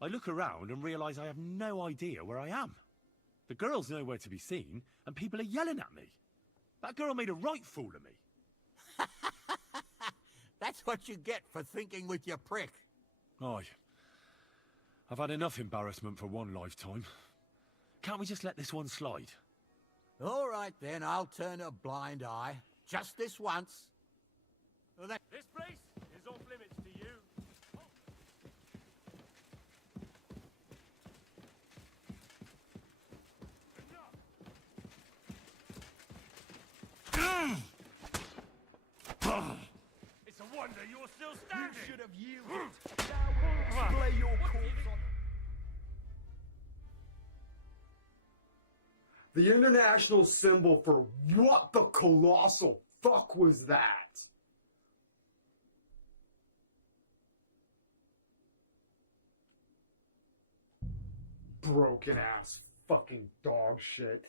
I look around and realise I have no idea where I am. The girl's nowhere to be seen, and people are yelling at me. That girl made a right fool of me. That's what you get for thinking with your prick. Aye. I've had enough embarrassment for one lifetime. Can't we just let this one slide? All right, then, I'll turn a blind eye. Just this once. This place is off limits to you. It's a wonder you're still standing. You should have yielded. Now we'll display your corpse on... The international symbol for what the colossal fuck was that? Broken ass fucking dog shit.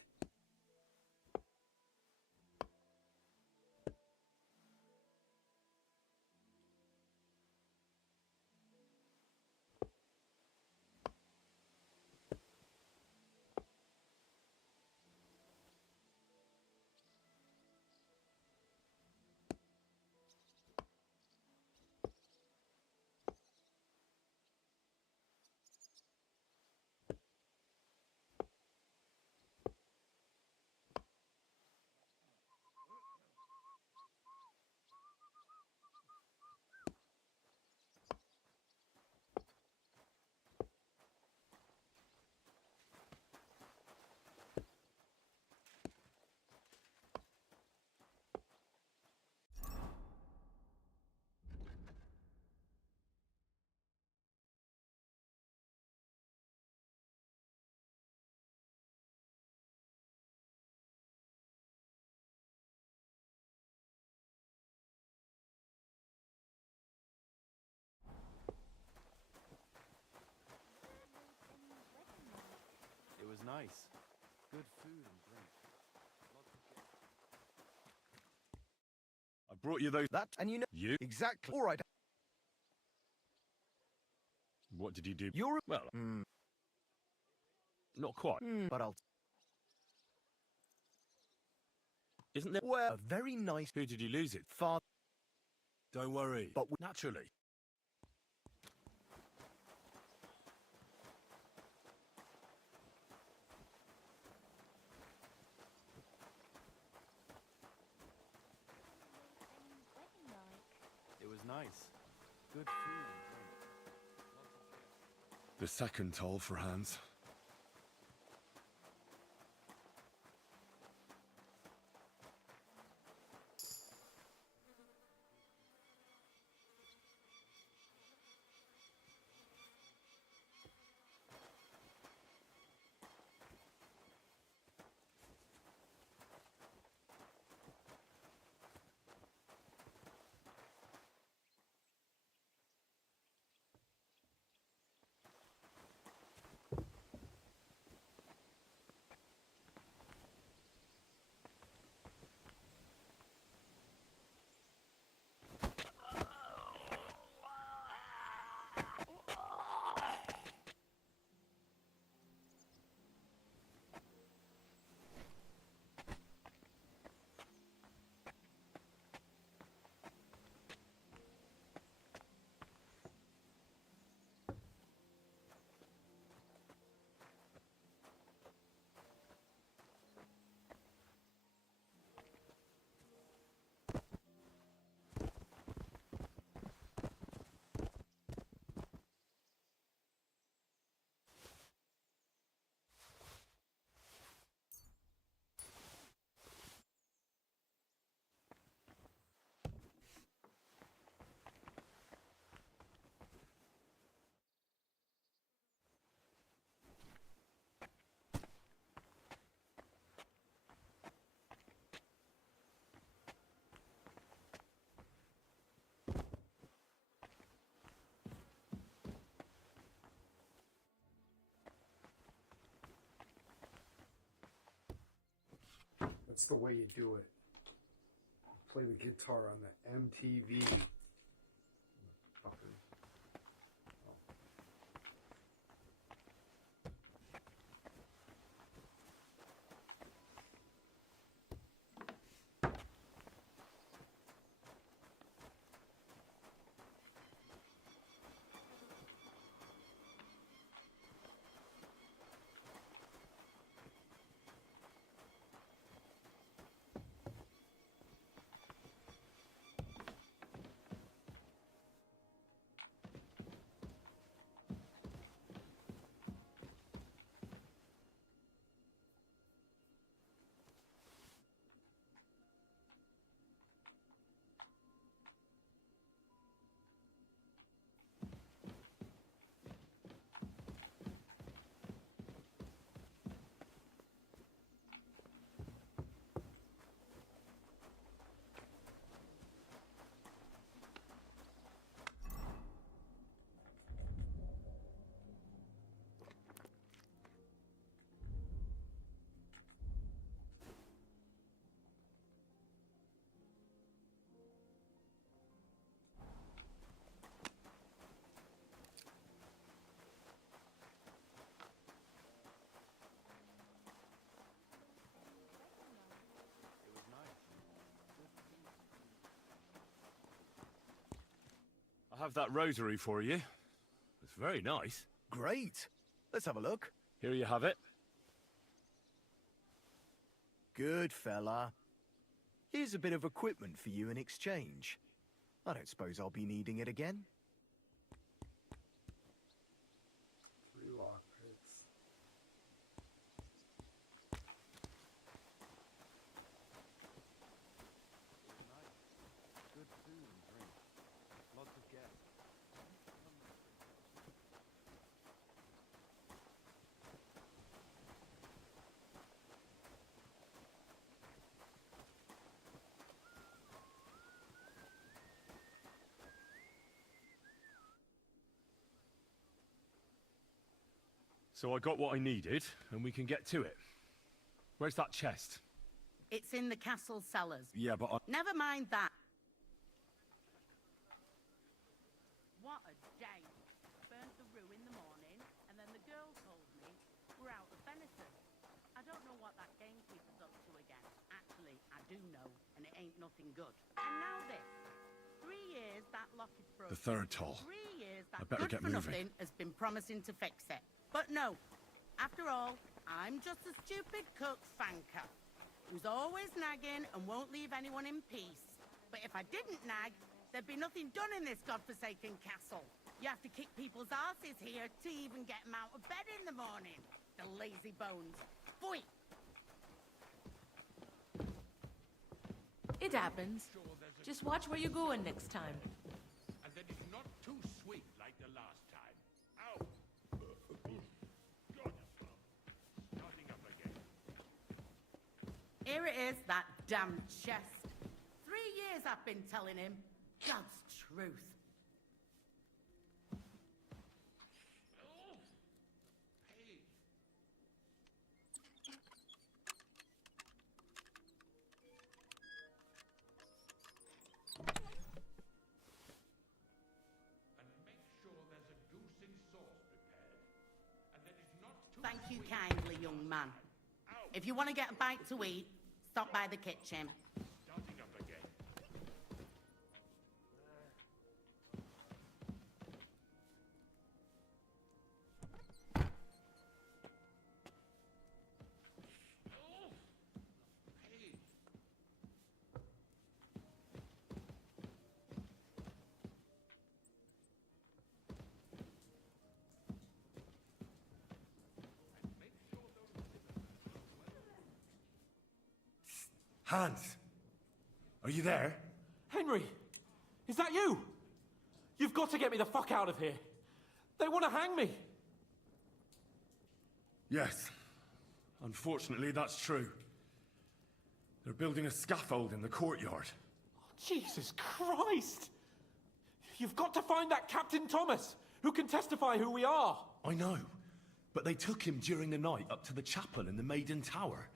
It was nice. Good food and drink. I brought you those... That, and you know... You? Exactly. All right. What did you do? You're... Well... Not quite. But I'll... Isn't there... Well, very nice... Who did you lose it? Father... Don't worry. But... Naturally. It was nice. Good food and drink. The second toll for Hans. That's the way you do it. Play the guitar on the MTV. Fucker. I have that rosary for you. It's very nice. Great. Let's have a look. Here you have it. Good fella. Here's a bit of equipment for you in exchange. I don't suppose I'll be needing it again. 3 lock picks. Good food and drink. Lots of guests. So I got what I needed, and we can get to it. Where's that chest? It's in the castle cellars. Yeah, but Never mind that. What a day. Burnt the rue in the morning, and then the girl told me we're out of venison. I don't know what that gamekeeper's up to again. Actually, I do know, and it ain't nothing good. And now this. 3 years that lock is broken. The third toll. 3 years that I better good get for moving. nothing has been promising to fix it. But no. After all, I'm just a stupid cook fanker who's always nagging and won't leave anyone in peace. But if I didn't nag, there'd be nothing done in this godforsaken castle. You have to kick people's asses here to even get them out of bed in the morning. The lazy bones. Boy! It happens. Just watch where you're going next time. And that it's not too sweet like the last time. Ow! Starting up again. Here it is, that damn chest. 3 years I've been telling him. God's truth. Thank you kindly, young man. If you want to get a bite to eat, stop by the kitchen. Starting up again. Hans! Are you there? Henry! Is that you? You've got to get me the fuck out of here. They want to hang me. Yes. Unfortunately, that's true. They're building a scaffold in the courtyard. Jesus Christ! You've got to find that Captain Thomas, who can testify who we are. I know, but they took him during the night up to the chapel in the Maiden Tower.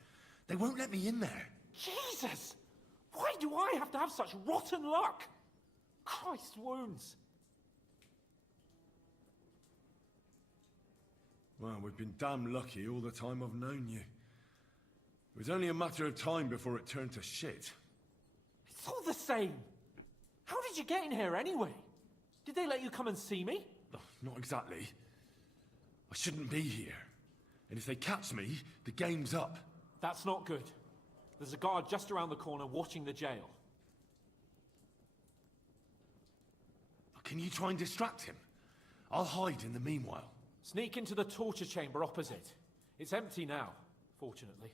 They won't let me in there. Jesus! Why do I have to have such rotten luck? Christ's wounds. Well, we've been damn lucky all the time I've known you. It was only a matter of time before it turned to shit. It's all the same. How did you get in here anyway? Did they let you come and see me? Oh, not exactly. I shouldn't be here. And if they catch me, the game's up. That's not good. There's a guard just around the corner watching the jail. Can you try and distract him? I'll hide in the meanwhile. Sneak into the torture chamber opposite. It's empty now, fortunately.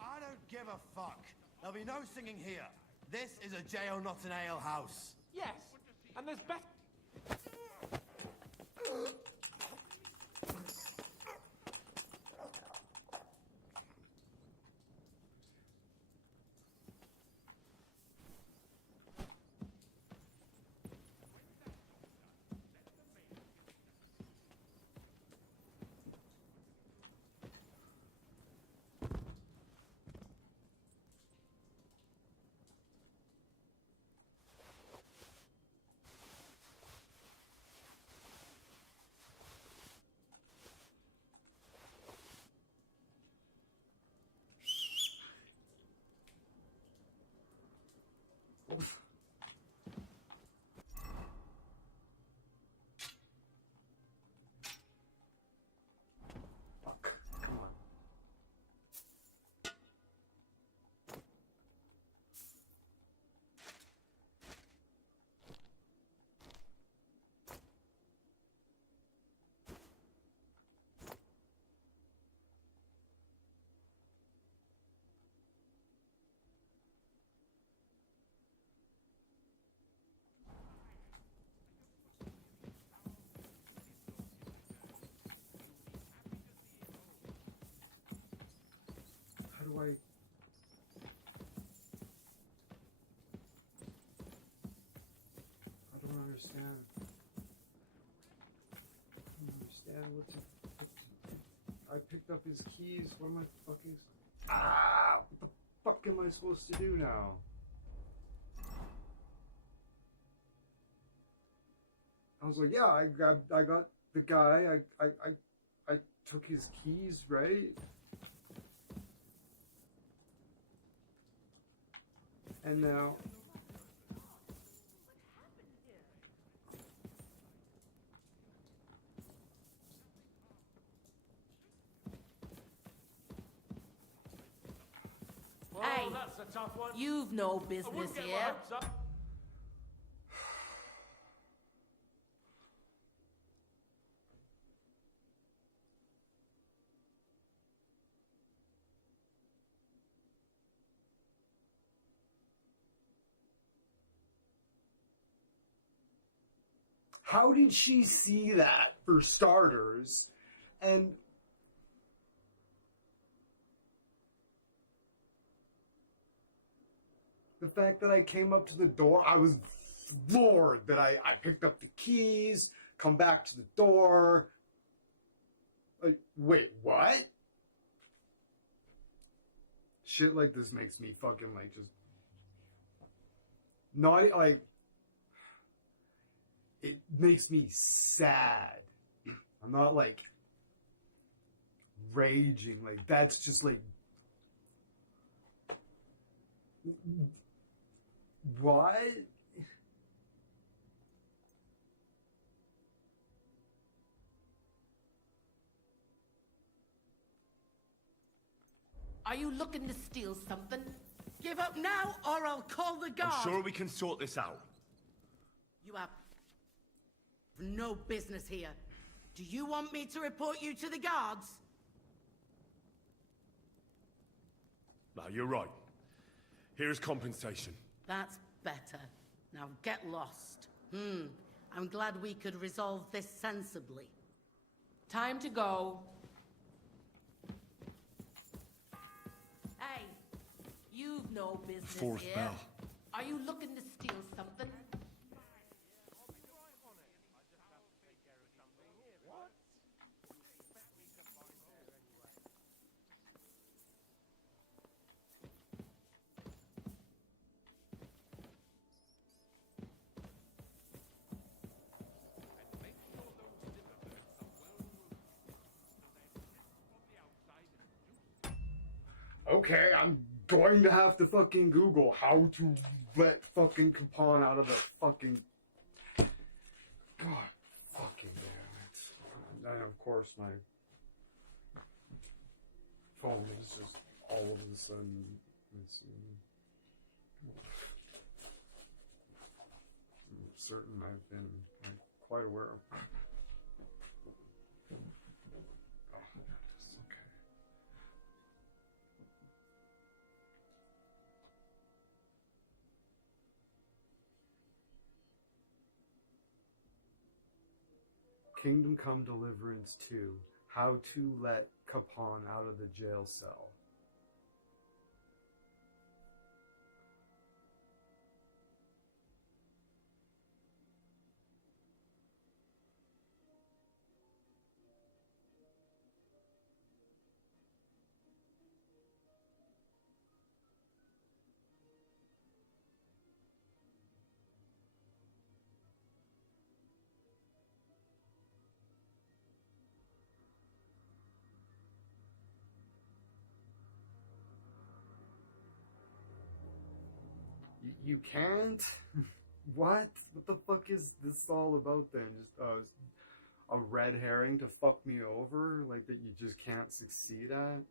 I don't give a fuck. There'll be no singing here. This is a jail, not an ale house. Yes, and there's better... I don't understand. I don't understand what to... I picked up his keys. What am I fucking... Ah! What the fuck am I supposed to do now? I was like, yeah, I got the guy. I took his keys, right? And now... Well, Hey, that's a tough one. You've no I business wouldn't get my here. hopes up. How did she see that, for starters? And the fact that I came up to the door, I was floored that I picked up the keys, come back to the door. Like, wait, what? Shit like this makes me fucking, like, just... Not, like... It makes me sad. I'm not, like, raging. Like, that's just, like... What? Are you looking to steal something? Give up now, or I'll call the guard. I'm sure we can sort this out. You have no business here. Do you want me to report you to the guards? No, you're right. Here's compensation. That's better. Now get lost. I'm glad we could resolve this sensibly. Time to go. Hey, you've no business Fourth here. bell. Are you looking to steal something? Okay, I'm going to have to fucking Google how to let fucking Capon out of the fucking... God fucking damn it. And of course my phone is just all of a sudden... Let's see. I'm certain I've been quite aware of... Kingdom Come Deliverance 2. How to let Capon out of the jail cell. You can't? What? What the fuck is this all about then? Just a red herring to fuck me over? Like that you just can't succeed at?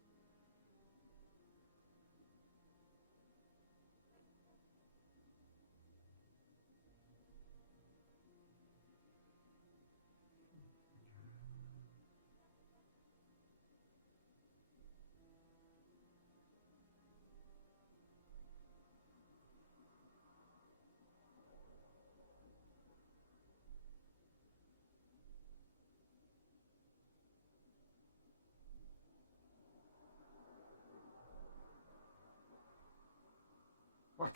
What?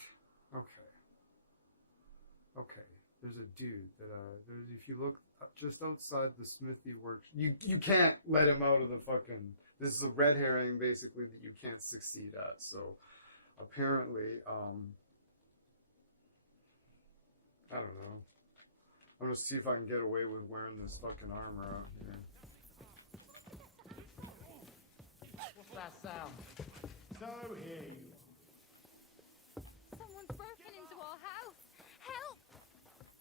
Okay. Okay. There's a dude that there's, if you look just outside the smithy works, you can't let him out of the fucking. This is a red herring basically that you can't succeed at. So apparently, I don't know. I'm gonna see if I can get away with wearing this fucking armor out here. What's that sound? So here you Someone's broken into our house! Help!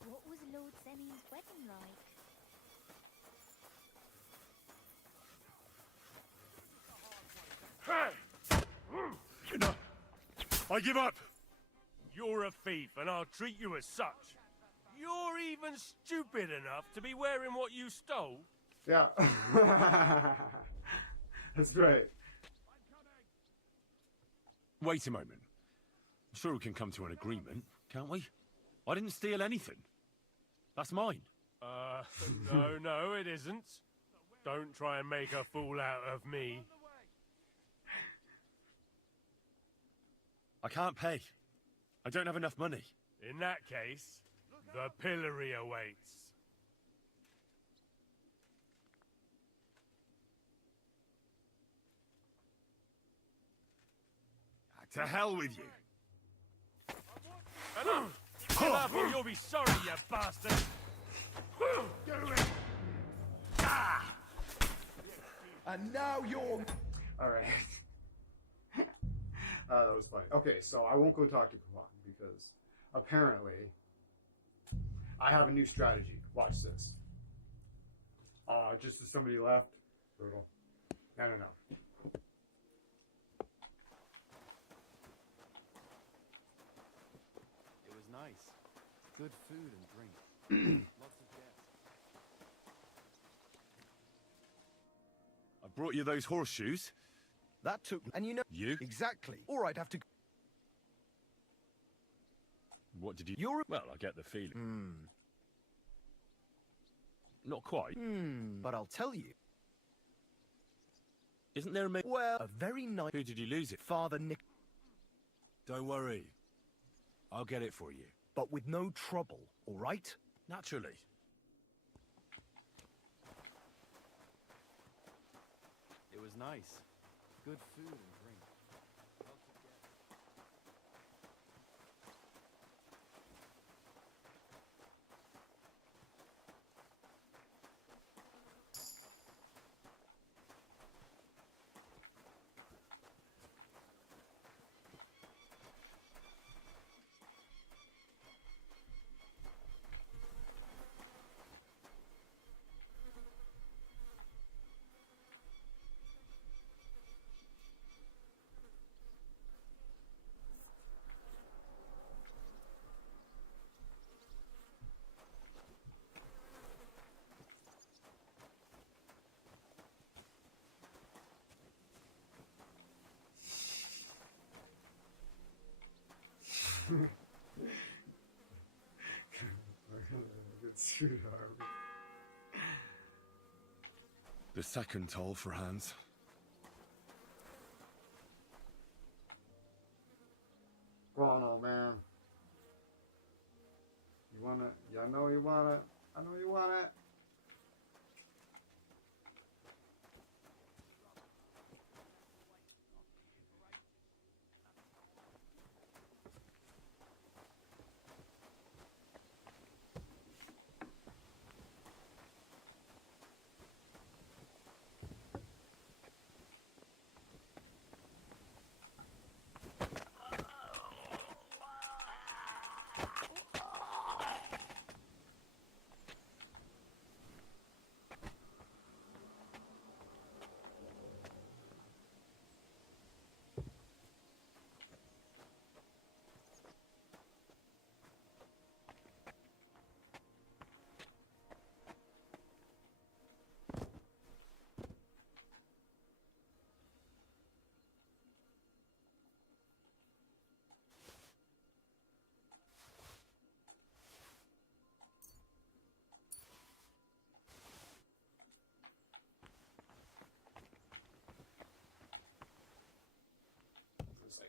What was Lord Semi's wedding like? Hey! Enough! I give up! You're a thief, and I'll treat you as such. You're even stupid enough to be wearing what you stole? Yeah. That's right. Wait a moment. I'm sure we can come to an agreement, can't we? I didn't steal anything. That's mine. No, it isn't. Don't try and make a fool out of me. I can't pay. I don't have enough money. In that case, the pillory awaits. To hell with you. Enough or you'll be sorry, you bastard! And now you're... Alright. That was funny. Okay, so I won't go talk to Kavan because apparently I have a new strategy. Watch this. Just as somebody left. Brutal. No. It was nice. Good food and drink. Lots of guests. I brought you those horseshoes. That took... And you know... You? Exactly. Or I'd have to... What did you... You're... Well, I get the feeling. Not quite. But I'll tell you. Isn't there a... Well, a very nice... Who did you lose it? Father Nick... Don't worry. I'll get it for you. But with no trouble, all right? Naturally. It was nice. Good food and drink. Lots of guests. The second toll for Hans. Go on, old man. You want it? Yeah, I know you want it. I know you want it.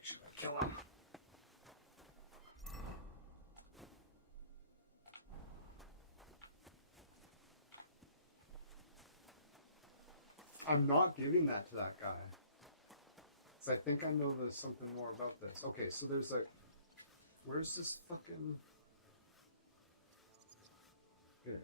Should I kill him? I'm not giving that to that guy. Because I think I know there's something more about this. Okay, so there's a... Where's this fucking... Here.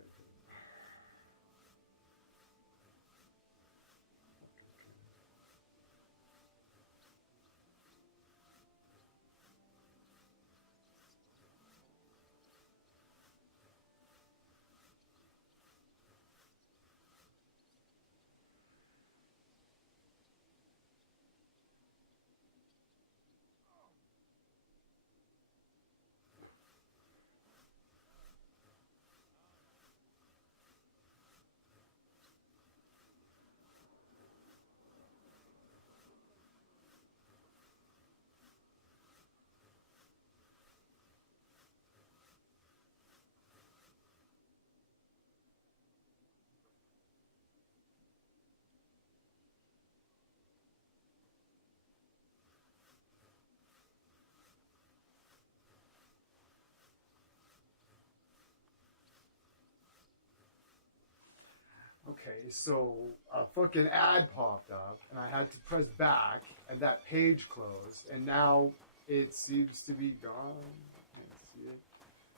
Okay, so a fucking ad popped up, and I had to press back, and that page closed, and now it seems to be gone. I can't see it.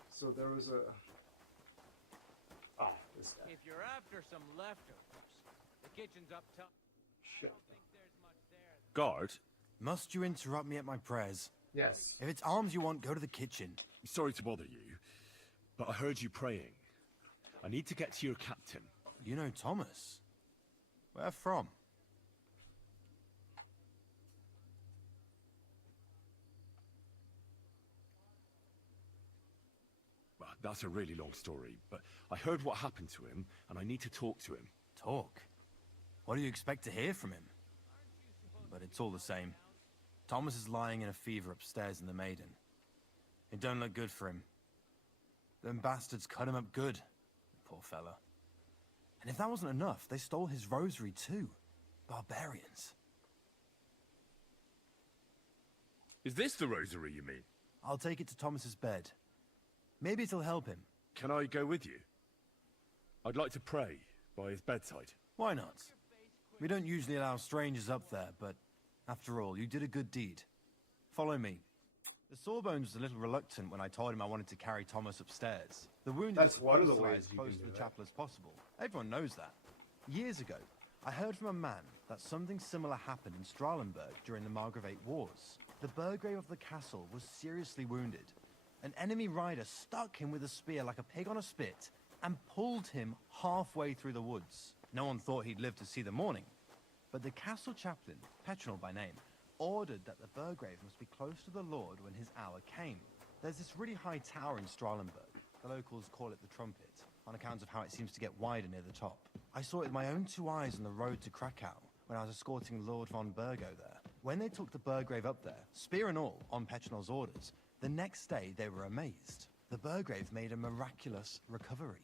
So there was a... Ah, this guy. If you're after some leftovers, the kitchen's up top. Shut Guard? Must you interrupt me at my prayers? Yes. If it's arms you want, go to the kitchen. Sorry to bother you, but I heard you praying. I need to get to your captain. You know Thomas? Where from? Well, that's a really long story, but I heard what happened to him, and I need to talk to him. Talk? What do you expect to hear from him? But it's all the same. Thomas is lying in a fever upstairs in the Maiden. It don't look good for him. Them bastards cut him up good, poor fella. And if that wasn't enough, they stole his rosary too. Barbarians. Is this the rosary you mean? I'll take it to Thomas's bed. Maybe it'll help him. Can I go with you? I'd like to pray by his bedside. Why not? We don't usually allow strangers up there, but after all, you did a good deed. Follow me. The Sawbones was a little reluctant when I told him I wanted to carry Thomas upstairs. The wounded That's one of the was ways as you close can to do the that. chapel as possible. Everyone knows that. Years ago, I heard from a man that something similar happened in Strahlenberg during the Margravate Wars. The Burgrave of the castle was seriously wounded. An enemy rider stuck him with a spear like a pig on a spit and pulled him halfway through the woods. No one thought he'd live to see the morning. But the castle chaplain, Petronel by name, ordered that the Burgrave must be close to the Lord when his hour came. There's this really high tower in Strahlenberg. The locals call it the Trumpet, on account of how it seems to get wider near the top. I saw it with my own 2 eyes on the road to Krakow when I was escorting Lord von Burgo there. When they took the Burgrave up there, spear and all, on Petronel's orders, the next day they were amazed. The Burgrave made a miraculous recovery.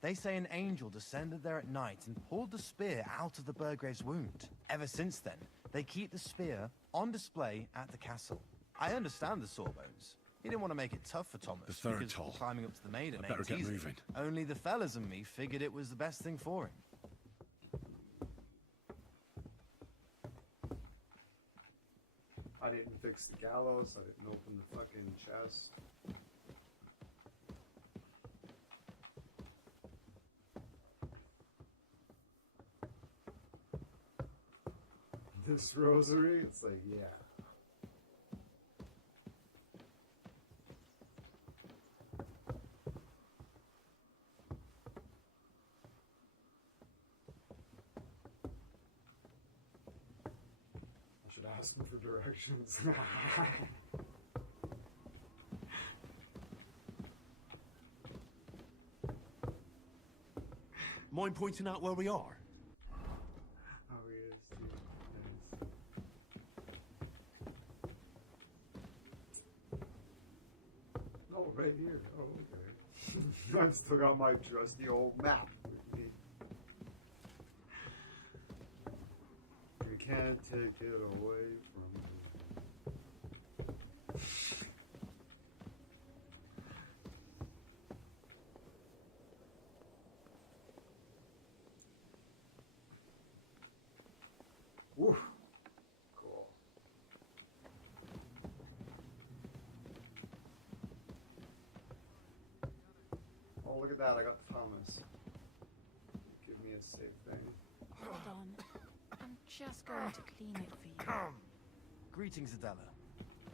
They say an angel descended there at night and pulled the spear out of the Burgrave's wound. Ever since then, they keep the spear on display at the castle. I understand the Sawbones. He didn't want to make it tough for Thomas. The third because toll. climbing up to the maiden I better ain't get easy. moving. Only the fellas and me figured it was the best thing for him. I didn't fix the gallows. I didn't open the fucking chest. This rosary, it's like, yeah. I should ask him for directions. Mind pointing out where we are? Oh, he is, too. Nice. Oh, right here. Oh, okay. I've still got my trusty old map with me. You can't take it away from me. Woo. Cool. Oh, look at that. I got Thomas. Give me a safe thing. Hold on. I'm just going to clean it for you. Greetings, Adela.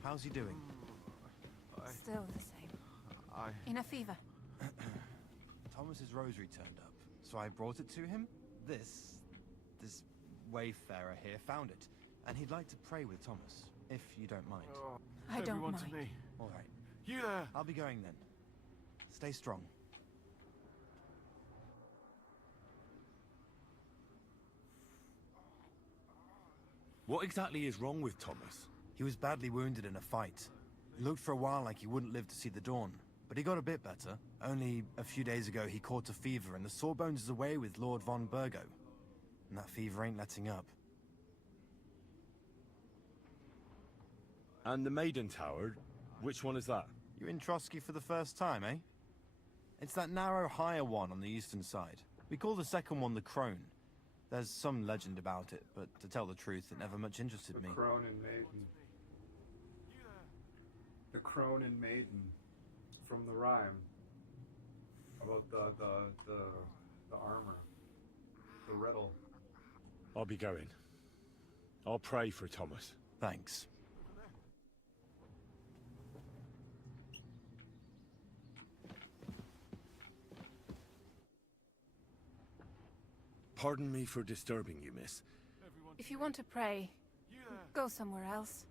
How's he doing? Still the same. In a fever. Thomas's rosary turned up, so I brought it to him. This wayfarer here found it, and he'd like to pray with Thomas, if you don't mind. I don't mind. All right. You there? I'll be going then. Stay strong. What exactly is wrong with Thomas? He was badly wounded in a fight. It looked for a while like he wouldn't live to see the dawn, but he got a bit better. Only a few days ago he caught a fever, and the Sawbones is away with Lord von Burgo. And that fever ain't letting up. And the Maiden Tower, which one is that? You in Trotsky for the first time, eh? It's that narrow, higher one on the eastern side. We call the second one the Crone. There's some legend about it, but to tell the truth, it never much interested me. The Crone and Maiden. The Crone and Maiden from the rhyme about the armor, the riddle. I'll be going. I'll pray for Thomas. Thanks. Pardon me for disturbing you, miss. If you want to pray, go somewhere else.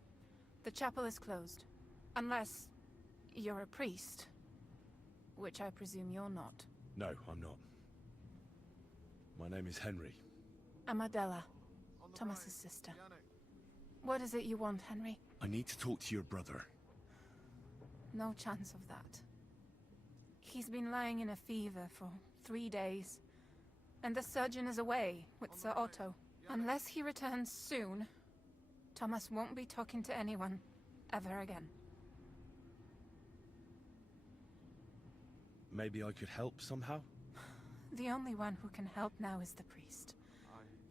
The chapel is closed. Unless you're a priest. Which I presume you're not. No, I'm not. My name is Henry. I'm Adela, Thomas's sister. What is it you want, Henry? I need to talk to your brother. No chance of that. He's been lying in a fever for 3 days, and the surgeon is away with Sir Otto. Unless he returns soon, Thomas won't be talking to anyone ever again. Maybe I could help somehow? The only one who can help now is the priest.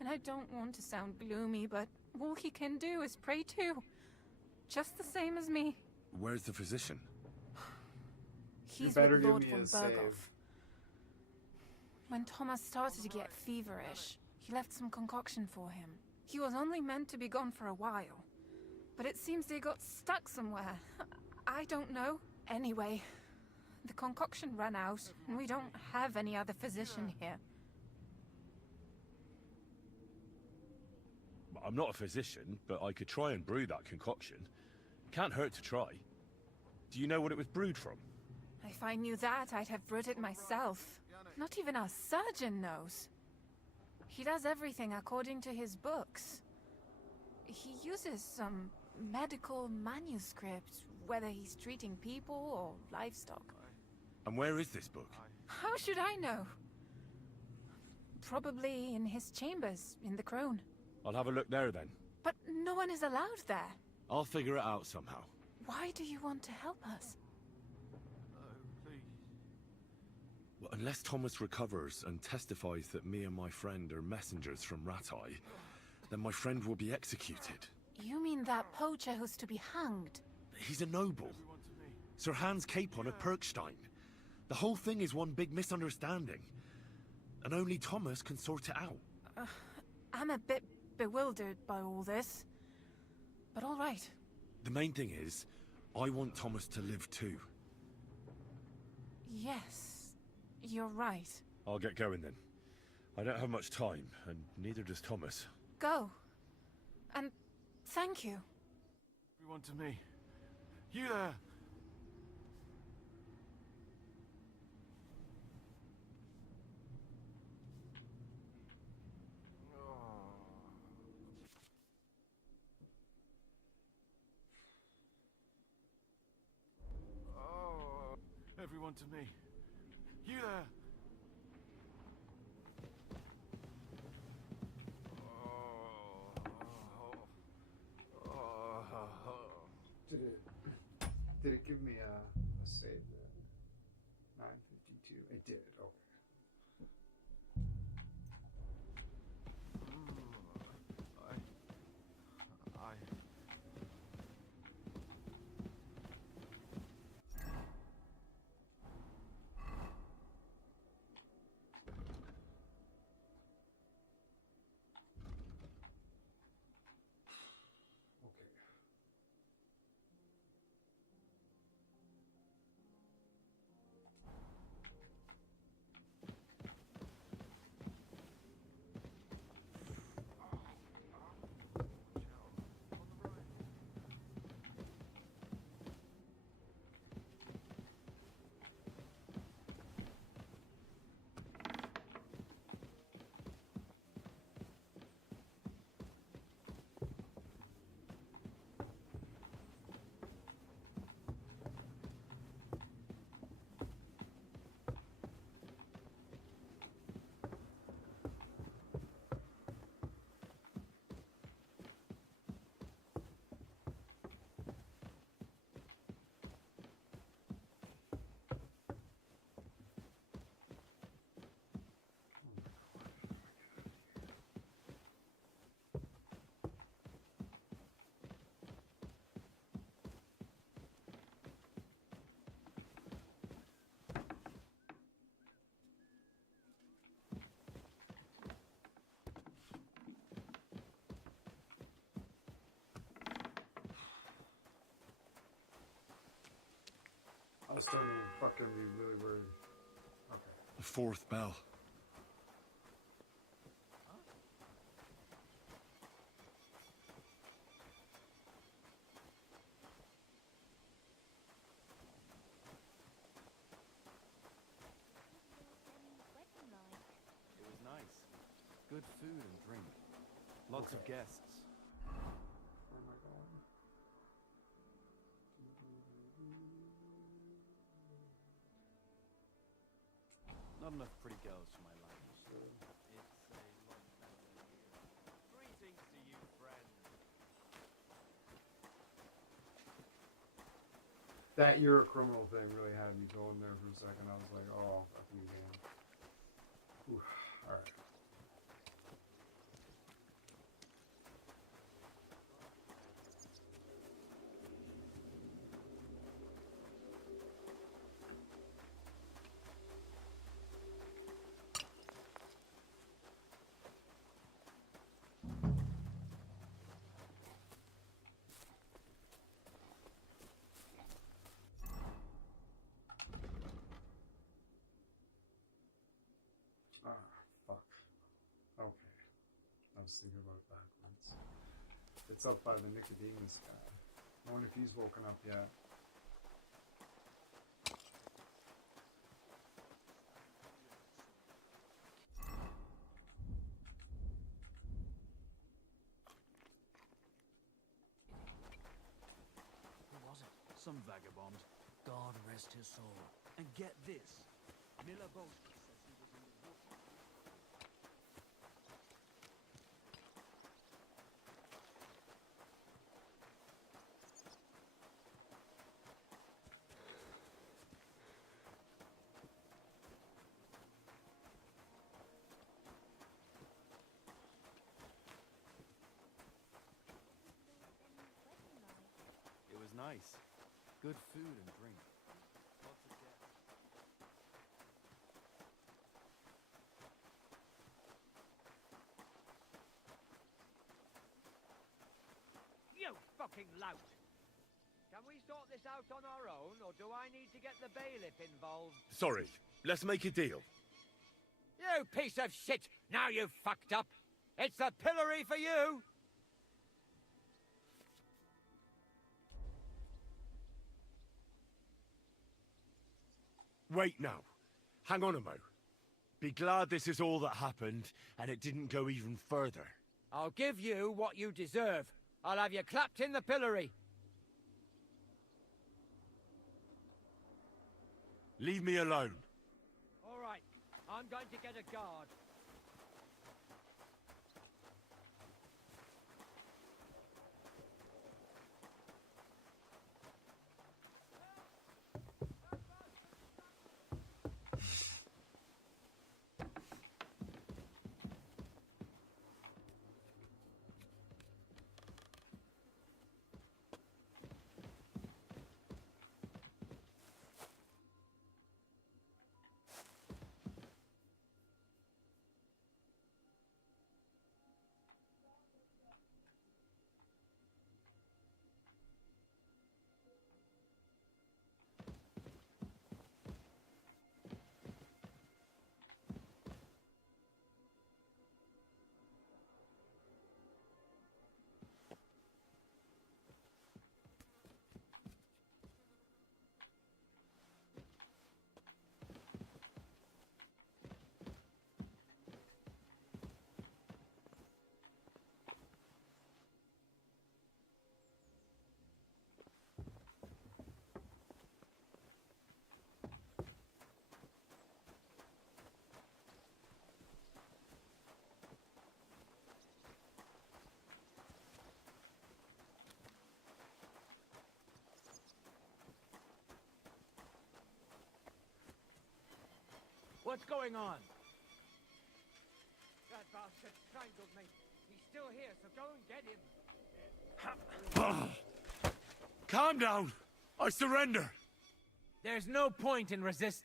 And I don't want to sound gloomy, but all he can do is pray too. Just the same as me. Where's the physician? He's with Lord von Berghoff. When Thomas started to get feverish, he left some concoction for him. He was only meant to be gone for a while, but it seems they got stuck somewhere. I don't know. Anyway, the concoction ran out, and we don't have any other physician here. I'm not a physician, but I could try and brew that concoction. Can't hurt to try. Do you know what it was brewed from? If I knew that, I'd have brewed it myself. Not even our surgeon knows. He does everything according to his books. He uses some medical manuscript, whether he's treating people or livestock. And where is this book? How should I know? Probably in his chambers, in the Crone. I'll have a look there then. But no one is allowed there. I'll figure it out somehow. Why do you want to help us? Well, unless Thomas recovers and testifies that me and my friend are messengers from Rattay, then my friend will be executed. You mean that poacher who's to be hanged? He's a noble. Sir Hans Capon of Perkstein. The whole thing is one big misunderstanding. And only Thomas can sort it out. I'm a bit bewildered by all this. But all right. The main thing is, I want Thomas to live too. Yes, you're right. I'll get going then. I don't have much time, and neither does Thomas. Go. And thank you. Everyone to me. You there! Everyone to me. You there! Did it give me a save there? 952. It did. Okay. I was starting to fucking be really worried. Okay. The fourth bell. It was nice. Good food and drink. Lots of guests. Where am I going? Not enough pretty girls for my liking. It's a lot better here. Greetings to you, friend. That you're a criminal thing really had me going there for a second. I was like, oh, fucking damn. Ooh, all right. Ah, fuck. Okay. I was thinking about it backwards. It's up by the Nicodemus guy. I wonder if he's woken up yet. Who was it? Some vagabond. God rest his soul. And get this. Miller Bolsky says he was in the water. It was nice. Good food and drink. Lots of guests. You fucking lout! Can we sort this out on our own, or do I need to get the bailiff involved? Sorry, let's make a deal. You piece of shit! Now you've fucked up! It's the pillory for you! Wait now. Hang on a mo. Be glad this is all that happened, and it didn't go even further. I'll give you what you deserve. I'll have you clapped in the pillory. Leave me alone. All right, I'm going to get a guard. What's going on? That bastard strangled me. He's still here, so go and get him. Calm down. I surrender. There's no point in resist.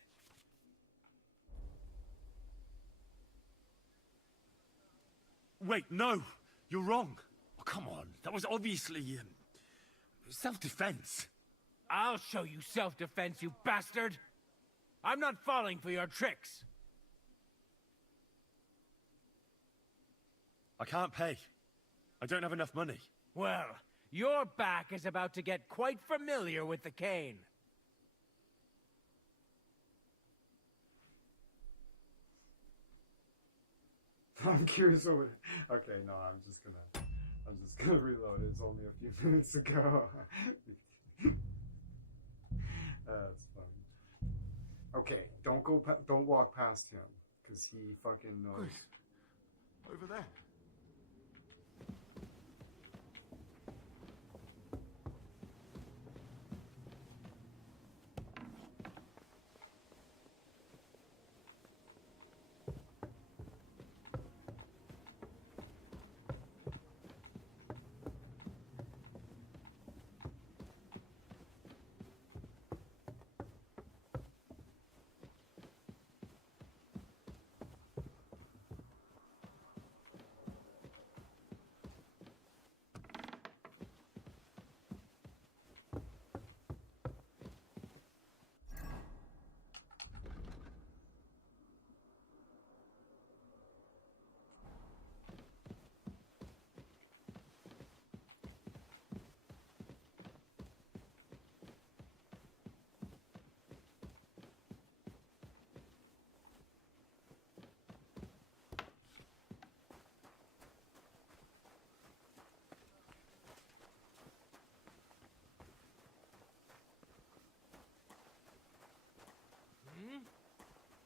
Wait, no. You're wrong. Oh, come on. That was obviously, self-defense. I'll show you self-defense, you bastard! I'm not falling for your tricks. I can't pay. I don't have enough money. Well, your back is about to get quite familiar with the cane. I'm curious what would... Okay, no, I'm just gonna reload. It's only a few minutes ago. That's funny. Okay, don't walk past him, because he fucking knows. Over there.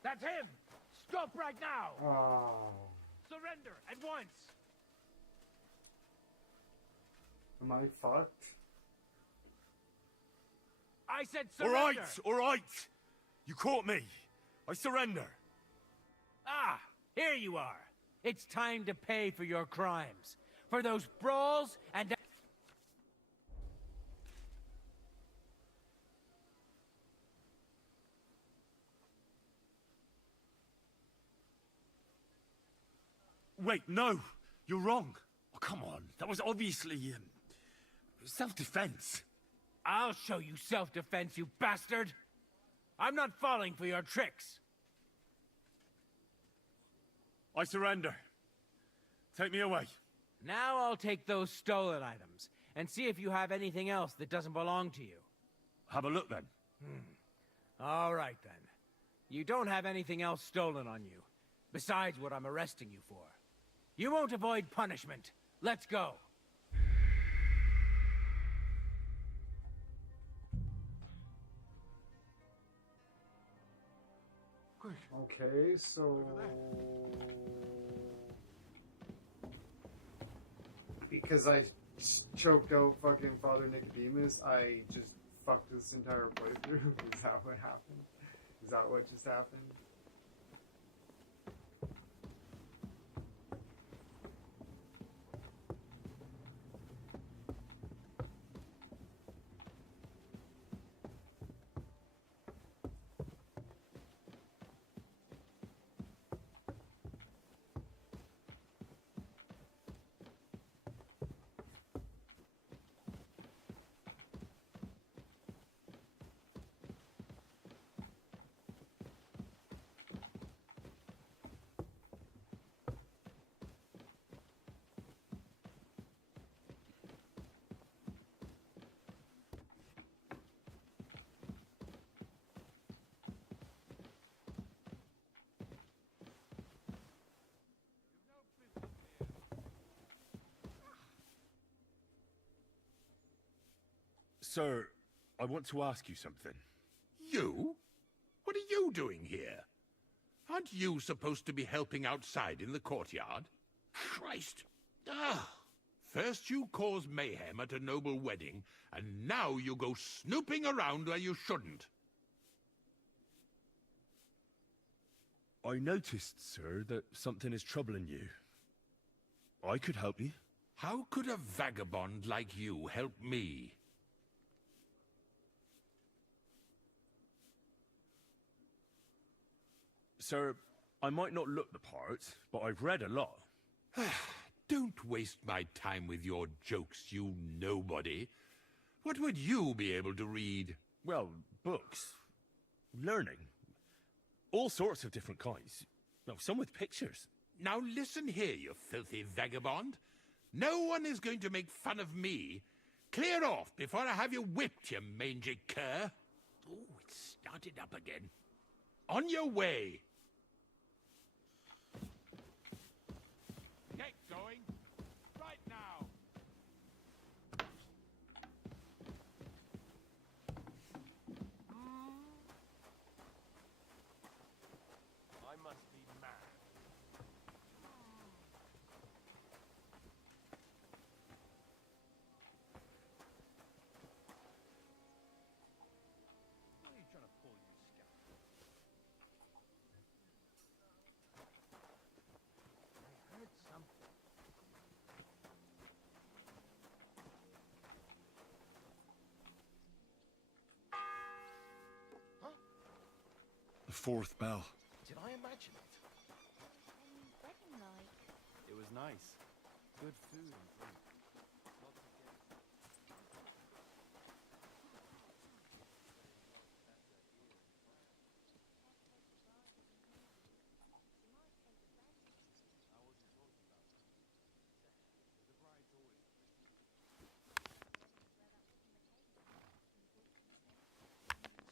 That's him! Stop right now! Oh. Surrender at once! Am I fucked? I said surrender! All right! You caught me. I surrender. Ah, here you are. It's time to pay for your crimes. For those brawls and... Wait, no. You're wrong. Oh, come on. That was obviously, self-defense. I'll show you self-defense, you bastard! I'm not falling for your tricks. I surrender. Take me away. Now I'll take those stolen items, and see if you have anything else that doesn't belong to you. Have a look, then. All right, then. You don't have anything else stolen on you, besides what I'm arresting you for. You won't avoid punishment. Let's go. Okay, so... Because I choked out fucking Father Nicodemus, I just fucked this entire playthrough? Is that what happened? Is that what just happened? Sir, I want to ask you something. You? What are you doing here? Aren't you supposed to be helping outside in the courtyard? Christ! Ah! First you cause mayhem at a noble wedding, and now you go snooping around where you shouldn't. I noticed, sir, that something is troubling you. I could help you. How could a vagabond like you help me? Sir, I might not look the part, but I've read a lot. Don't waste my time with your jokes, you nobody. What would you be able to read? Well, books. Learning. All sorts of different kinds. Well, some with pictures. Now listen here, you filthy vagabond. No one is going to make fun of me. Clear off before I have you whipped, you mangy cur. Oh, it's started up again. On your way. Get going. Right now. The fourth bell. Did I imagine it? Wedding like? It was nice. Good food and drink. Lots of guests.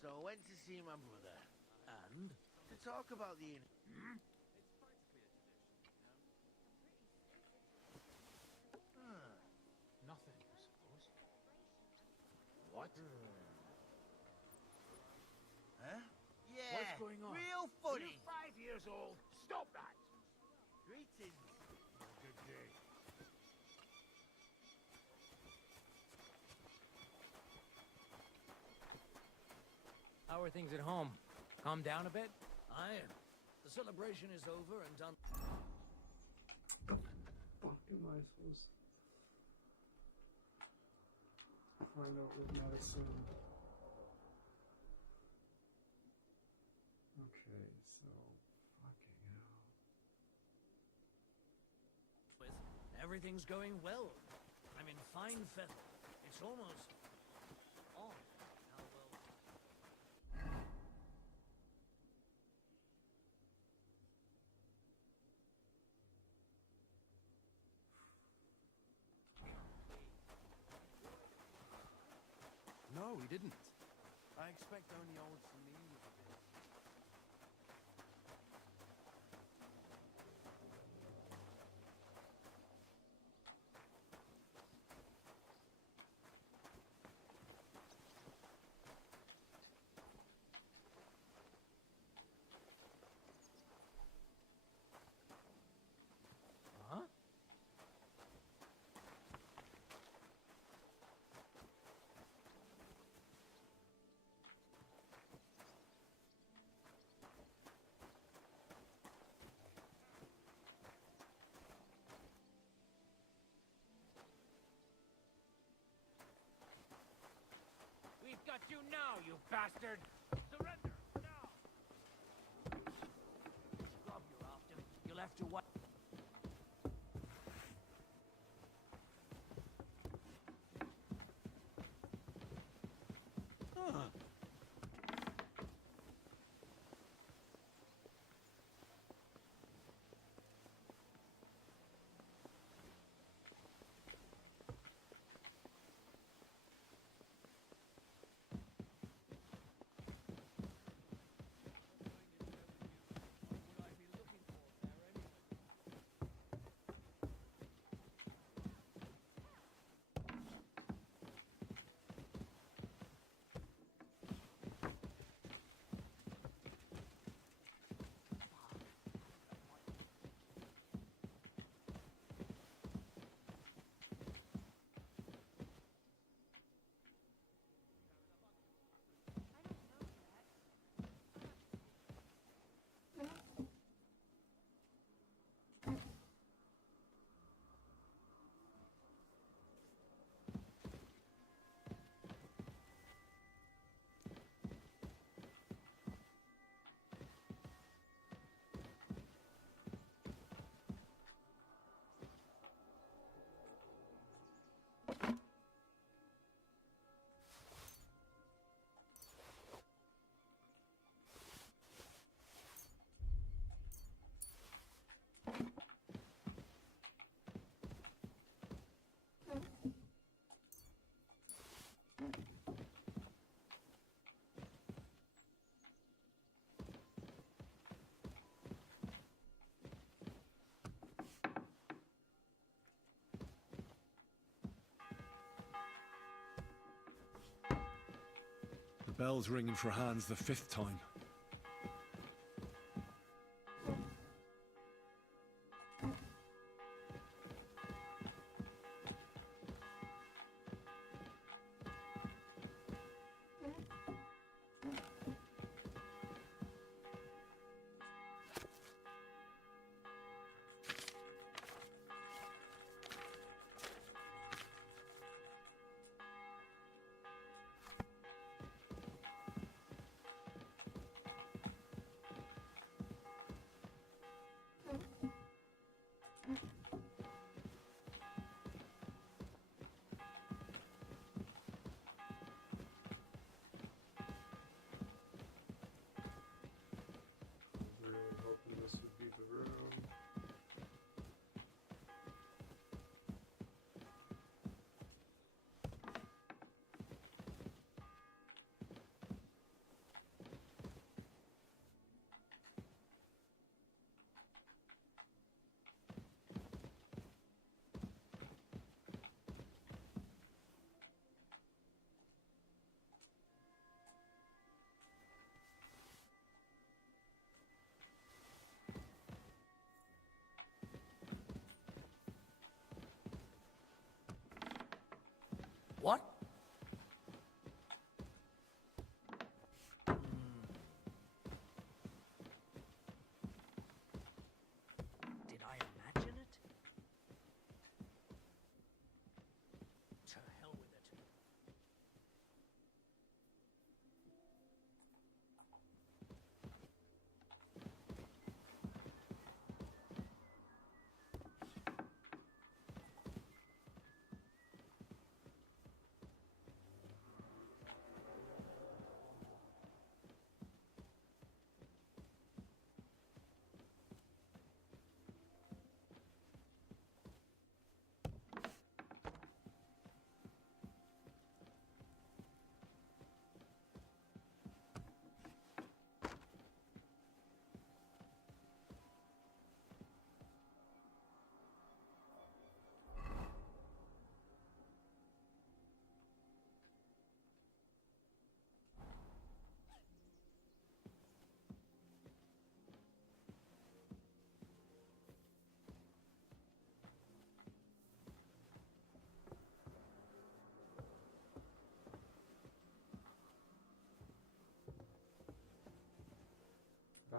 So I went to see my brother. And? To talk about the... Hmm? Nothing, I suppose. What? Huh? Yeah. What's going on? Real funny. You're 5 years old. Stop that! Greetings. Good day. How are things at home? Calm down a bit? Aye. The celebration is over and done. Fuck am I supposed to find out with medicine? Okay, so fucking hell. Everything's going well. I'm in fine feather. It's almost on. How well. No, he didn't. I expect only old Salim was a bit. Huh? We've got you now, you bastard! Surrender, now! Scrub you're after. You'll have to what? The bell's ringing for hands the 5th time.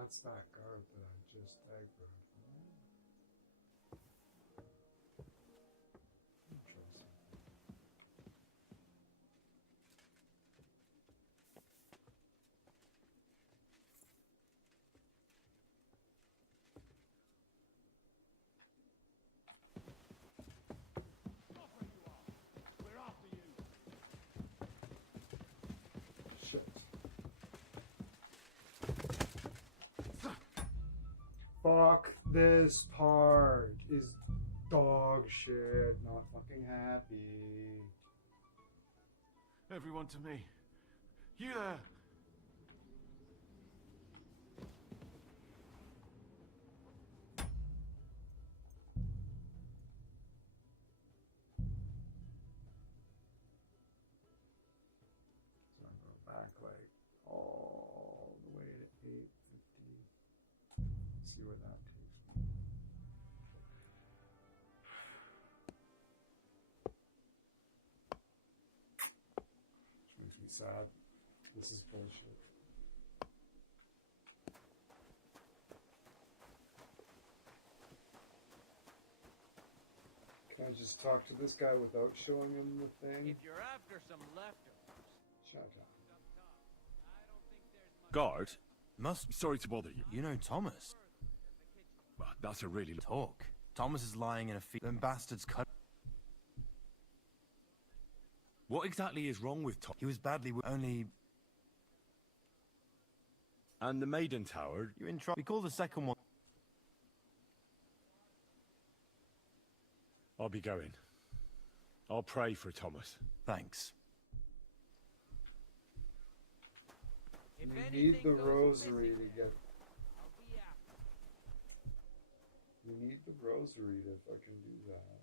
That's that guard that I just aggroed. Interesting. Shit. Fuck, this part is dog shit. Not fucking happy. Everyone to me. You there! So I'm going back like all the way to 850. See where that takes me. Which makes me sad. This is bullshit. Can I just talk to this guy without showing him the thing? If you're after some leftovers, shut up. Guard? Must. Sorry to bother you. You know Thomas. Well, that's a really... Talk. Thomas is lying in a field. Them bastards cut. What exactly is wrong with Tom? He was badly only... And the Maiden Tower? You're in trouble. We call the second one... I'll be going. I'll pray for Thomas. Thanks. You need the rosary to get... You need the rosary if I can do that.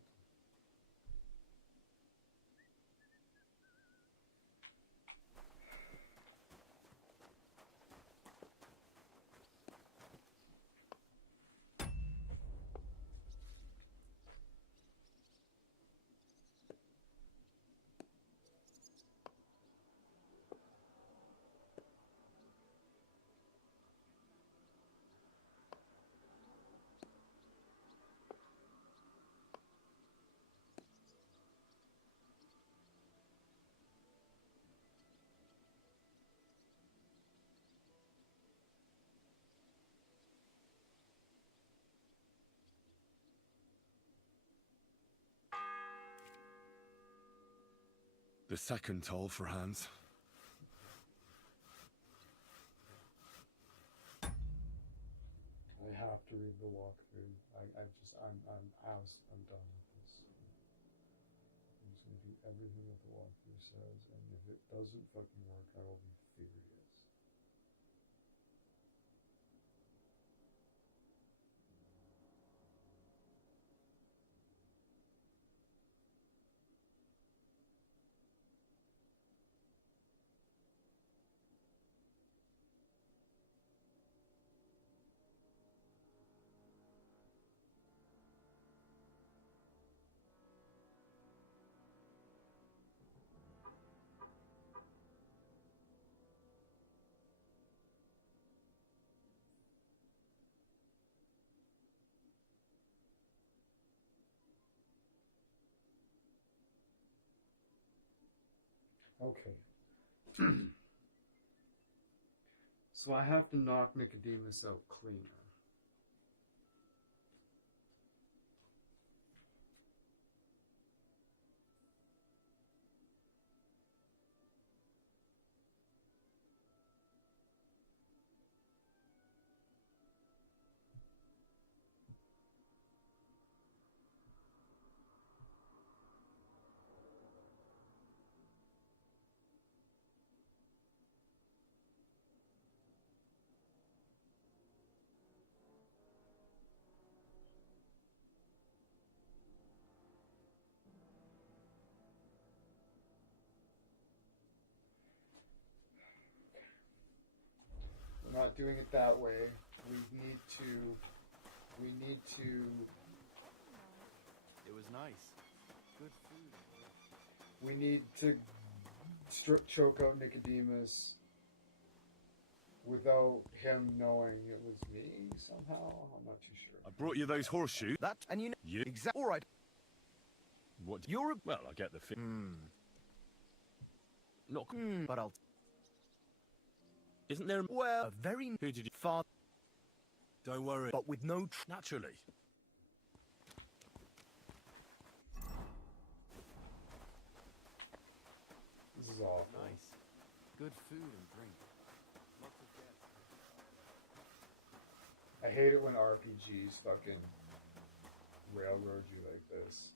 The second toll for Hans. I have to read the walkthrough. I'm done with this. I'm just gonna do everything that the walkthrough says, and if it doesn't fucking work, I will be furious. Okay. So I have to knock Nicodemus out cleaner. We're not doing it that way. We need to... It was nice. Good food. We need to choke out Nicodemus. without him knowing it was me somehow. I'm not too sure. I brought you those horseshoes. That, and you know... You? Exactly. All right. What? You're a... Well, I get the Not... but I'll... Isn't there... Well, a very... Who did you... Far... Don't worry. But with no... Naturally. This is awful. Nice. Good food and drink. Lots of guests. I hate it when RPGs fucking railroad you like this.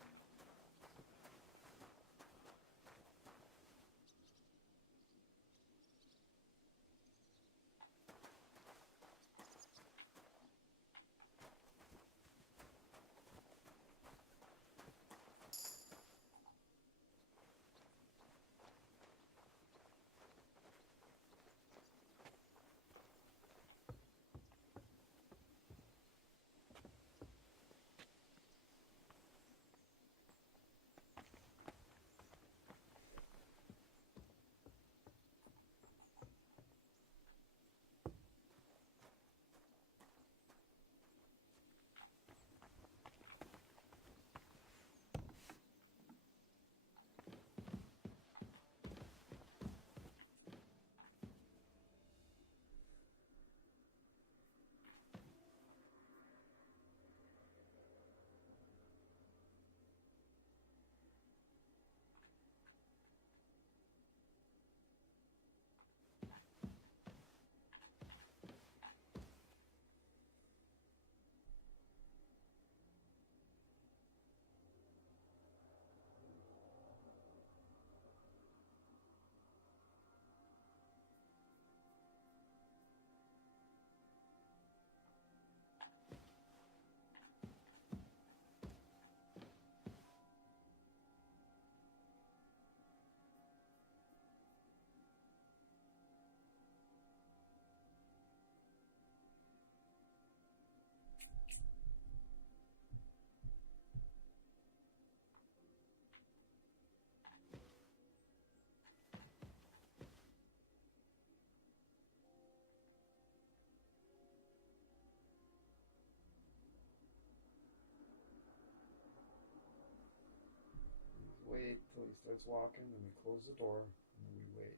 Wait till he starts walking, then we close the door, and then we wait.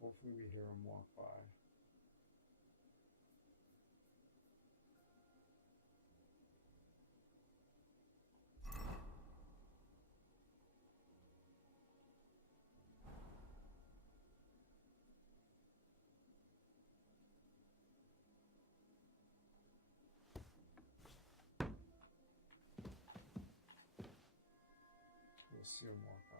Hopefully we hear him walk by. We'll see him walk by.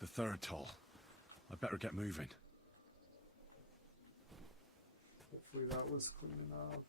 The third toll. I better get moving. Hopefully that was clean enough.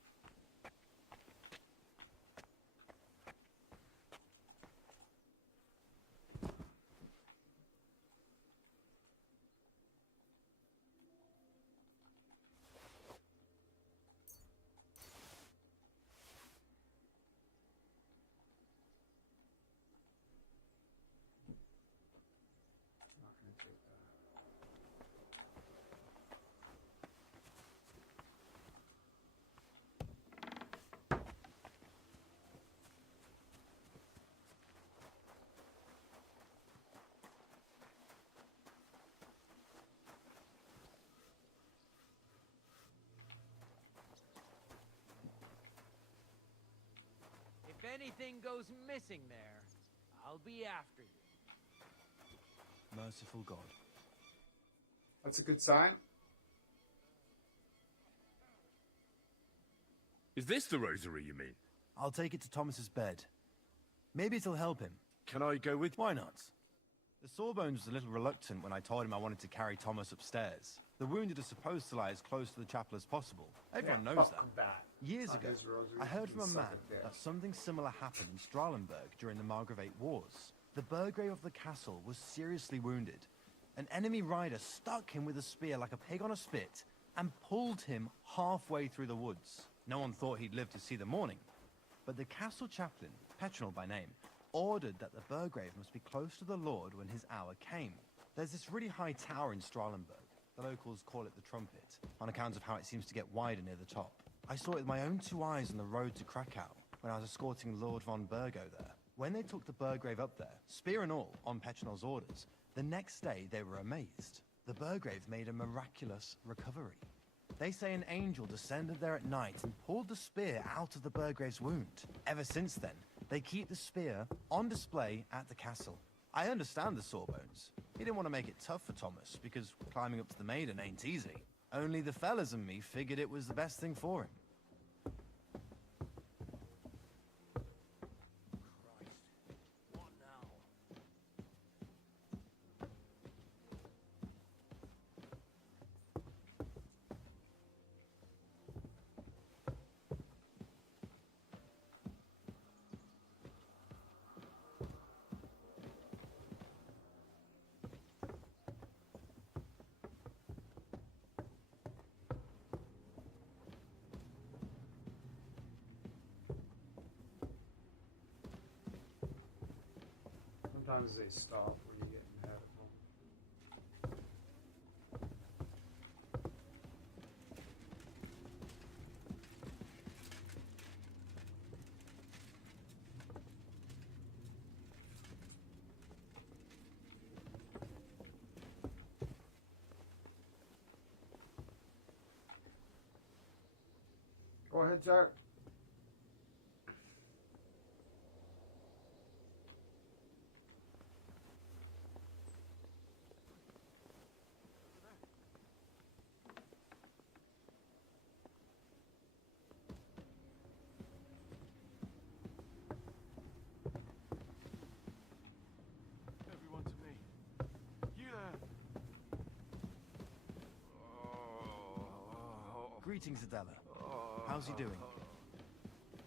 If anything goes missing there, I'll be after you. Merciful God. That's a good sign. Is this the rosary you mean? I'll take it to Thomas's bed. Maybe it'll help him. Can I go with? Why not? The Sawbones was a little reluctant when I told him I wanted to carry Thomas upstairs. The wounded are supposed to lie as close to the chapel as possible. Everyone knows that. Years ago, I heard from a man that something similar happened in Strahlenberg during the Margravate Wars. The Burgrave of the castle was seriously wounded. An enemy rider stuck him with a spear like a pig on a spit and pulled him halfway through the woods. No one thought he'd live to see the morning. But the castle chaplain, Petronel by name, ordered that the Burgrave must be close to the Lord when his hour came. There's this really high tower in Strahlenberg. The locals call it the Trumpet, on account of how it seems to get wider near the top. I saw it with my own 2 eyes on the road to Krakow when I was escorting Lord von Burgo there. When they took the Burgrave up there, spear and all, on Petronel's orders, the next day they were amazed. The Burgrave made a miraculous recovery. They say an angel descended there at night and pulled the spear out of the Burgrave's wound. Ever since then, they keep the spear on display at the castle. I understand the Sawbones. He didn't want to make it tough for Thomas, because climbing up to the maiden ain't easy. Only the fellas and me figured it was the best thing for him. Sometimes they stop when you get ahead of them. Go ahead, Jack. Everyone to me. You there? Greetings, Adela. How's he doing?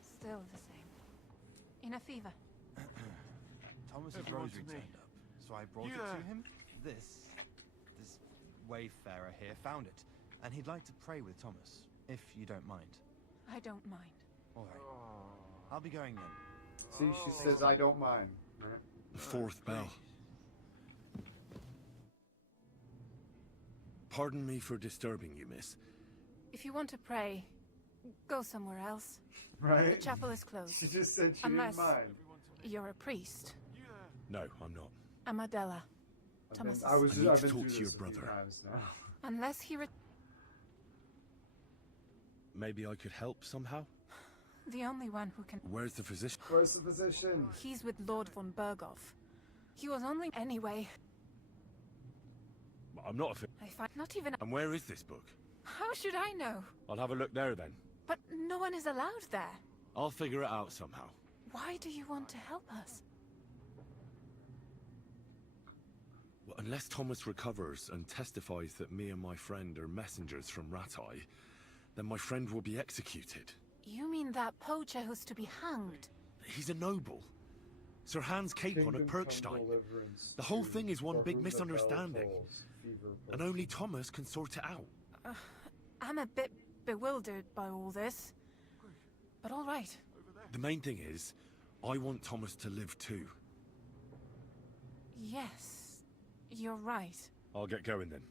Still the same. In a fever. Thomas's Everyone rosary to me. turned up, so I brought You it there? to him. This wayfarer here found it, and he'd like to pray with Thomas, if you don't mind. I don't mind. All right. I'll be going then. See, she says, I don't mind. Right? The 4th bell. Pardon me for disturbing you, miss. If you want to pray, go somewhere else. Right? The chapel is closed. She just said she Unless didn't mind. you're a priest. No, I'm not. I'm Adela. Thomas. I was I need I've to been talk through to your this a few brother. times now. Unless he Maybe I could help somehow? the only one who can. Where's the physician? Where's the physician? He's with Lord von Berghoff. He was only anyway. I'm not a I find not even. And where is this book? How should I know? I'll have a look there then. But no one is allowed there. I'll figure it out somehow. Why do you want to help us? Well, unless Thomas recovers and testifies that me and my friend are messengers from Ratai, then my friend will be executed. You mean that poacher who's to be hanged? He's a noble. Sir Hans Capon at Perkstein. The whole thing is one big misunderstanding. And only Thomas can sort it out. I'm a bit bewildered by all this. But all right. The main thing is, I want Thomas to live too. Yes, you're right. I'll get going then.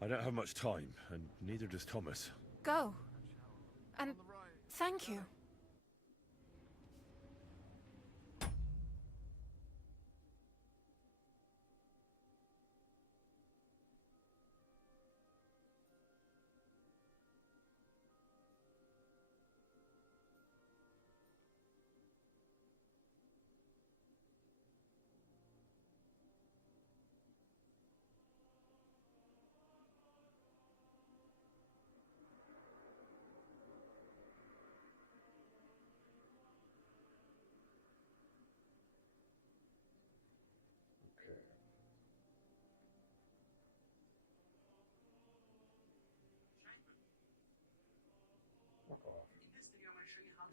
I don't have much time, and neither does Thomas. Go. And thank you. off.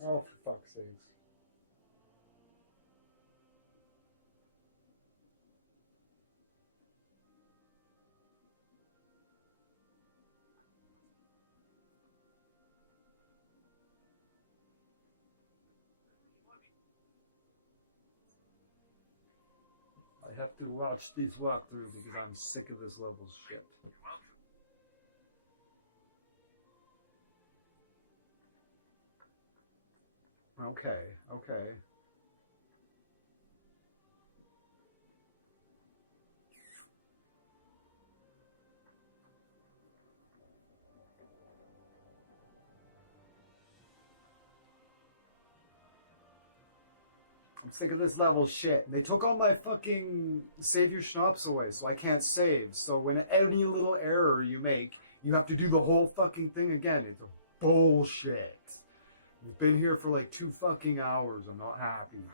Oh, for fuck's sakes. I have to watch this walkthrough because I'm sick of this level's shit. Okay, okay. I'm sick of this level shit. They took all my fucking save your schnapps away, so I can't save. So when any little error you make, you have to do the whole fucking thing again. It's bullshit. We've been here for like 2 fucking hours. I'm not happy.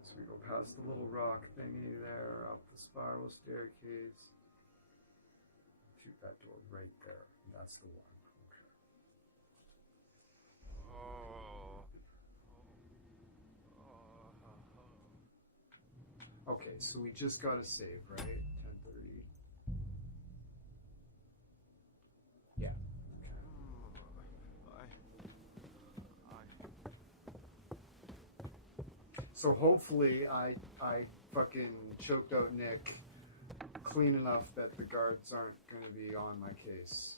So we go past the little rock thingy there, up the spiral staircase. Shoot that door right there. That's the one. Okay. Okay, so we just gotta save, right? 10:30. Yeah. So hopefully I fucking choked out Nick clean enough that the guards aren't going to be on my case.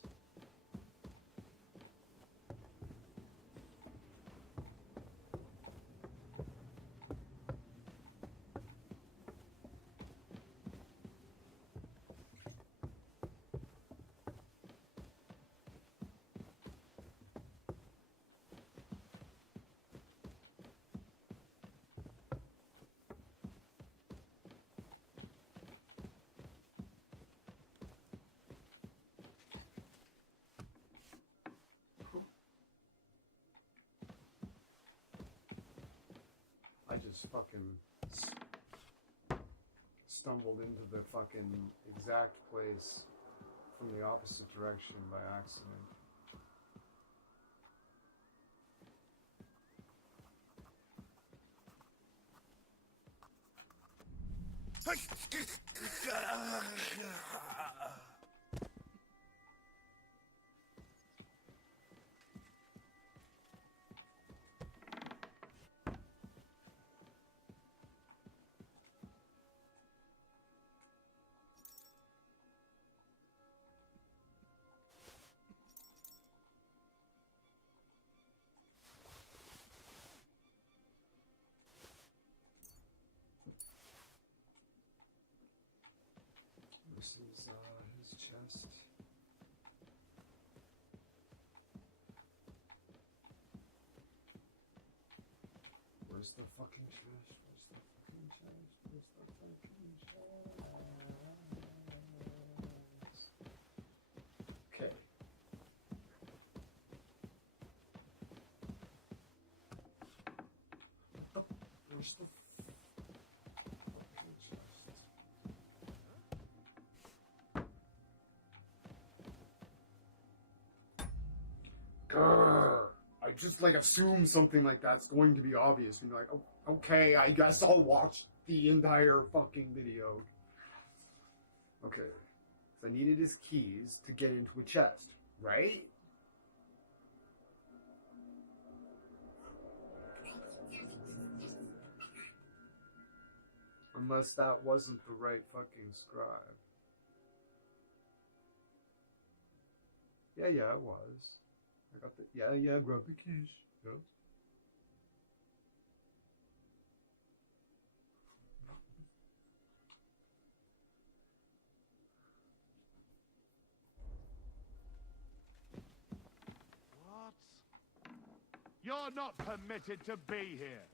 I just fucking stumbled into the fucking exact place from the opposite direction by accident. This is his chest. Where's the fucking chest? Where's the fucking chest? Where's the fucking chest? Okay. Where's the fucking chest? Grr. I just like assume something like that's going to be obvious. And you're like, oh, okay, I guess I'll watch the entire fucking video. Okay. So I needed his keys to get into a chest, right? Unless that wasn't the right fucking scribe. Yeah, it was. I got the grab the keys. Yeah. What? You're not permitted to be here.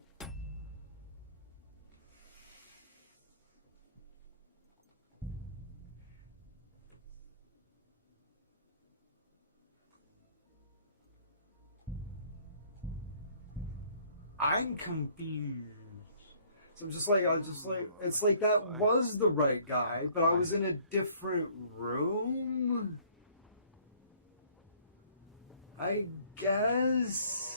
I'm confused. So I'm just like, it's like that was the right guy, but I was in a different room? I guess.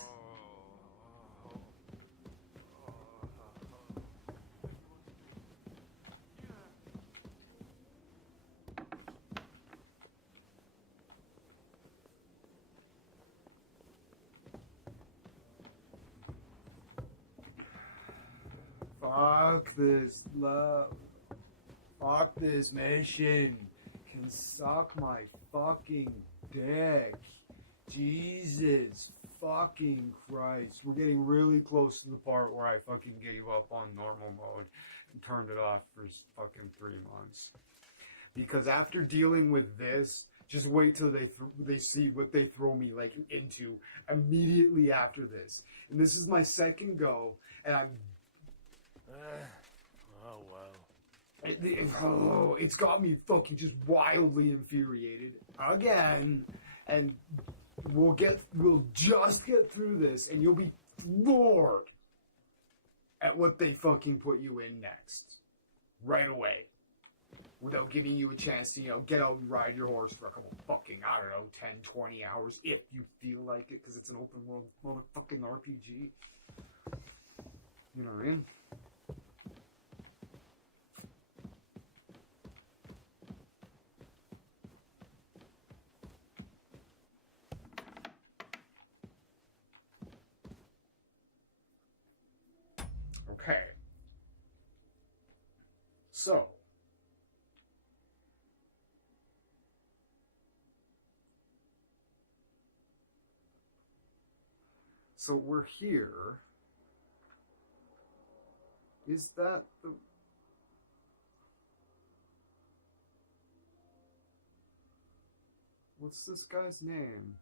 Fuck this love. Fuck this mission. Can suck my fucking dick. Jesus fucking Christ. We're getting really close to the part where I fucking gave up on normal mode and turned it off for fucking 3 months. Because after dealing with this, just wait till they see what they throw me like into immediately after this. And this is my second go, and I'm... oh well. It's got me fucking just wildly infuriated again, and we'll just get through this, and you'll be floored at what they fucking put you in next, right away, without giving you a chance to, get out and ride your horse for a couple fucking, 10, 20 hours, if you feel like it, because it's an open world motherfucking RPG. You know what I mean? Okay. So we're here. Is that the... What's this guy's name?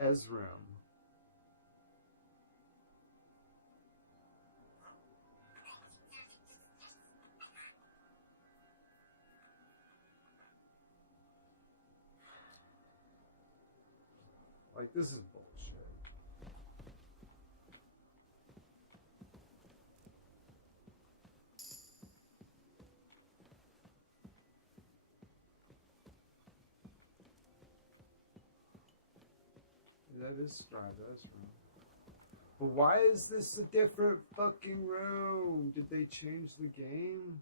Ezram. Like, this is bullshit. That is Scribe, that's right. But why is this a different fucking room? Did they change the game?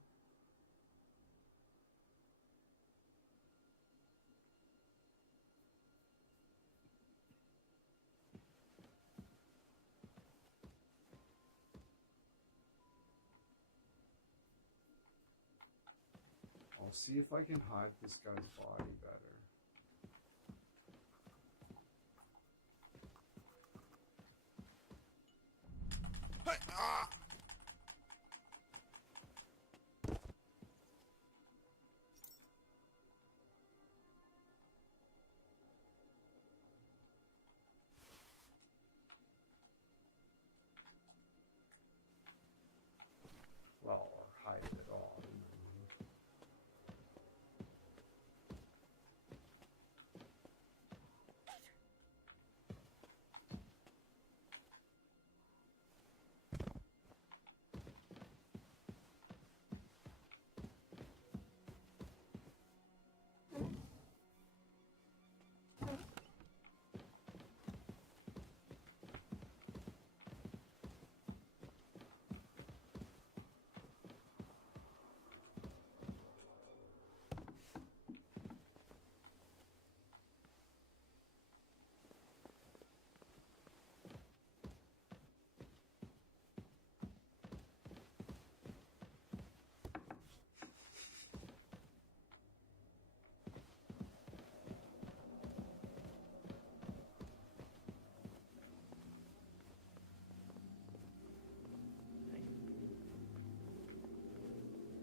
I'll see if I can hide this guy's body better. Well, or hide it at all.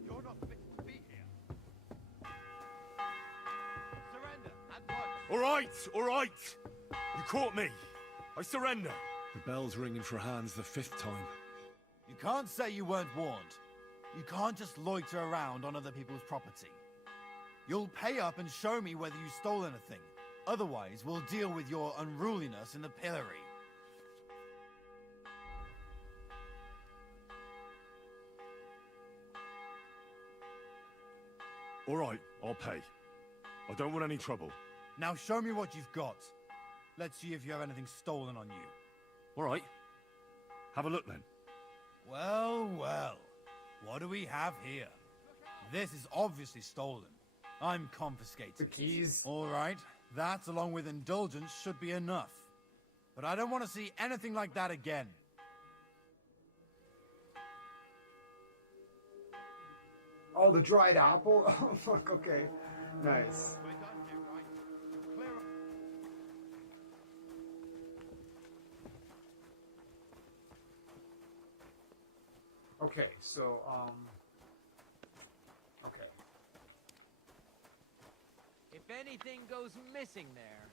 You're not fit to be here. Surrender at once. All right. You caught me. I surrender. The bell's ringing for hands the 5th time. You can't say you weren't warned. You can't just loiter around on other people's property. You'll pay up and show me whether you stole anything, Otherwise, we'll deal with your unruliness in the pillory. All right, I'll pay. I don't want any trouble. Now show me what you've got. Let's see if you have anything stolen on you. All right. Have a look then. Well, well. What do we have here? This is obviously stolen. I'm confiscating the keys. All right. That, along with indulgence, should be enough. But I don't want to see anything like that again. Oh, the dried apple? Oh, fuck, okay. Nice. Okay, so, okay. If anything goes missing there,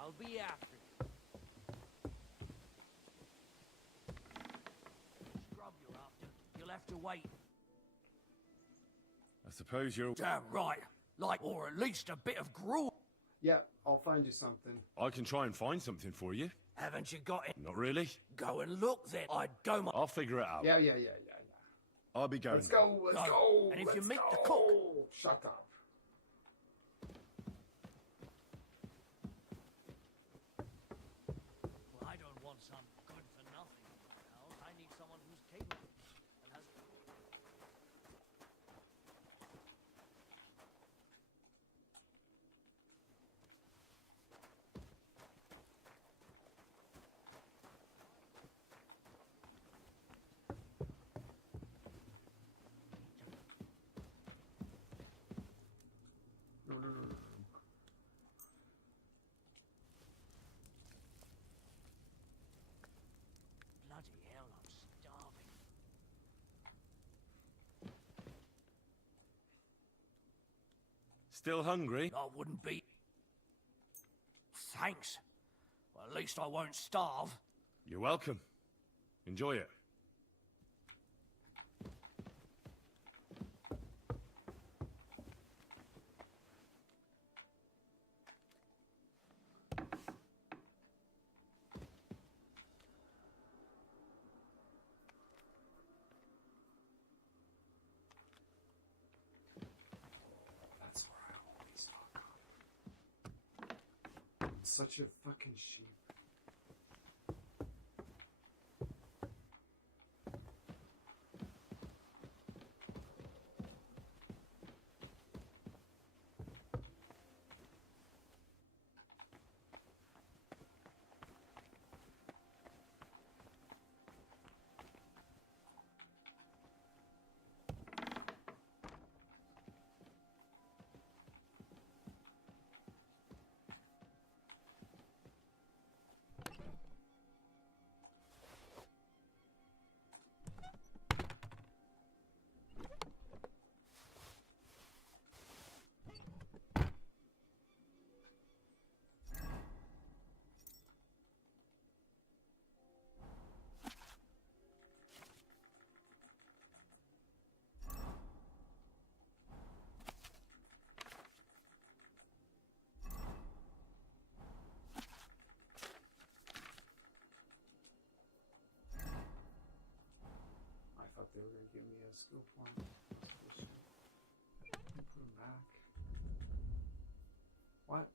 I'll be after you. Scrub you're after. You'll have to wait. I suppose you're... Damn right. Like, or at least a bit of gruel. Yeah, I'll find you something. I can try and find something for you. Haven't you got it? Not really. Go and look then. I'd go my... I'll figure it out. Yeah. I'll be going. Let's go. And if you meet the cook... Shut up. Well, I don't want some good for nothing in my house. I need someone who's capable and has... No. Bloody hell, I'm starving. Still hungry? I wouldn't be... Thanks. Well, at least I won't starve. You're welcome. Enjoy it. That's where I always fuck up. I'm such a fucking sheep. They were gonna give me a skill point. That's bullshit. Put them back. What?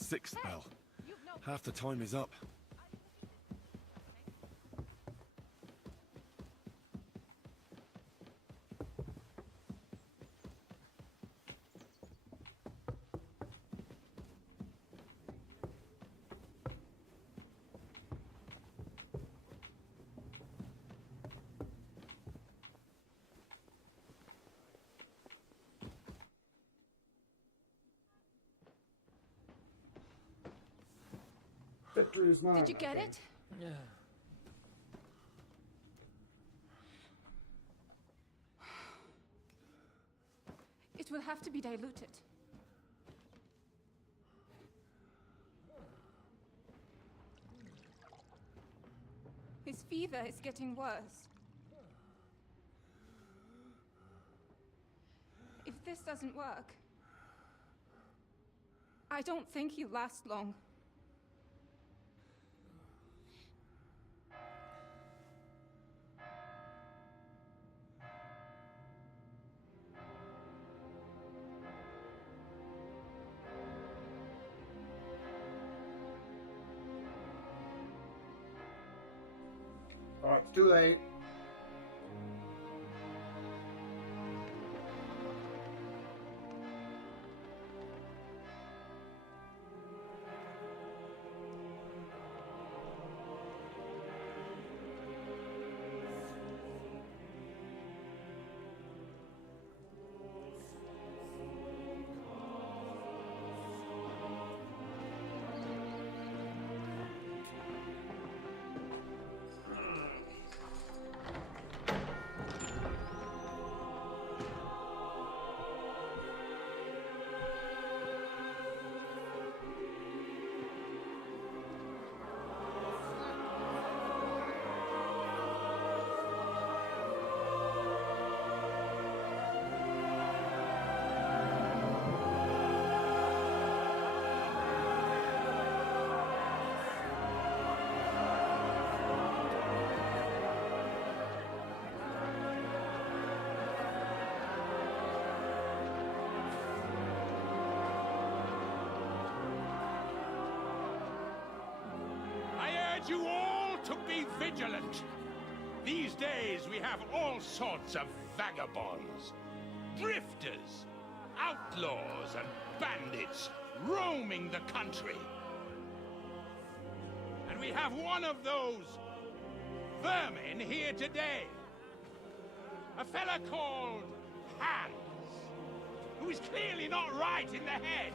6th bell. Half the time is up. Victory is mine. Did you get it? Yeah. It will have to be diluted. His fever is getting worse. If this doesn't work, I don't think he'll last long. Oh, it's too late. You all to be vigilant. These days we have all sorts of vagabonds, drifters, outlaws and bandits roaming the country. And we have one of those vermin here today. A fella called Hans, who is clearly not right in the head.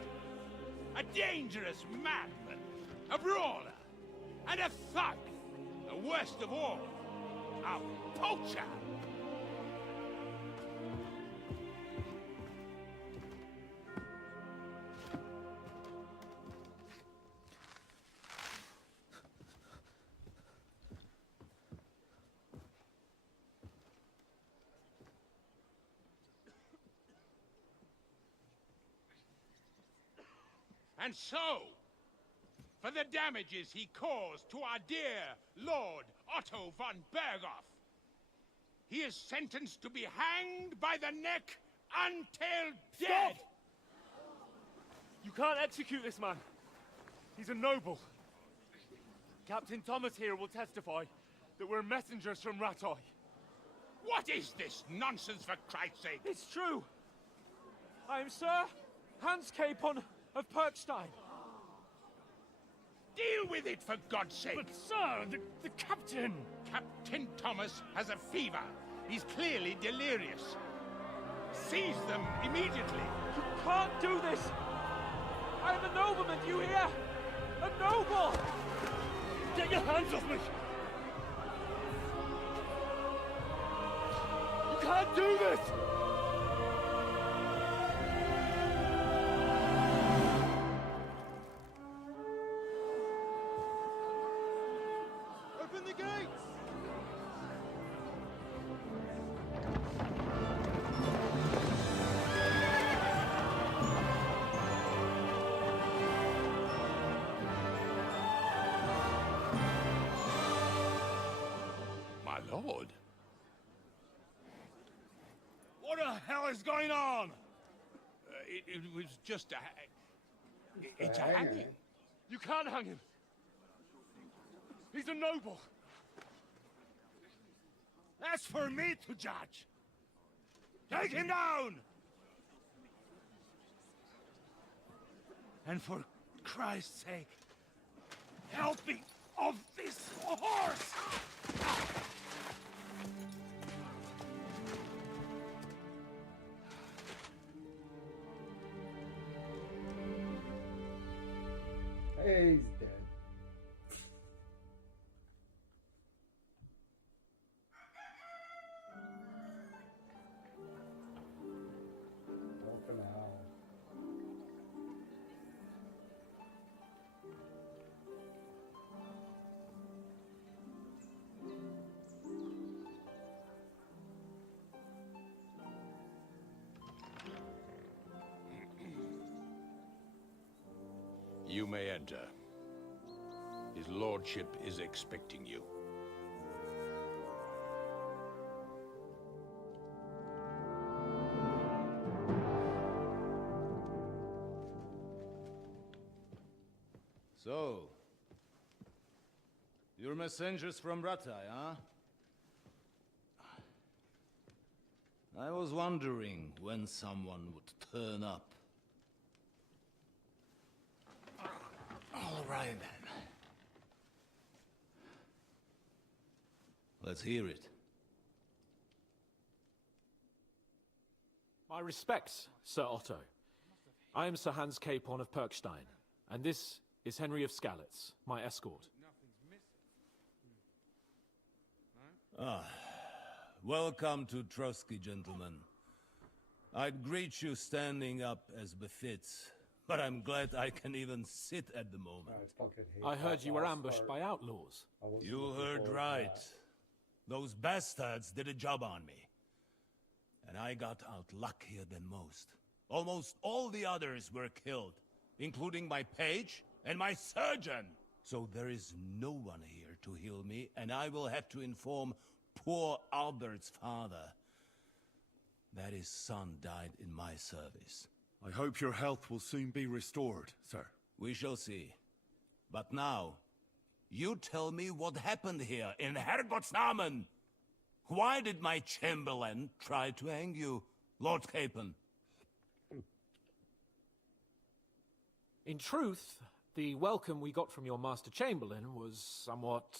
A dangerous madman, a brawler, and a thug, the worst of all, a poacher. And so, for the damages he caused to our dear Lord Otto von Berghoff, he is sentenced to be hanged by the neck until dead! Stop! You can't execute this man. He's a noble. Captain Thomas here will testify that we're messengers from Ratoi. What is this nonsense, for Christ's sake? It's true. I am Sir Hans Capon of Perkstein. Deal with it, for God's sake! But, sir, the captain... Captain Thomas has a fever. He's clearly delirious. Seize them immediately. You can't do this! I am a nobleman, do you hear? A noble! Get your hands off me! You can't do this! Open the gates! My lord. What the hell is going on? It was just a... It's a hanging. You can't hang him. He's a noble. That's for me to judge. Take him down! And for Christ's sake, help me off this horse! Hey, he's dead. Well, for now. You may enter. His lordship is expecting you. So, you're messengers from Ratai, huh? I was wondering when someone would turn up. All right, then. Let's hear it. My respects, Sir Otto. I am Sir Hans Capon of Perkstein, and this is Henry of Skalitz, my escort. Welcome to Trotsky, gentlemen. I'd greet you standing up as befits, but I'm glad I can even sit at the moment. I heard you were ambushed by outlaws. You heard right. Those bastards did a job on me. And I got out luckier than most. Almost all the others were killed, including my page and my surgeon. So there is no one here to heal me, and I will have to inform poor Albert's father that his son died in my service. I hope your health will soon be restored, sir. We shall see. But now, you tell me what happened here in Herrgottsnamen. Why did my chamberlain try to hang you, Lord Capon? In truth, the welcome we got from your Master Chamberlain was somewhat...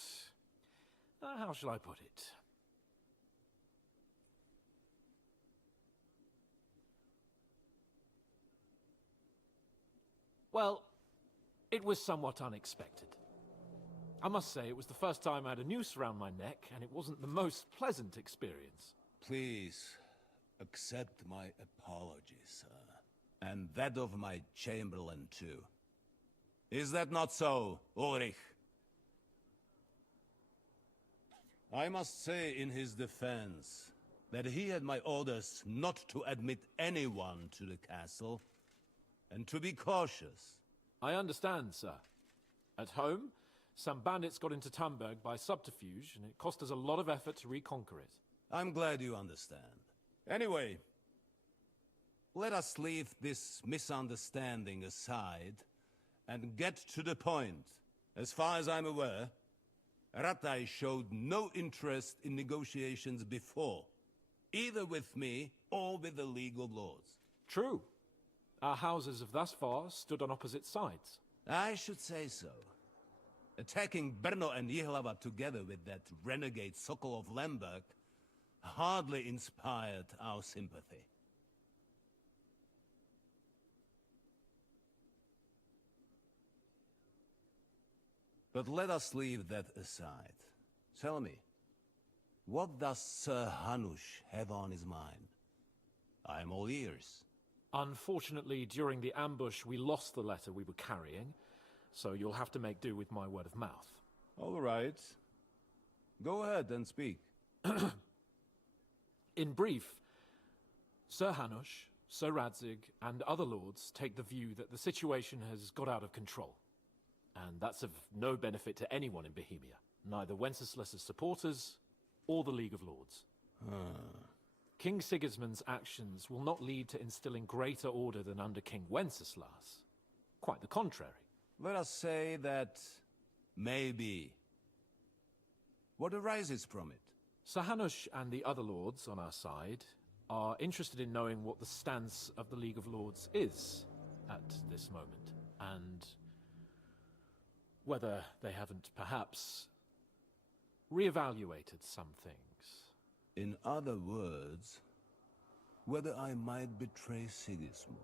how shall I put it? Well, it was somewhat unexpected. I must say, it was the first time I had a noose around my neck, and it wasn't the most pleasant experience. Please, accept my apologies, sir. And that of my chamberlain, too. Is that not so, Ulrich? I must say in his defense that he had my orders not to admit anyone to the castle, and to be cautious. I understand, sir. At home, some bandits got into Tamberg by subterfuge, and it cost us a lot of effort to reconquer it. I'm glad you understand. Anyway, let us leave this misunderstanding aside and get to the point. As far as I'm aware, Ratai showed no interest in negotiations before, either with me or with the League of Lords. True. Our houses have thus far stood on opposite sides. I should say so. Attacking Brno and Jihlava together with that renegade Sokol of Lemberg hardly inspired our sympathy. But let us leave that aside. Tell me, what does Sir Hanush have on his mind? I am all ears. Unfortunately, during the ambush, we lost the letter we were carrying, so you'll have to make do with my word of mouth. All right. Go ahead and speak. In brief, Sir Hanush, Sir Radzig, and other lords take the view that the situation has got out of control. And that's of no benefit to anyone in Bohemia, neither Wenceslas's supporters or the League of Lords. King Sigismund's actions will not lead to instilling greater order than under King Wenceslas. Quite the contrary. Let us say that maybe. What arises from it? Sir Hanush and the other lords on our side are interested in knowing what the stance of the League of Lords is at this moment, and whether they haven't perhaps reevaluated some things. In other words, whether I might betray Sigismund.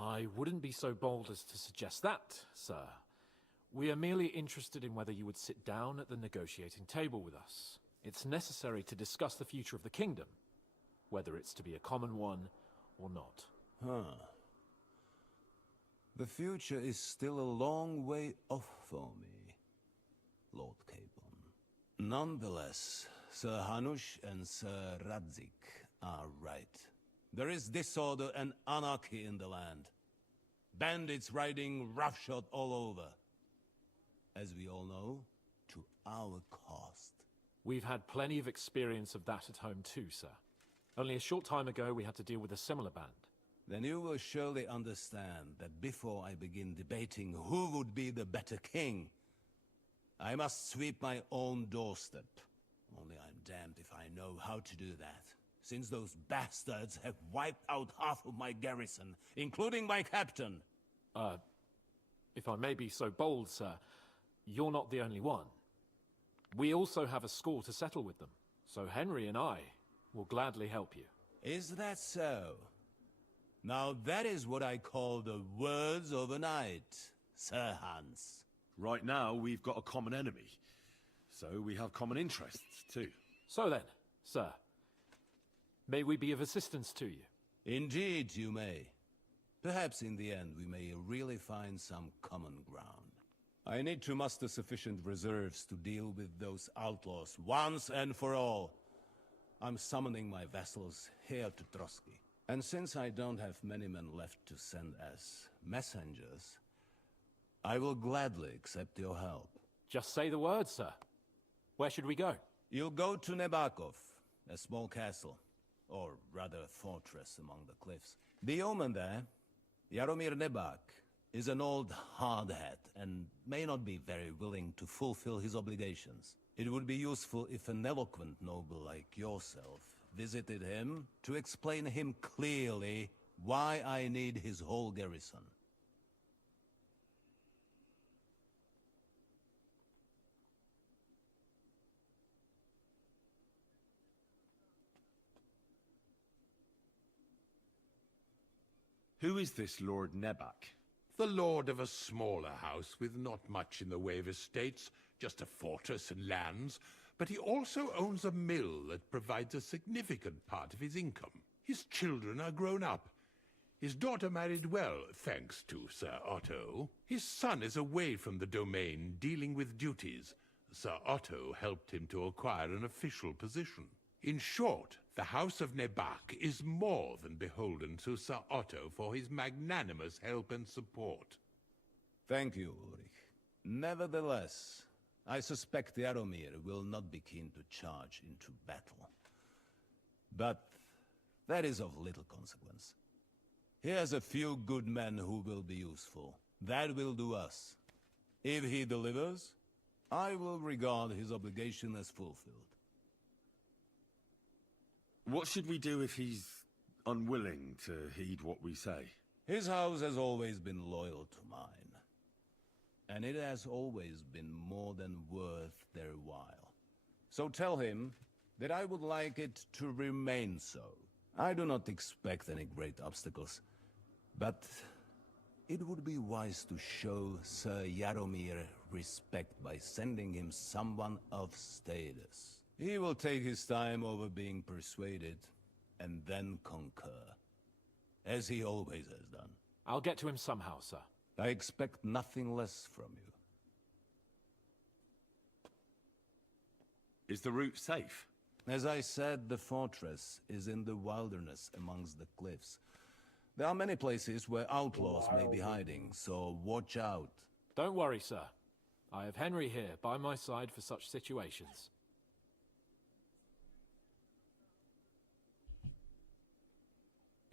I wouldn't be so bold as to suggest that, sir. We are merely interested in whether you would sit down at the negotiating table with us. It's necessary to discuss the future of the kingdom, whether it's to be a common one or not. Huh. The future is still a long way off for me, Lord Capon. Nonetheless, Sir Hanush and Sir Radzik are right. There is disorder and anarchy in the land. Bandits riding roughshod all over. As we all know, to our cost. We've had plenty of experience of that at home too, sir. Only a short time ago we had to deal with a similar band. Then you will surely understand that before I begin debating who would be the better king, I must sweep my own doorstep. Only I'm damned if I know how to do that, since those bastards have wiped out half of my garrison, including my captain. If I may be so bold, sir, you're not the only one. We also have a score to settle with them, so Henry and I will gladly help you. Is that so? Now that is what I call the words of a knight, Sir Hans. Right now, we've got a common enemy, so we have common interests, too. So then, sir, may we be of assistance to you? Indeed you may. Perhaps in the end we may really find some common ground. I need to muster sufficient reserves to deal with those outlaws once and for all. I'm summoning my vassals here to Trotsky. And since I don't have many men left to send as messengers, I will gladly accept your help. Just say the word, sir. Where should we go? You'll go to Nebakov, a small castle, or rather a fortress among the cliffs. The yeoman there, Jaromir Nebak, is an old hardhat and may not be very willing to fulfill his obligations. It would be useful if an eloquent noble like yourself visited him to explain him clearly why I need his whole garrison. Who is this Lord Nebak? The lord of a smaller house with not much in the way of estates, just a fortress and lands, but he also owns a mill that provides a significant part of his income. His children are grown up. His daughter married well, thanks to Sir Otto. His son is away from the domain, dealing with duties. Sir Otto helped him to acquire an official position. In short, the House of Nebak is more than beholden to Sir Otto for his magnanimous help and support. Thank you, Ulrich. Nevertheless, I suspect Jaromir will not be keen to charge into battle. But that is of little consequence. He has a few good men who will be useful. That will do us. If he delivers, I will regard his obligation as fulfilled. What should we do if he's unwilling to heed what we say? His house has always been loyal to mine. And it has always been more than worth their while. So tell him that I would like it to remain so. I do not expect any great obstacles, but it would be wise to show Sir Jaromir respect by sending him someone of status. He will take his time over being persuaded, and then concur, as he always has done. I'll get to him somehow, sir. I expect nothing less from you. Is the route safe? As I said, the fortress is in the wilderness amongst the cliffs. There are many places where outlaws may be hiding, so watch out. Don't worry, sir. I have Henry here by my side for such situations.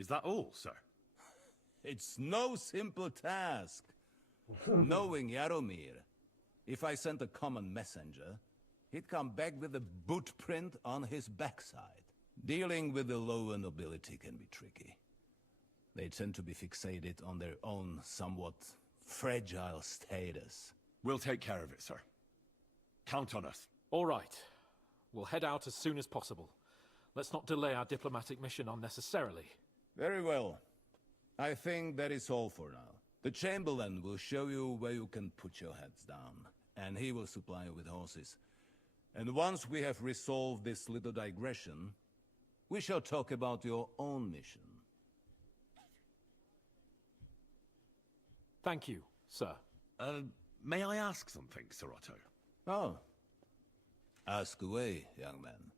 Is that all, sir? It's no simple task. Knowing Yaromir, if I sent a common messenger, he'd come back with a boot print on his backside. Dealing with the lower nobility can be tricky. They tend to be fixated on their own somewhat fragile status. We'll take care of it, sir. Count on us. All right. We'll head out as soon as possible. Let's not delay our diplomatic mission unnecessarily. Very well. I think that is all for now. The Chamberlain will show you where you can put your heads down, and he will supply you with horses. And once we have resolved this little digression, we shall talk about your own mission. Thank you, sir. May I ask something, Sir Otto? Oh. Ask away, young man.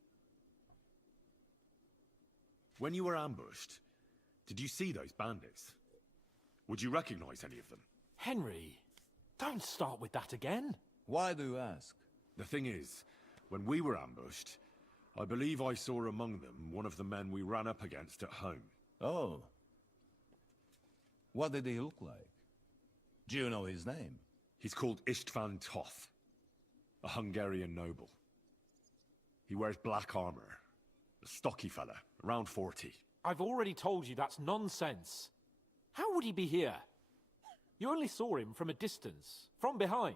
When you were ambushed, did you see those bandits? Would you recognize any of them? Henry, don't start with that again. Why do you ask? The thing is, when we were ambushed, I believe I saw among them one of the men we ran up against at home. Oh. What did he look like? Do you know his name? He's called Istvan Toth, a Hungarian noble. He wears black armor. A stocky fella, around 40. I've already told you that's nonsense. How would he be here? You only saw him from a distance, from behind.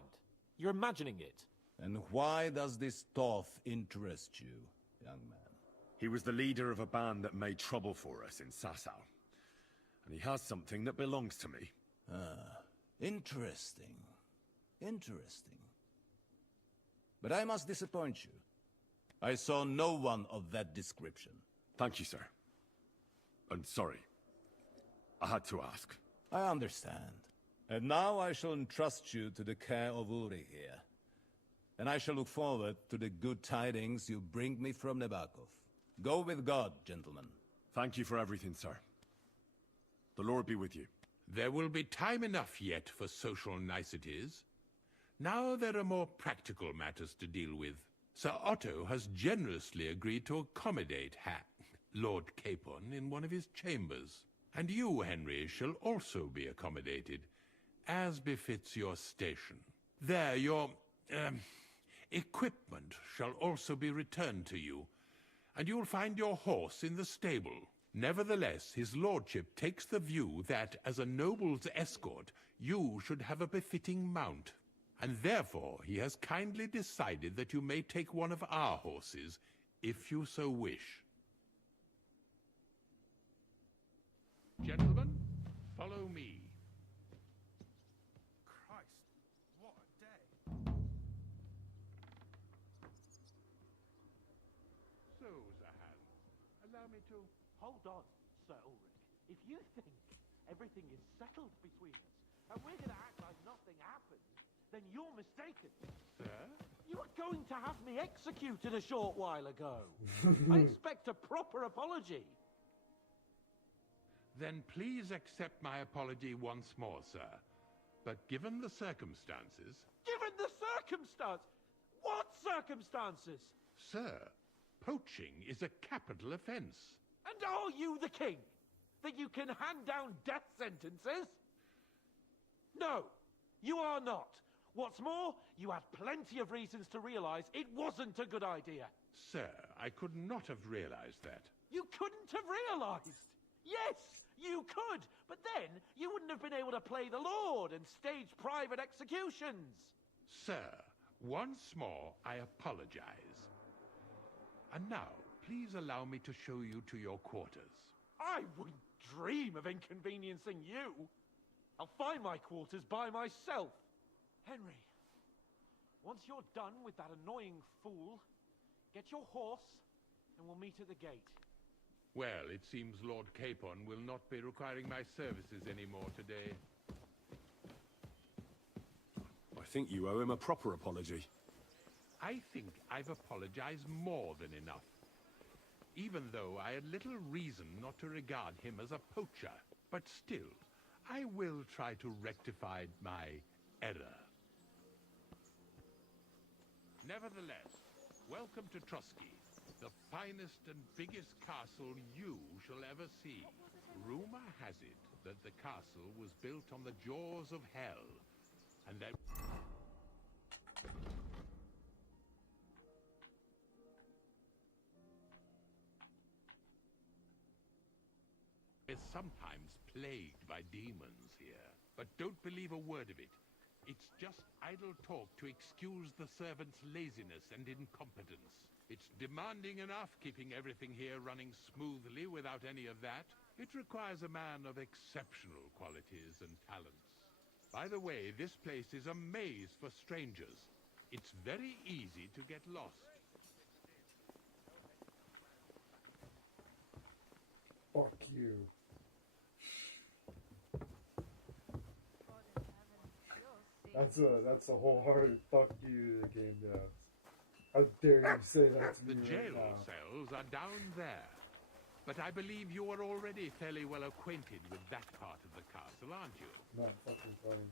You're imagining it. And why does this Toth interest you, young man? He was the leader of a band that made trouble for us in Sasau. And he has something that belongs to me. Ah, interesting. Interesting. But I must disappoint you. I saw no one of that description. Thank you, sir. And sorry. I had to ask. I understand. And now I shall entrust you to the care of Uri here. And I shall look forward to the good tidings you bring me from Nebakov. Go with God, gentlemen. Thank you for everything, sir. The Lord be with you. There will be time enough yet for social niceties. Now there are more practical matters to deal with. Sir Otto has generously agreed to accommodate Lord Capon in one of his chambers. And you, Henry, shall also be accommodated, as befits your station. There, your, equipment shall also be returned to you, and you'll find your horse in the stable. Nevertheless, his lordship takes the view that, as a noble's escort, you should have a befitting mount. And therefore, he has kindly decided that you may take one of our horses, if you so wish. Gentlemen, follow me. Christ, what a day. So, Zahan, allow me to... Hold on, Sir Ulrich. If you think everything is settled between us, and we're going to act like nothing happened, then you're mistaken. Sir? You were going to have me executed a short while ago. I expect a proper apology. Then please accept my apology once more, sir. But given the circumstances... Given the circumstance? What circumstances? Sir, poaching is a capital offense. And are you the king? That you can hand down death sentences? No, you are not. What's more, you had plenty of reasons to realize it wasn't a good idea. Sir, I could not have realized that. You couldn't have realized? Yes, you could, but then you wouldn't have been able to play the Lord and stage private executions. Sir, once more, I apologize. And now, please allow me to show you to your quarters. I wouldn't dream of inconveniencing you. I'll find my quarters by myself. Henry, once you're done with that annoying fool, get your horse and we'll meet at the gate. Well, it seems Lord Capon will not be requiring my services anymore today. I think you owe him a proper apology. I think I've apologized more than enough. Even though I had little reason not to regard him as a poacher. But still, I will try to rectify my error. Nevertheless, welcome to Trotsky. The finest and biggest castle you shall ever see. Rumor has it that the castle was built on the jaws of hell, and that... is sometimes plagued by demons here. But don't believe a word of it. It's just idle talk to excuse the servants' laziness and incompetence. It's demanding enough keeping everything here running smoothly without any of that. It requires a man of exceptional qualities and talents. By the way, this place is a maze for strangers. It's very easy to get lost. Fuck you. That's a wholehearted fuck you to the game devs. How dare you say that to me The right jail now? cells are down there. But I believe you are already fairly well acquainted with that part of the castle, aren't you? Not fucking funny.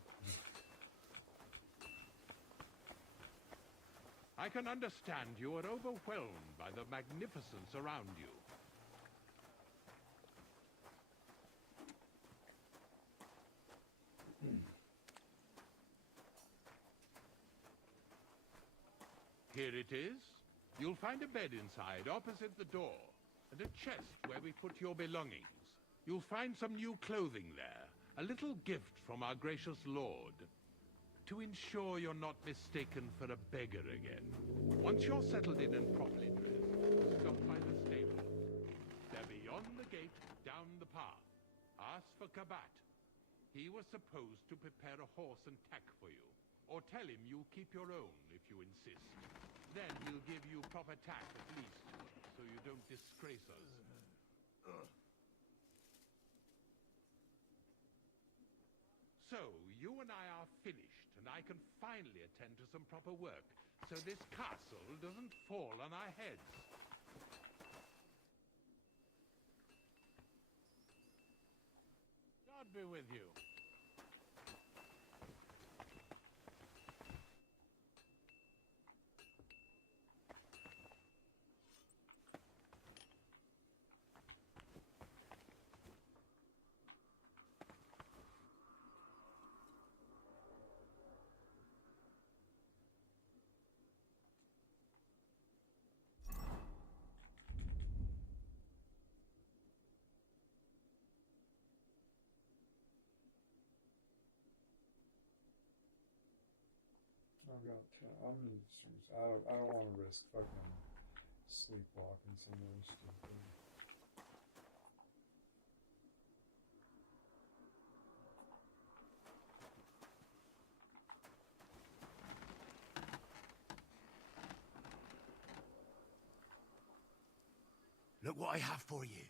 I can understand you are overwhelmed by the magnificence around you. Here it is. You'll find a bed inside, opposite the door, and a chest where we put your belongings. You'll find some new clothing there, a little gift from our gracious lord, to ensure you're not mistaken for a beggar again. Once you're settled in and properly dressed, stop by the stable. They're beyond the gate, down the path. Ask for Kabat. He was supposed to prepare a horse and tack for you, or tell him you'll keep your own if you insist. Then he'll give you proper tack at least, so you don't disgrace us. So, you and I are finished, and I can finally attend to some proper work, so this castle doesn't fall on our heads. God be with you. I'm I don't want to risk fucking sleepwalking somewhere stupid. Look what I have for you.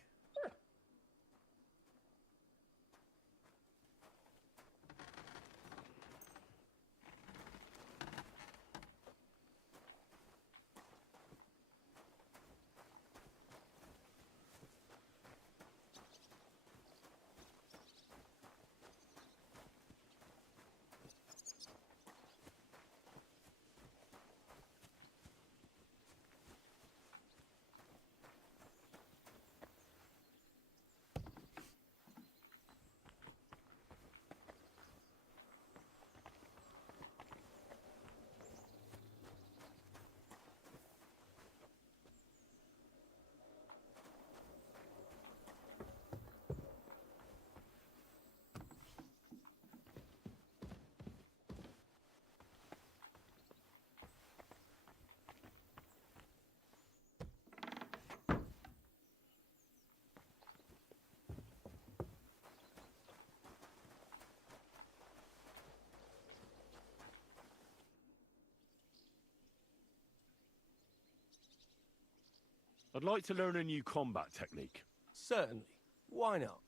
I'd like to learn a new combat technique. Certainly. Why not?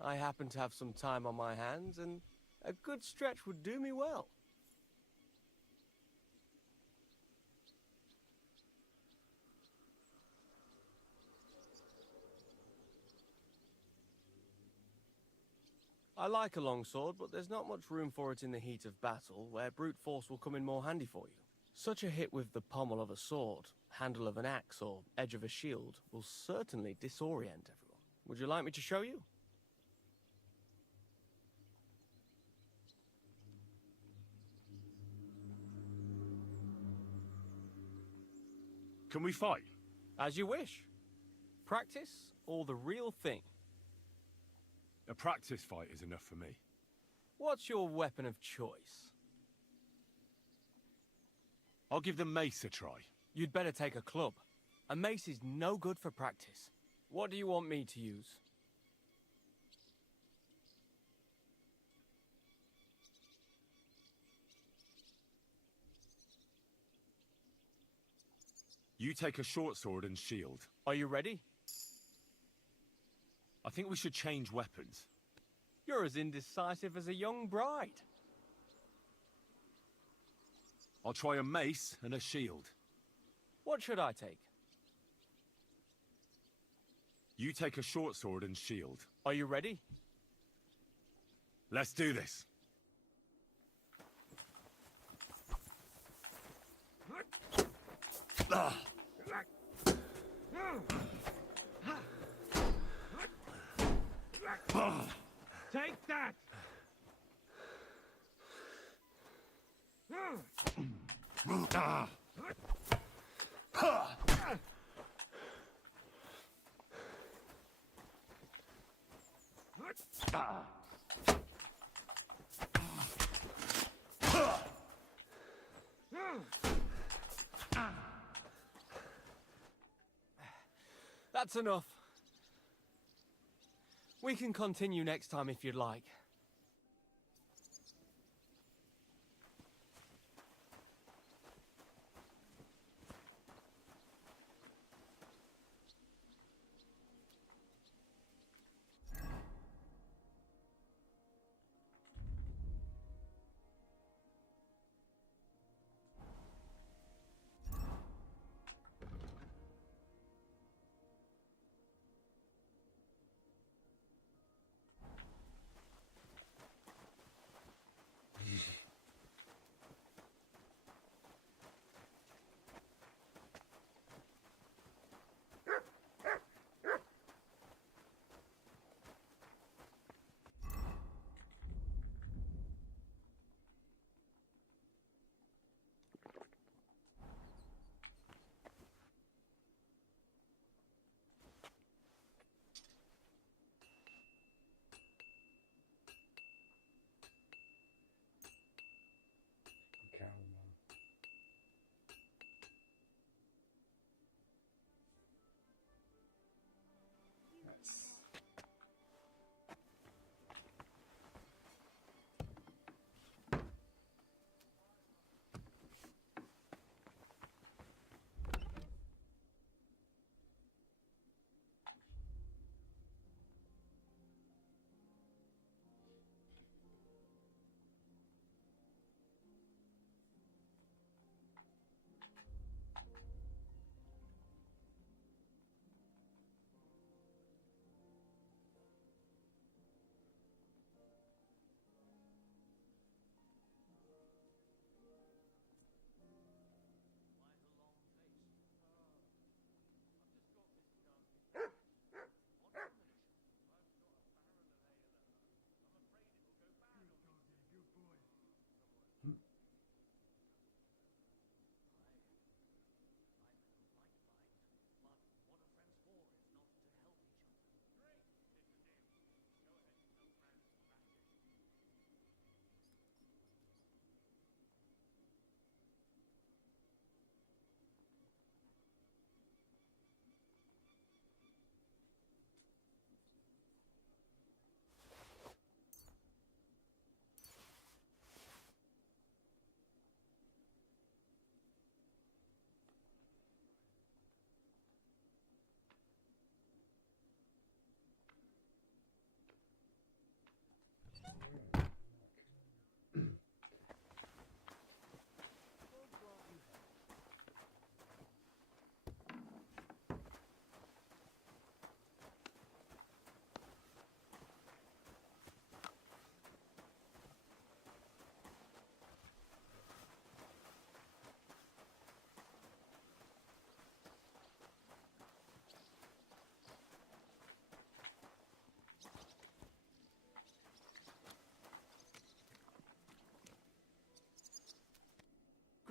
I happen to have some time on my hands, and a good stretch would do me well. I like a longsword, but there's not much room for it in the heat of battle, where brute force will come in more handy for you. Such a hit with the pommel of a sword handle of an axe or edge of a shield will certainly disorient everyone. Would you like me to show you? Can we fight? As you wish. Practice or the real thing? A practice fight is enough for me. What's your weapon of choice? I'll give the mace a try. You'd better take a club. A mace is no good for practice. What do you want me to use? You take a short sword and shield. Are you ready? I think we should change weapons. You're as indecisive as a young bride. I'll try a mace and a shield. What should I take? You take a short sword and shield. Are you ready? Let's do this. Take that! That's enough. We can continue next time if you'd like.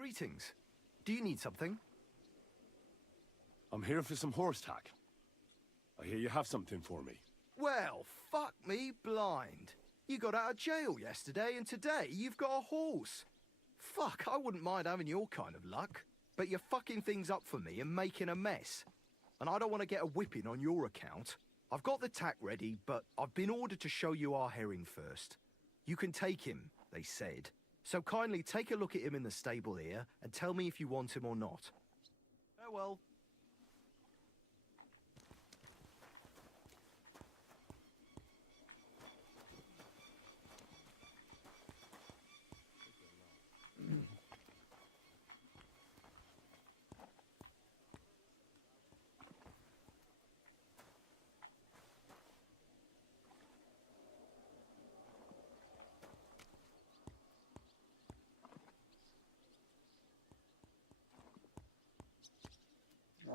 Greetings. Do you need something? I'm here for some horse tack. I hear you have something for me. Well, fuck me blind. You got out of jail yesterday, and today you've got a horse. Fuck, I wouldn't mind having your kind of luck. But you're fucking things up for me and making a mess. And I don't want to get a whipping on your account. I've got the tack ready, but I've been ordered to show you our herring first. You can take him, they said. So kindly take a look at him in the stable here and tell me if you want him or not. Farewell.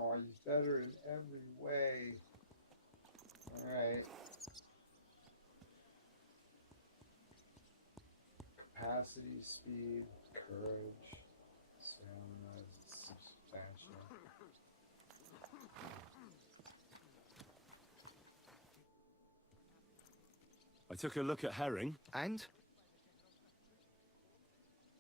Oh, he's better in every way. Alright. Capacity, speed, courage, stamina, substantial. I took a look at Herring. And?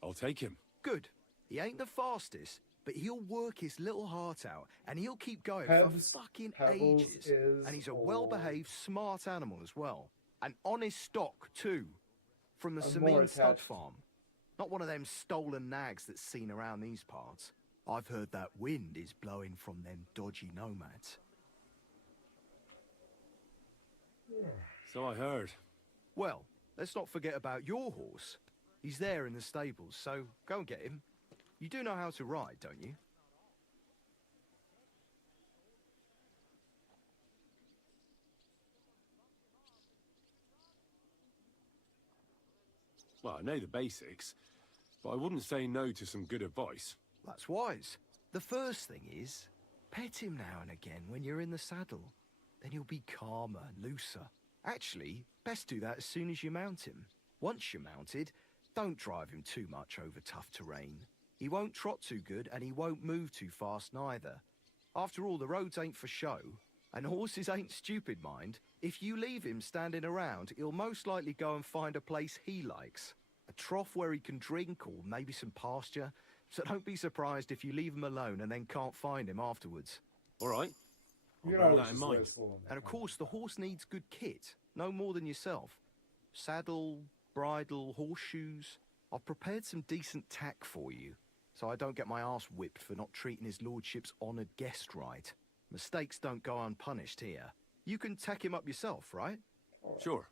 I'll take him. Good. He ain't the fastest, but he'll work his little heart out, and he'll keep going Pebbles, for fucking Pebbles ages. is And he's a old. well-behaved, smart animal as well. An honest stock, too. From the I'm more Samin stud attached. farm. Not one of them stolen nags that's seen around these parts. I've heard that wind is blowing from them dodgy nomads. So I heard. Well, let's not forget about your horse. He's there in the stables, so go and get him. You do know how to ride, don't you? Well, I know the basics, but I wouldn't say no to some good advice. That's wise. The first thing is, pet him now and again when you're in the saddle. Then he'll be calmer and looser. Actually, best do that as soon as you mount him. Once you're mounted, don't drive him too much over tough terrain. He won't trot too good and he won't move too fast neither. After all, the roads ain't for show. And horses ain't stupid, mind. If you leave him standing around, he'll most likely go and find a place he likes. A trough where he can drink or maybe some pasture. So don't be surprised if you leave him alone and then can't find him afterwards. All right. You I'll know, bear that in mind. And of course, the horse needs good kit. No more than yourself. Saddle, bridle, horseshoes. I've prepared some decent tack for you, so I don't get my arse whipped for not treating his lordship's honoured guest right. Mistakes don't go unpunished here. You can tack him up yourself, right? Sure.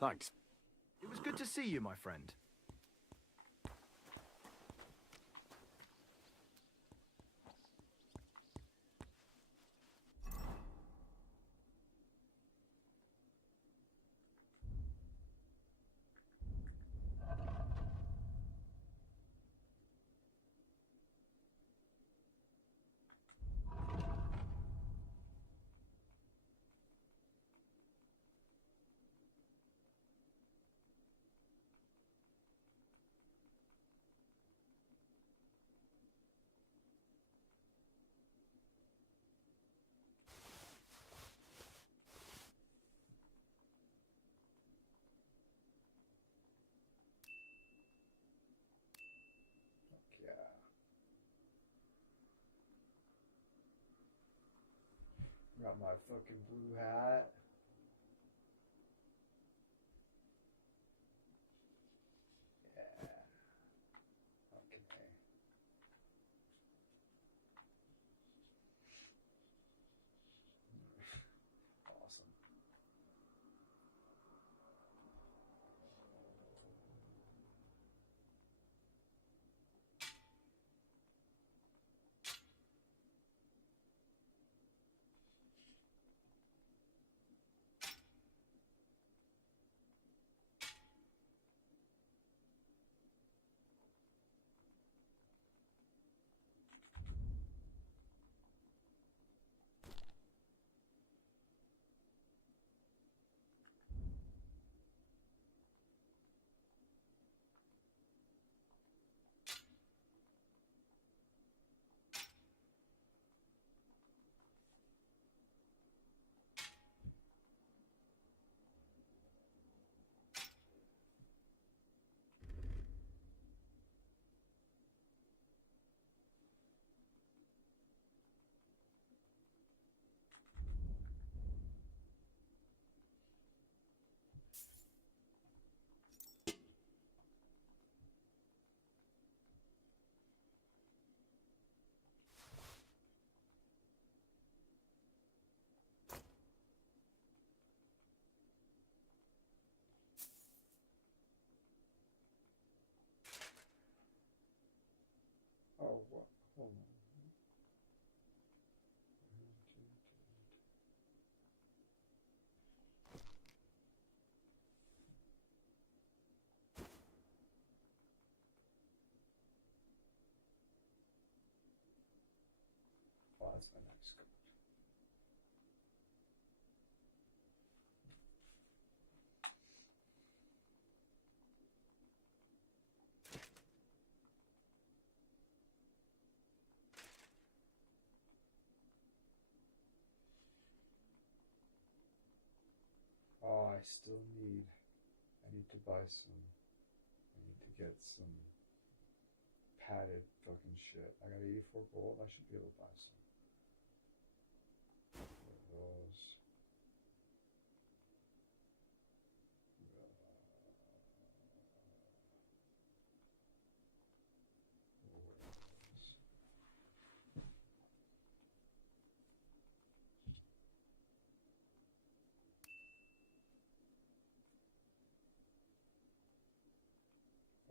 Thanks. It was good to see you, my friend. Yeah. Got my fucking blue hat. Yeah. Okay. Awesome. Oh, what? Hold on. Oh, that's my next code. Oh, I still need. I need to buy some. I need to get some padded fucking shit. I got 84 gold. I should be able to buy some. Those.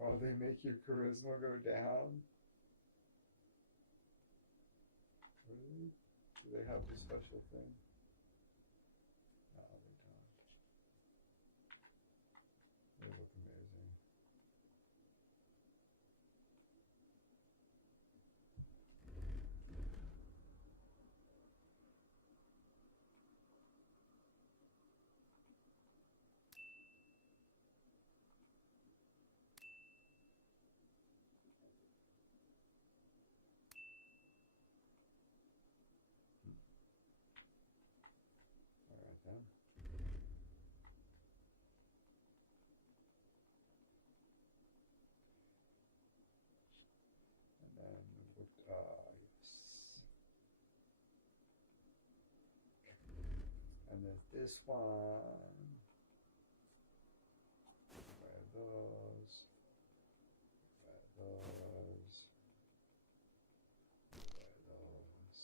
Oh, they make your charisma go down? Really? Do they have a special thing? No, they don't. They look amazing. All right then. And then what? Yes. And then this one. Wear those. Wear those. Wear those.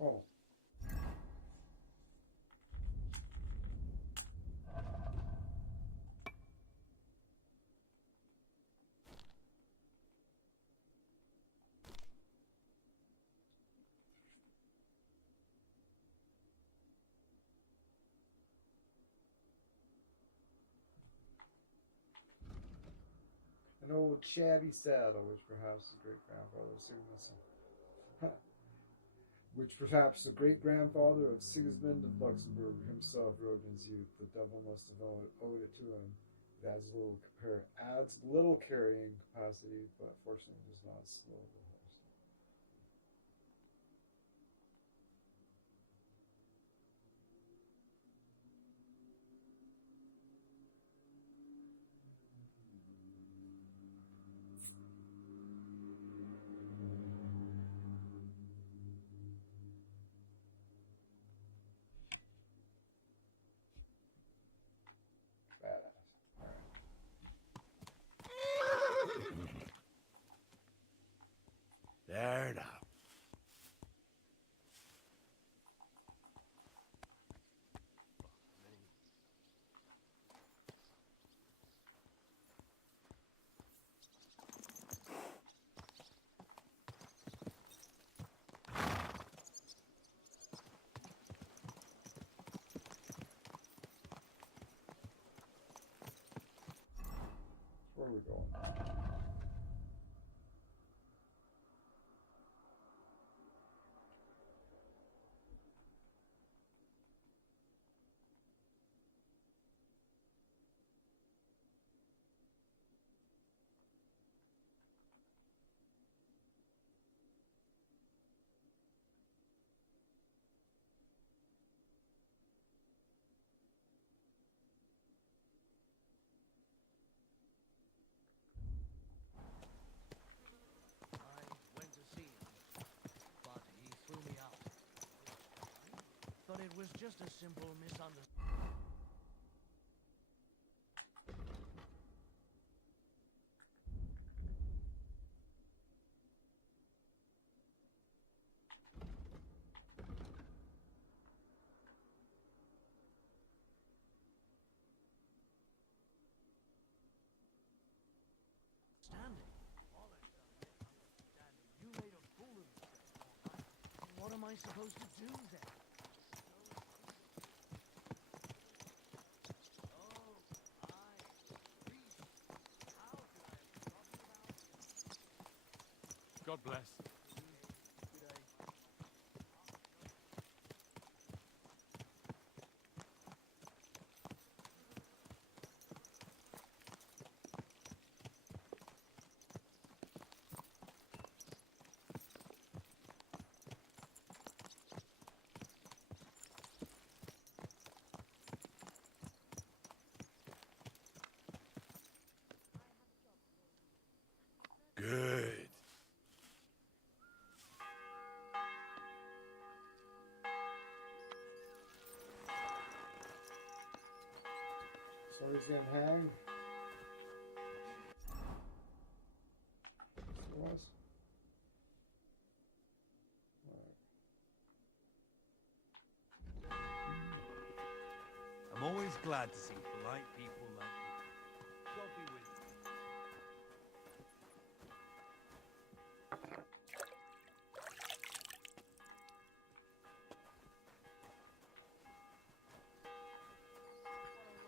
Oh. An old shabby saddle, which perhaps the great-grandfather of Sigismund, which perhaps the great-grandfather of Sigismund of Luxembourg himself rode in his youth. The devil must have owed it to him. It adds little carrying capacity, but fortunately does not slow the horse. There now. Where are we going? but it was just a simple misunderstanding. You made a fool of yourself. What am I supposed to do then? God bless. Good. So he's getting hanged. What? I'm always glad to see polite people like you. God be with you.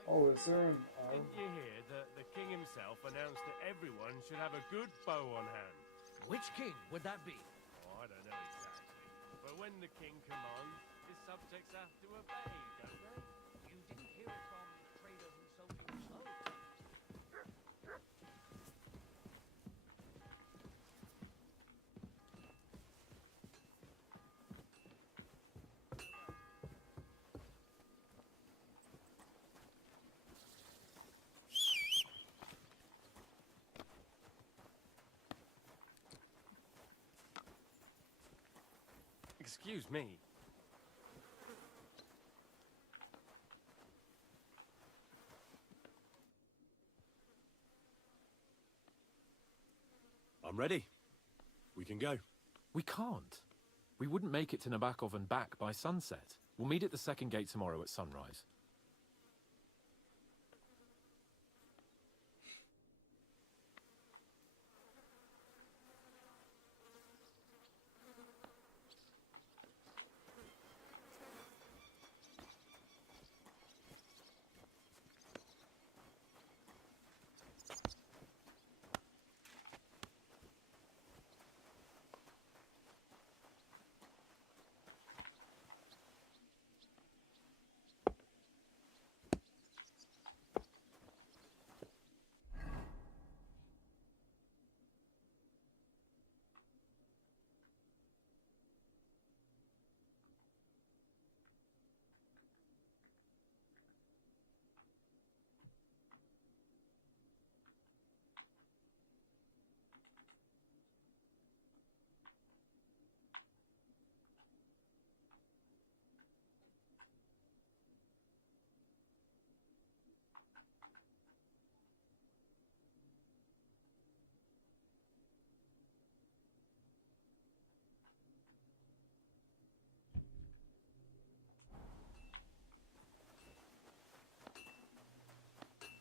Oh, is there an Didn't you hear that the king himself announced that everyone should have a good bow on hand? Which king would that be? Oh, I don't know exactly. But when the king commands, his subjects have to obey, don't they? You didn't hear it from the trader who sold you the clothes. Excuse me. I'm ready. We can go. We can't. We wouldn't make it to Nabokov and back by sunset. We'll meet at the second gate tomorrow at sunrise.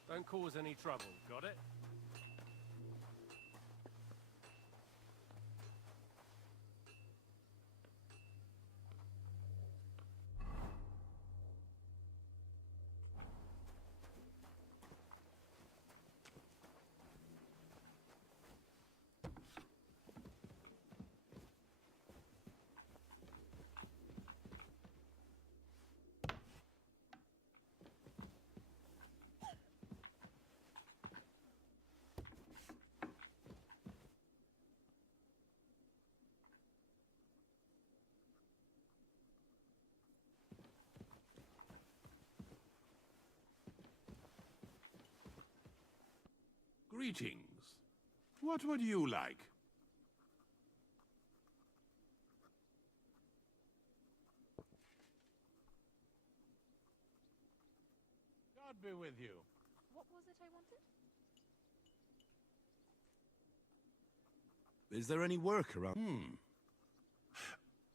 Don't cause any trouble, got it? Greetings. What would you like? be with you. What was it I wanted? Is there any work around?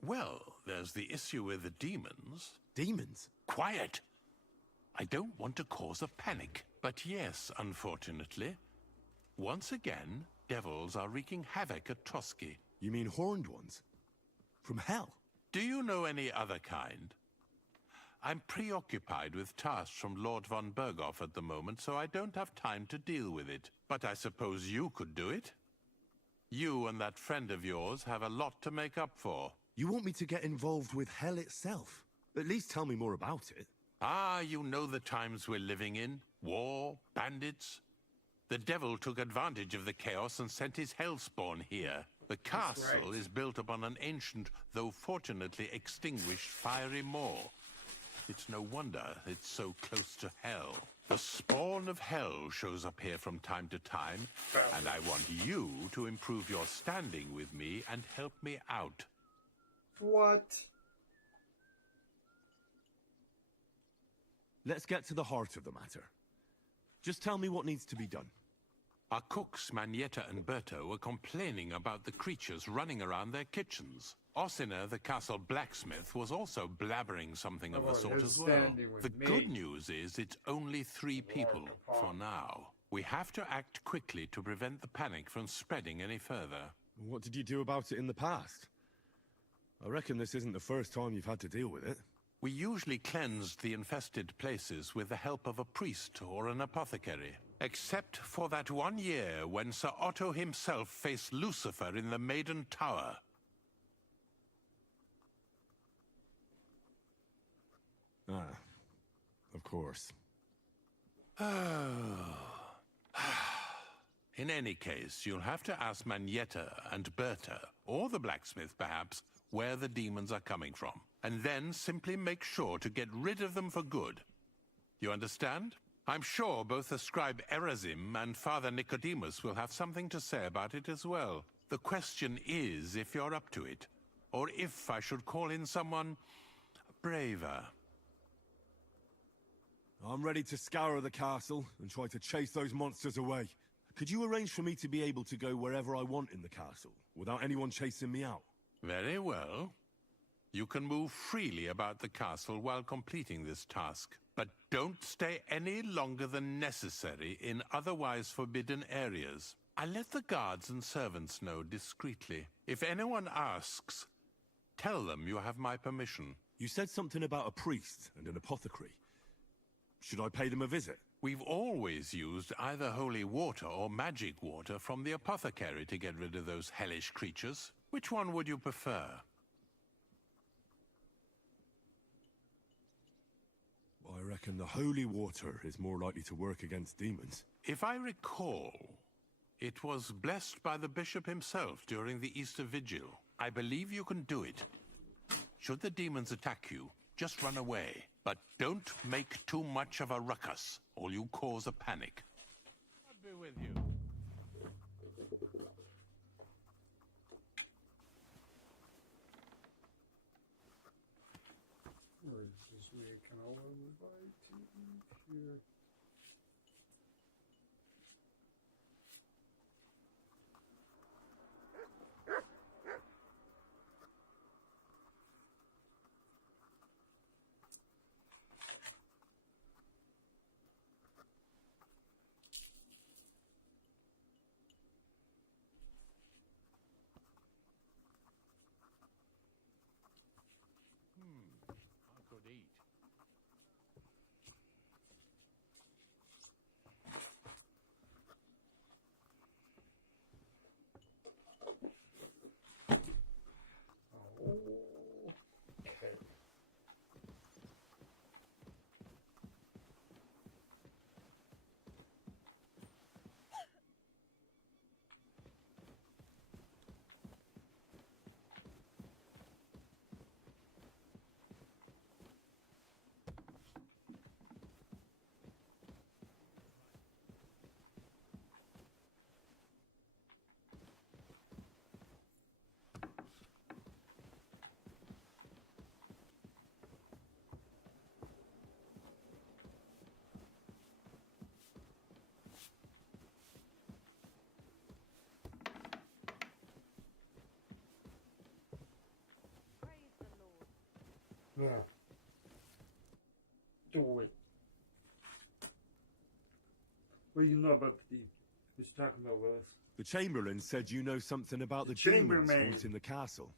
Well, there's the issue with the demons. Demons? Quiet! I don't want to cause a panic. But yes, unfortunately, once again, devils are wreaking havoc at Trotsky. You mean horned ones? From hell? Do you know any other kind? I'm preoccupied with tasks from Lord von Berghoff at the moment, so I don't have time to deal with it. But I suppose you could do it? You and that friend of yours have a lot to make up for. You want me to get involved with hell itself? At least tell me more about it. Ah, you know the times we're living in. War, bandits. The devil took advantage of the chaos and sent his hellspawn here. The castle is built upon an ancient, though fortunately extinguished, fiery moor. It's no wonder it's so close to hell. The spawn of hell shows up here from time to time, and I want you to improve your standing with me and help me out. What? Let's get to the heart of the matter. Just tell me what needs to be done. Our cooks, Manietta and Berto, were complaining about the creatures running around their kitchens. Ossina, the castle blacksmith, was also blabbering something of the sort as well. The good news is it's only 3 people for now. We have to act quickly to prevent the panic from spreading any further. What did you do about it in the past? I reckon this isn't the first time you've had to deal with it. We usually cleansed the infested places with the help of a priest or an apothecary. Except for that one year when Sir Otto himself faced Lucifer in the Maiden Tower. Ah, of course. In any case, you'll have to ask Manietta and Berta, or the blacksmith perhaps, where the demons are coming from. And then simply make sure to get rid of them for good. You understand? I'm sure both the scribe Erazim and Father Nicodemus will have something to say about it as well. The question is if you're up to it, or if I should call in someone braver. I'm ready to scour the castle and try to chase those monsters away. Could you arrange for me to be able to go wherever I want in the castle, without anyone chasing me out? Very well. You can move freely about the castle while completing this task. But don't stay any longer than necessary in otherwise forbidden areas. I let the guards and servants know discreetly. If anyone asks, tell them you have my permission. You said something about a priest and an apothecary. Should I pay them a visit? We've always used either holy water or magic water from the apothecary to get rid of those hellish creatures. Which one would you prefer? I reckon the holy water is more likely to work against demons. If I recall, it was blessed by the bishop himself during the Easter Vigil. I believe you can do it. Should the demons attack you, just run away. But don't make too much of a ruckus, or you cause a panic. I'll be with you. Where is this way? Can I invite you here? I could eat. Yeah. Do it. What do you know about the what you talking about, Willis? The Chamberlain said you know something about the Chambermaid. demons haunting the castle.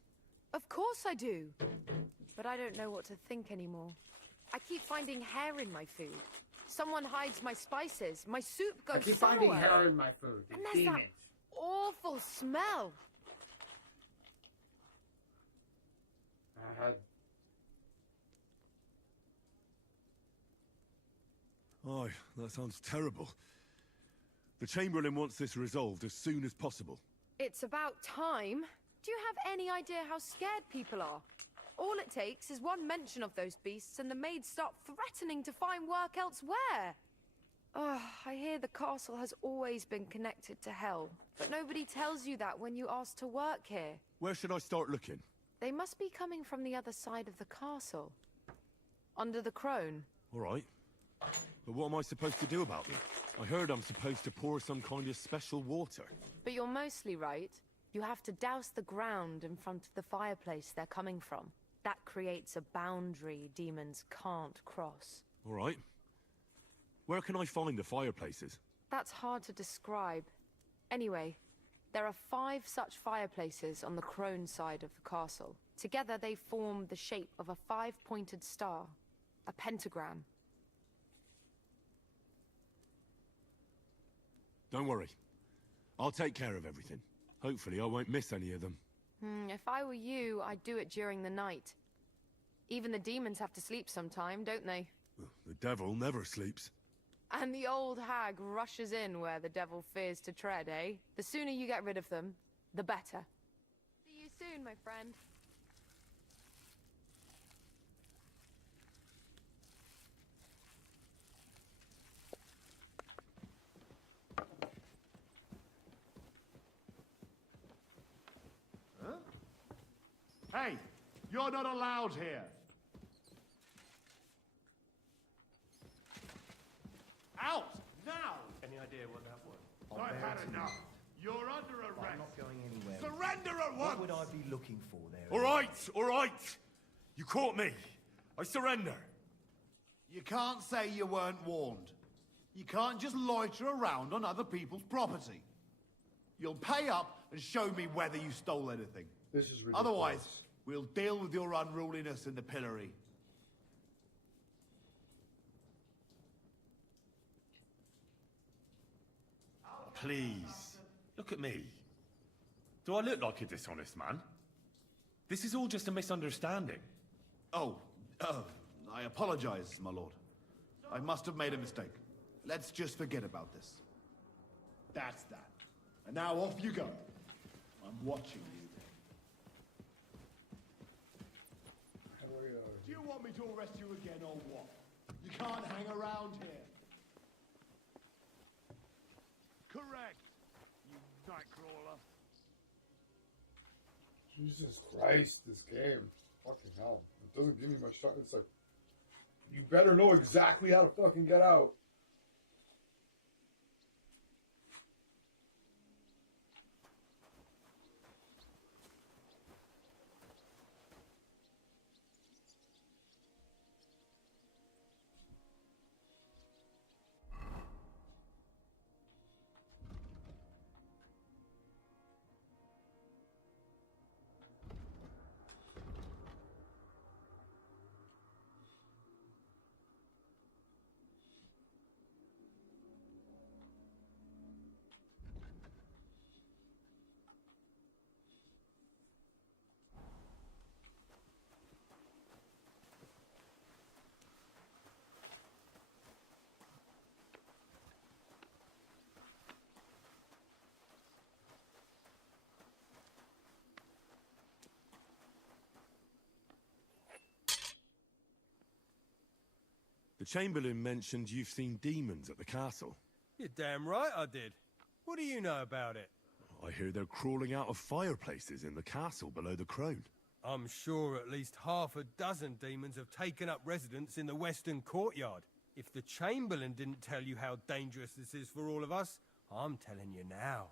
Of course I do. But I don't know what to think anymore. I keep finding hair in my food. Someone hides my spices. My soup goes I keep sour. finding hair in my food. And there's that awful smell. I had... Oh, that sounds terrible. The Chamberlain wants this resolved as soon as possible. It's about time. Do you have any idea how scared people are? All it takes is one mention of those beasts and the maids start threatening to find work elsewhere. Oh, I hear the castle has always been connected to hell, but nobody tells you that when you ask to work here. Where should I start looking? They must be coming from the other side of the castle. Under the crone. All right. But what am I supposed to do about them? I heard I'm supposed to pour some kind of special water. But you're mostly right. You have to douse the ground in front of the fireplace they're coming from. That creates a boundary demons can't cross. All right. Where can I find the fireplaces? That's hard to describe. Anyway, there are 5 such fireplaces on the crone side of the castle. Together they form the shape of a 5-pointed star, a pentagram. Don't worry. I'll take care of everything. Hopefully I won't miss any of them. If I were you, I'd do it during the night. Even the demons have to sleep sometime, don't they? The devil never sleeps. And the old hag rushes in where the devil fears to tread, eh? The sooner you get rid of them, the better. See you soon, my friend. Hey, you're not allowed here. Out now! Any idea what that was? I've had enough. You're under arrest. I'm not going anywhere. Surrender at once! What would I be looking for there? All right. You caught me. I surrender. You can't say you weren't warned. You can't just loiter around on other people's property. You'll pay up and show me whether you stole anything. This is ridiculous. Otherwise, we'll deal with your unruliness in the pillory. Please, look at me. Do I look like a dishonest man? This is all just a misunderstanding. Oh, I apologize, my lord. I must have made a mistake. Let's just forget about this. That's that. And now off you go. I'm watching you. Do you want me to arrest you again or what? You can't hang around here. Correct, you nightcrawler. Jesus Christ, this game. Fucking hell. It doesn't give me much time. It's like, you better know exactly how to fucking get out. The Chamberlain mentioned you've seen demons at the castle. You're damn right I did. What do you know about it? I hear they're crawling out of fireplaces in the castle below the crone. I'm sure at least half a dozen demons have taken up residence in the western courtyard. If the Chamberlain didn't tell you how dangerous this is for all of us, I'm telling you now.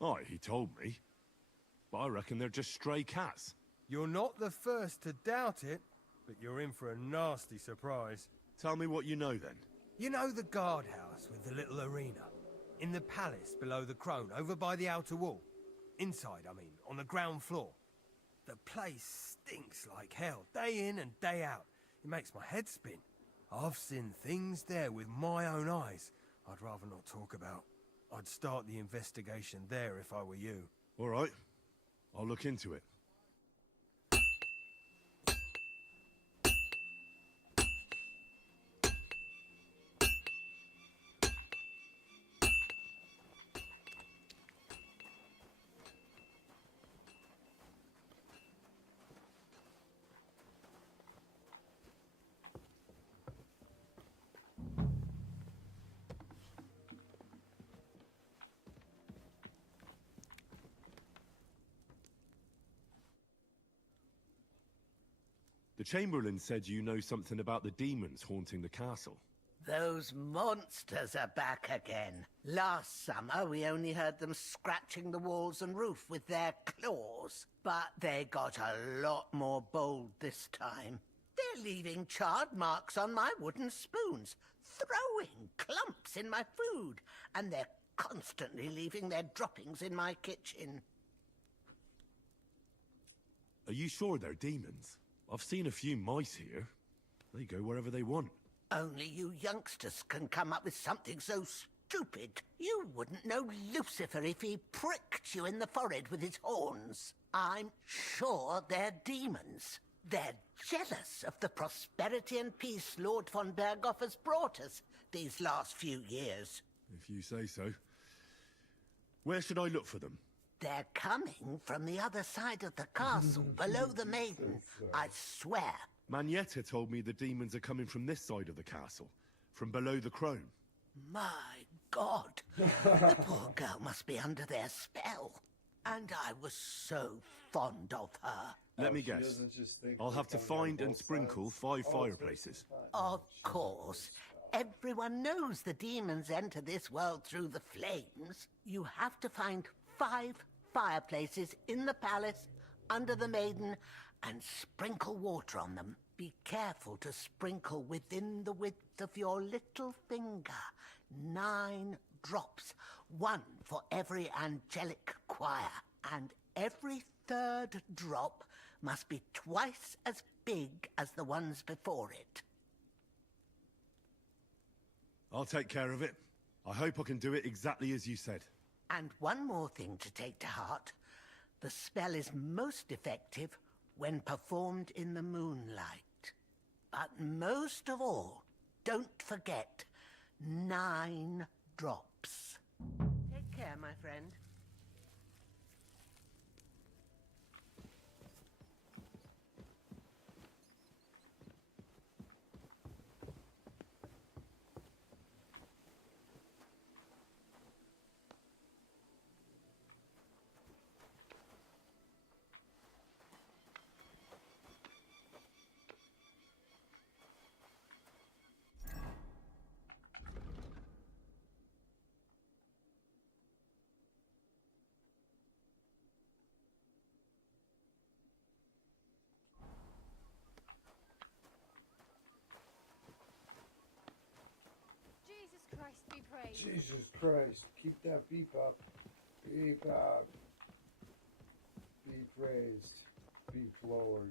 Aye, he told me. but I reckon they're just stray cats. You're not the first to doubt it, but you're in for a nasty surprise. Tell me what you know, then. You know the guardhouse with the little arena? In the palace below the Crone, over by the outer wall? Inside, I mean, on the ground floor. The place stinks like hell, day in and day out. It makes my head spin. I've seen things there with my own eyes I'd rather not talk about. I'd start the investigation there if I were you. All right. I'll look into it. The Chamberlain said you know something about the demons haunting the castle. Those monsters are back again. Last summer, we only heard them scratching the walls and roof with their claws. But they got a lot more bold this time. They're leaving charred marks on my wooden spoons, throwing clumps in my food, and they're constantly leaving their droppings in my kitchen. Are you sure they're demons? I've seen a few mice here. They go wherever they want. Only you youngsters can come up with something so stupid. You wouldn't know Lucifer if he pricked you in the forehead with his horns. I'm sure they're demons. They're jealous of the prosperity and peace Lord von Berghoff has brought us these last few years. If you say so. Where should I look for them? They're coming from the other side of the castle, below the Maiden, I swear. Manietta told me the demons are coming from this side of the castle, from below the Crone. My God, the poor girl must be under their spell. And I was so fond of her. Let me guess. I'll have to find and sprinkle 5 fireplaces. Of course. Everyone knows the demons enter this world through the flames. You have to find 5 fireplaces in the palace, under the Maiden, and sprinkle water on them. Be careful to sprinkle within the width of your little finger. 9 drops, 1 for every angelic choir, and every 3rd drop must be twice as big as the ones before it. I'll take care of it. I hope I can do it exactly as you said. And one more thing to take to heart. The spell is most effective when performed in the moonlight. But most of all, don't forget 9 drops. Take care, my friend. Jesus Christ, keep that beep up. Beep up. Beep raised. Beep lowered.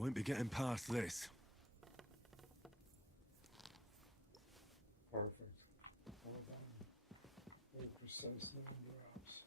won't be getting past this. Perfect. Well done. Very precise name drops.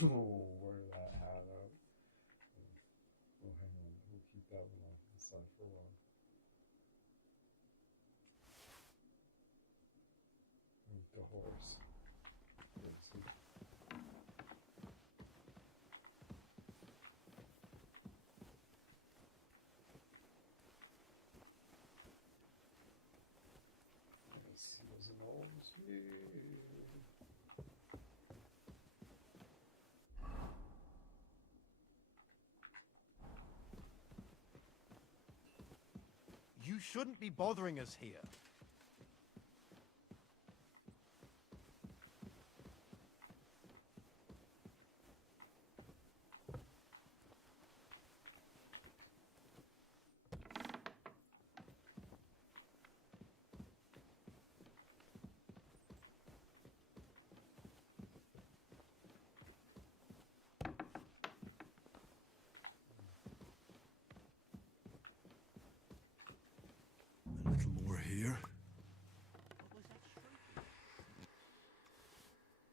Oh, wear that hat out. Oh, hang on. We'll keep that one off to the side for a while. Oh, the horse. Let's see. This was an old speed. You shouldn't be bothering us here. A little more here.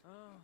Oh,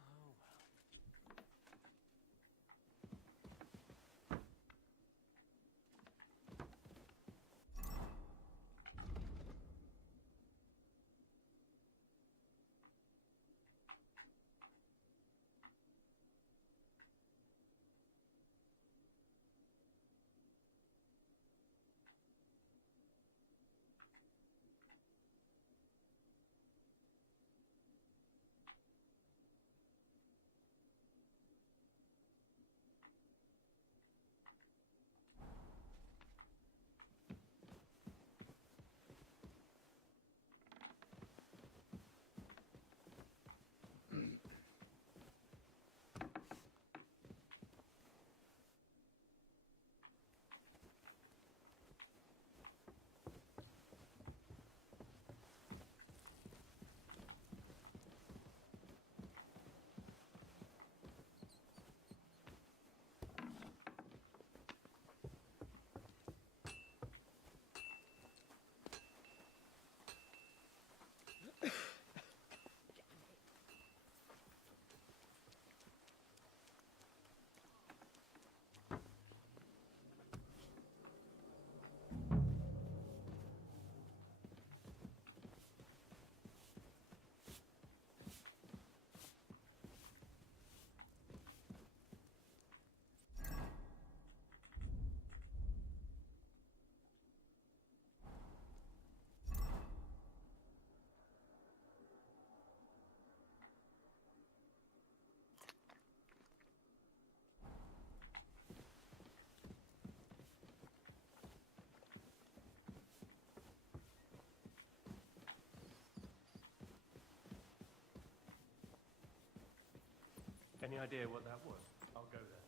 Any idea what that was? I'll go there.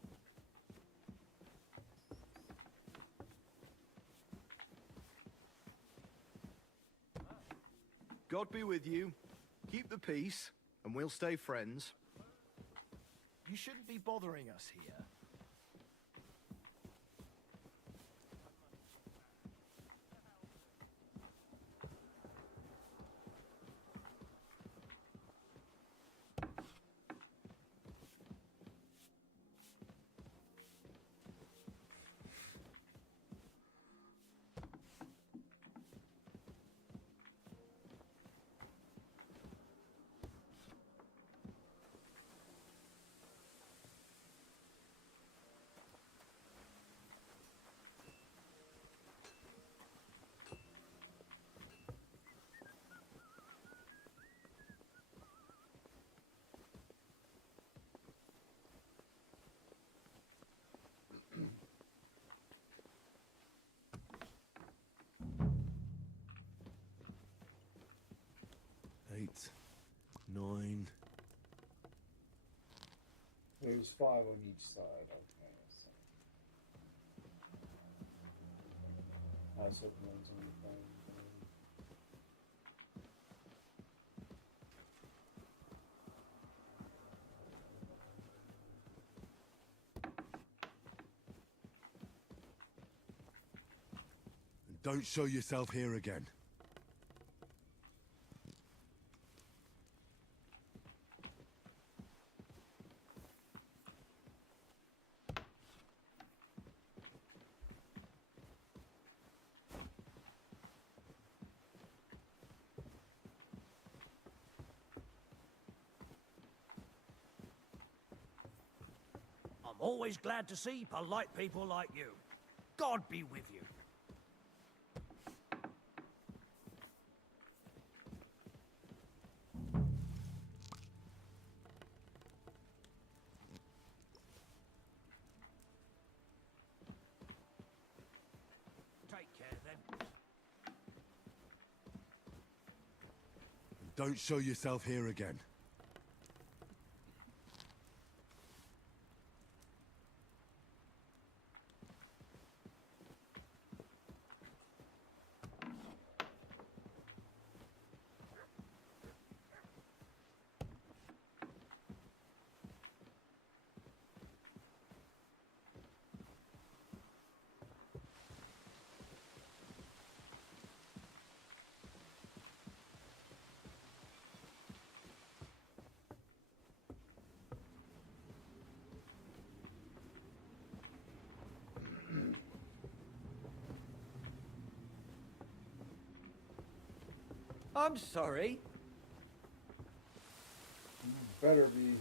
God be with you. Keep the peace, and we'll stay friends. You shouldn't be bothering us here. Eight, 9. There's 5 on each side. Okay. So. I was hoping there was only 5. Don't show yourself here again. I'm always glad to see polite people like you. God be with you. Take care then. Don't show yourself here again. I'm sorry. Better be.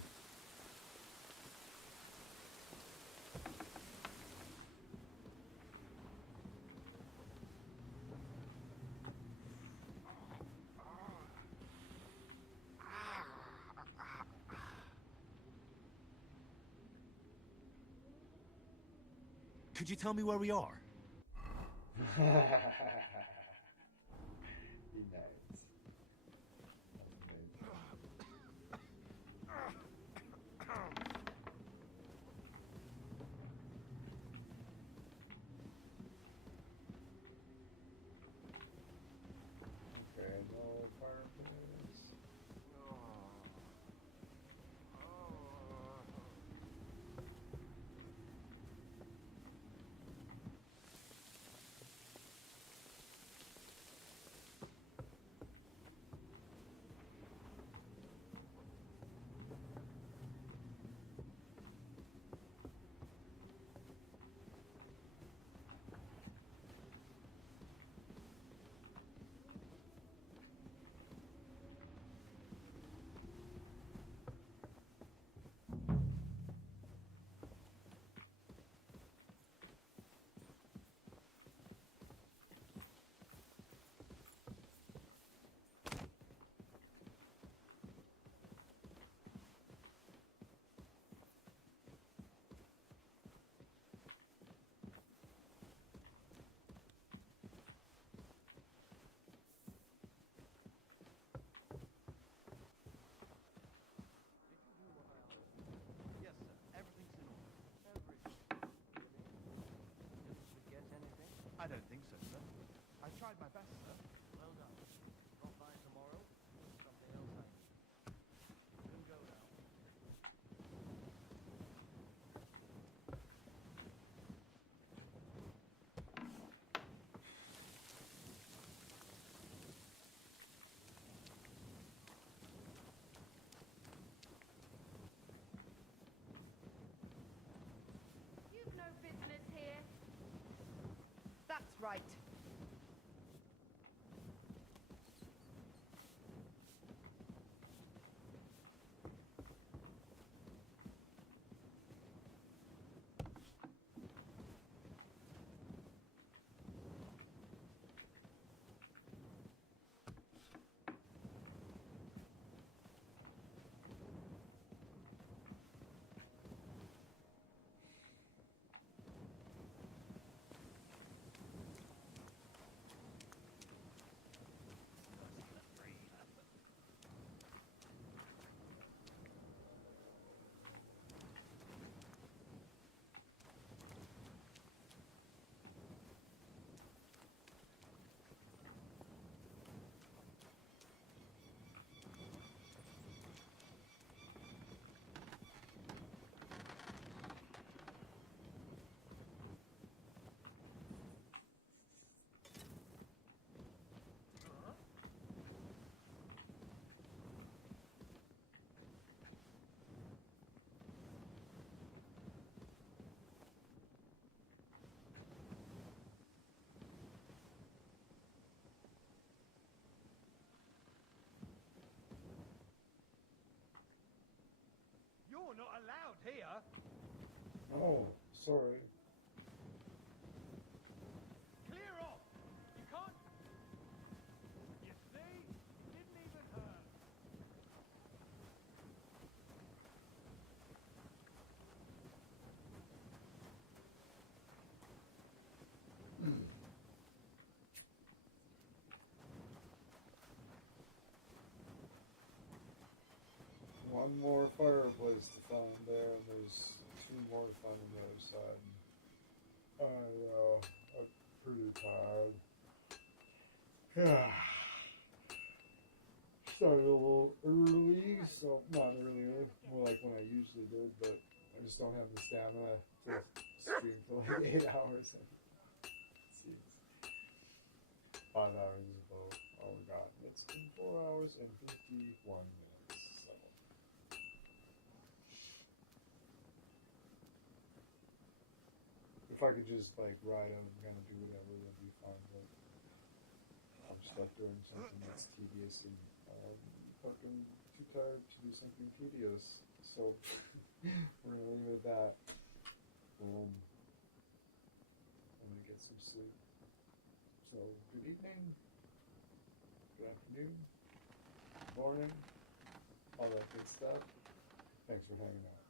Could you tell me where we are? Be nice. Okay, no fireplace. tried my best, sir. Well done. Drop by tomorrow. Something else I need. You can go now. You've no business here. That's right. You're not allowed here. Oh, sorry. Clear off. You can't. You see? Didn't even hurt. One more fireplace to find there, and there's 2 more to find on the other side. I know, I'm pretty tired. Yeah. Started a little early, so not earlier, more like when I usually did, but I just don't have the stamina to stream for like 8 hours. Seems 5 hours is about all we got. It's been 4 hours and 51 minutes. So. If I could just like ride out and kind of do whatever, that'd be fine. But I'm stuck doing something that's tedious and fucking too tired to do something tedious. So we're gonna leave it at that. I'm gonna get some sleep. So good evening, good afternoon, good morning, all that good stuff. Thanks for hanging out.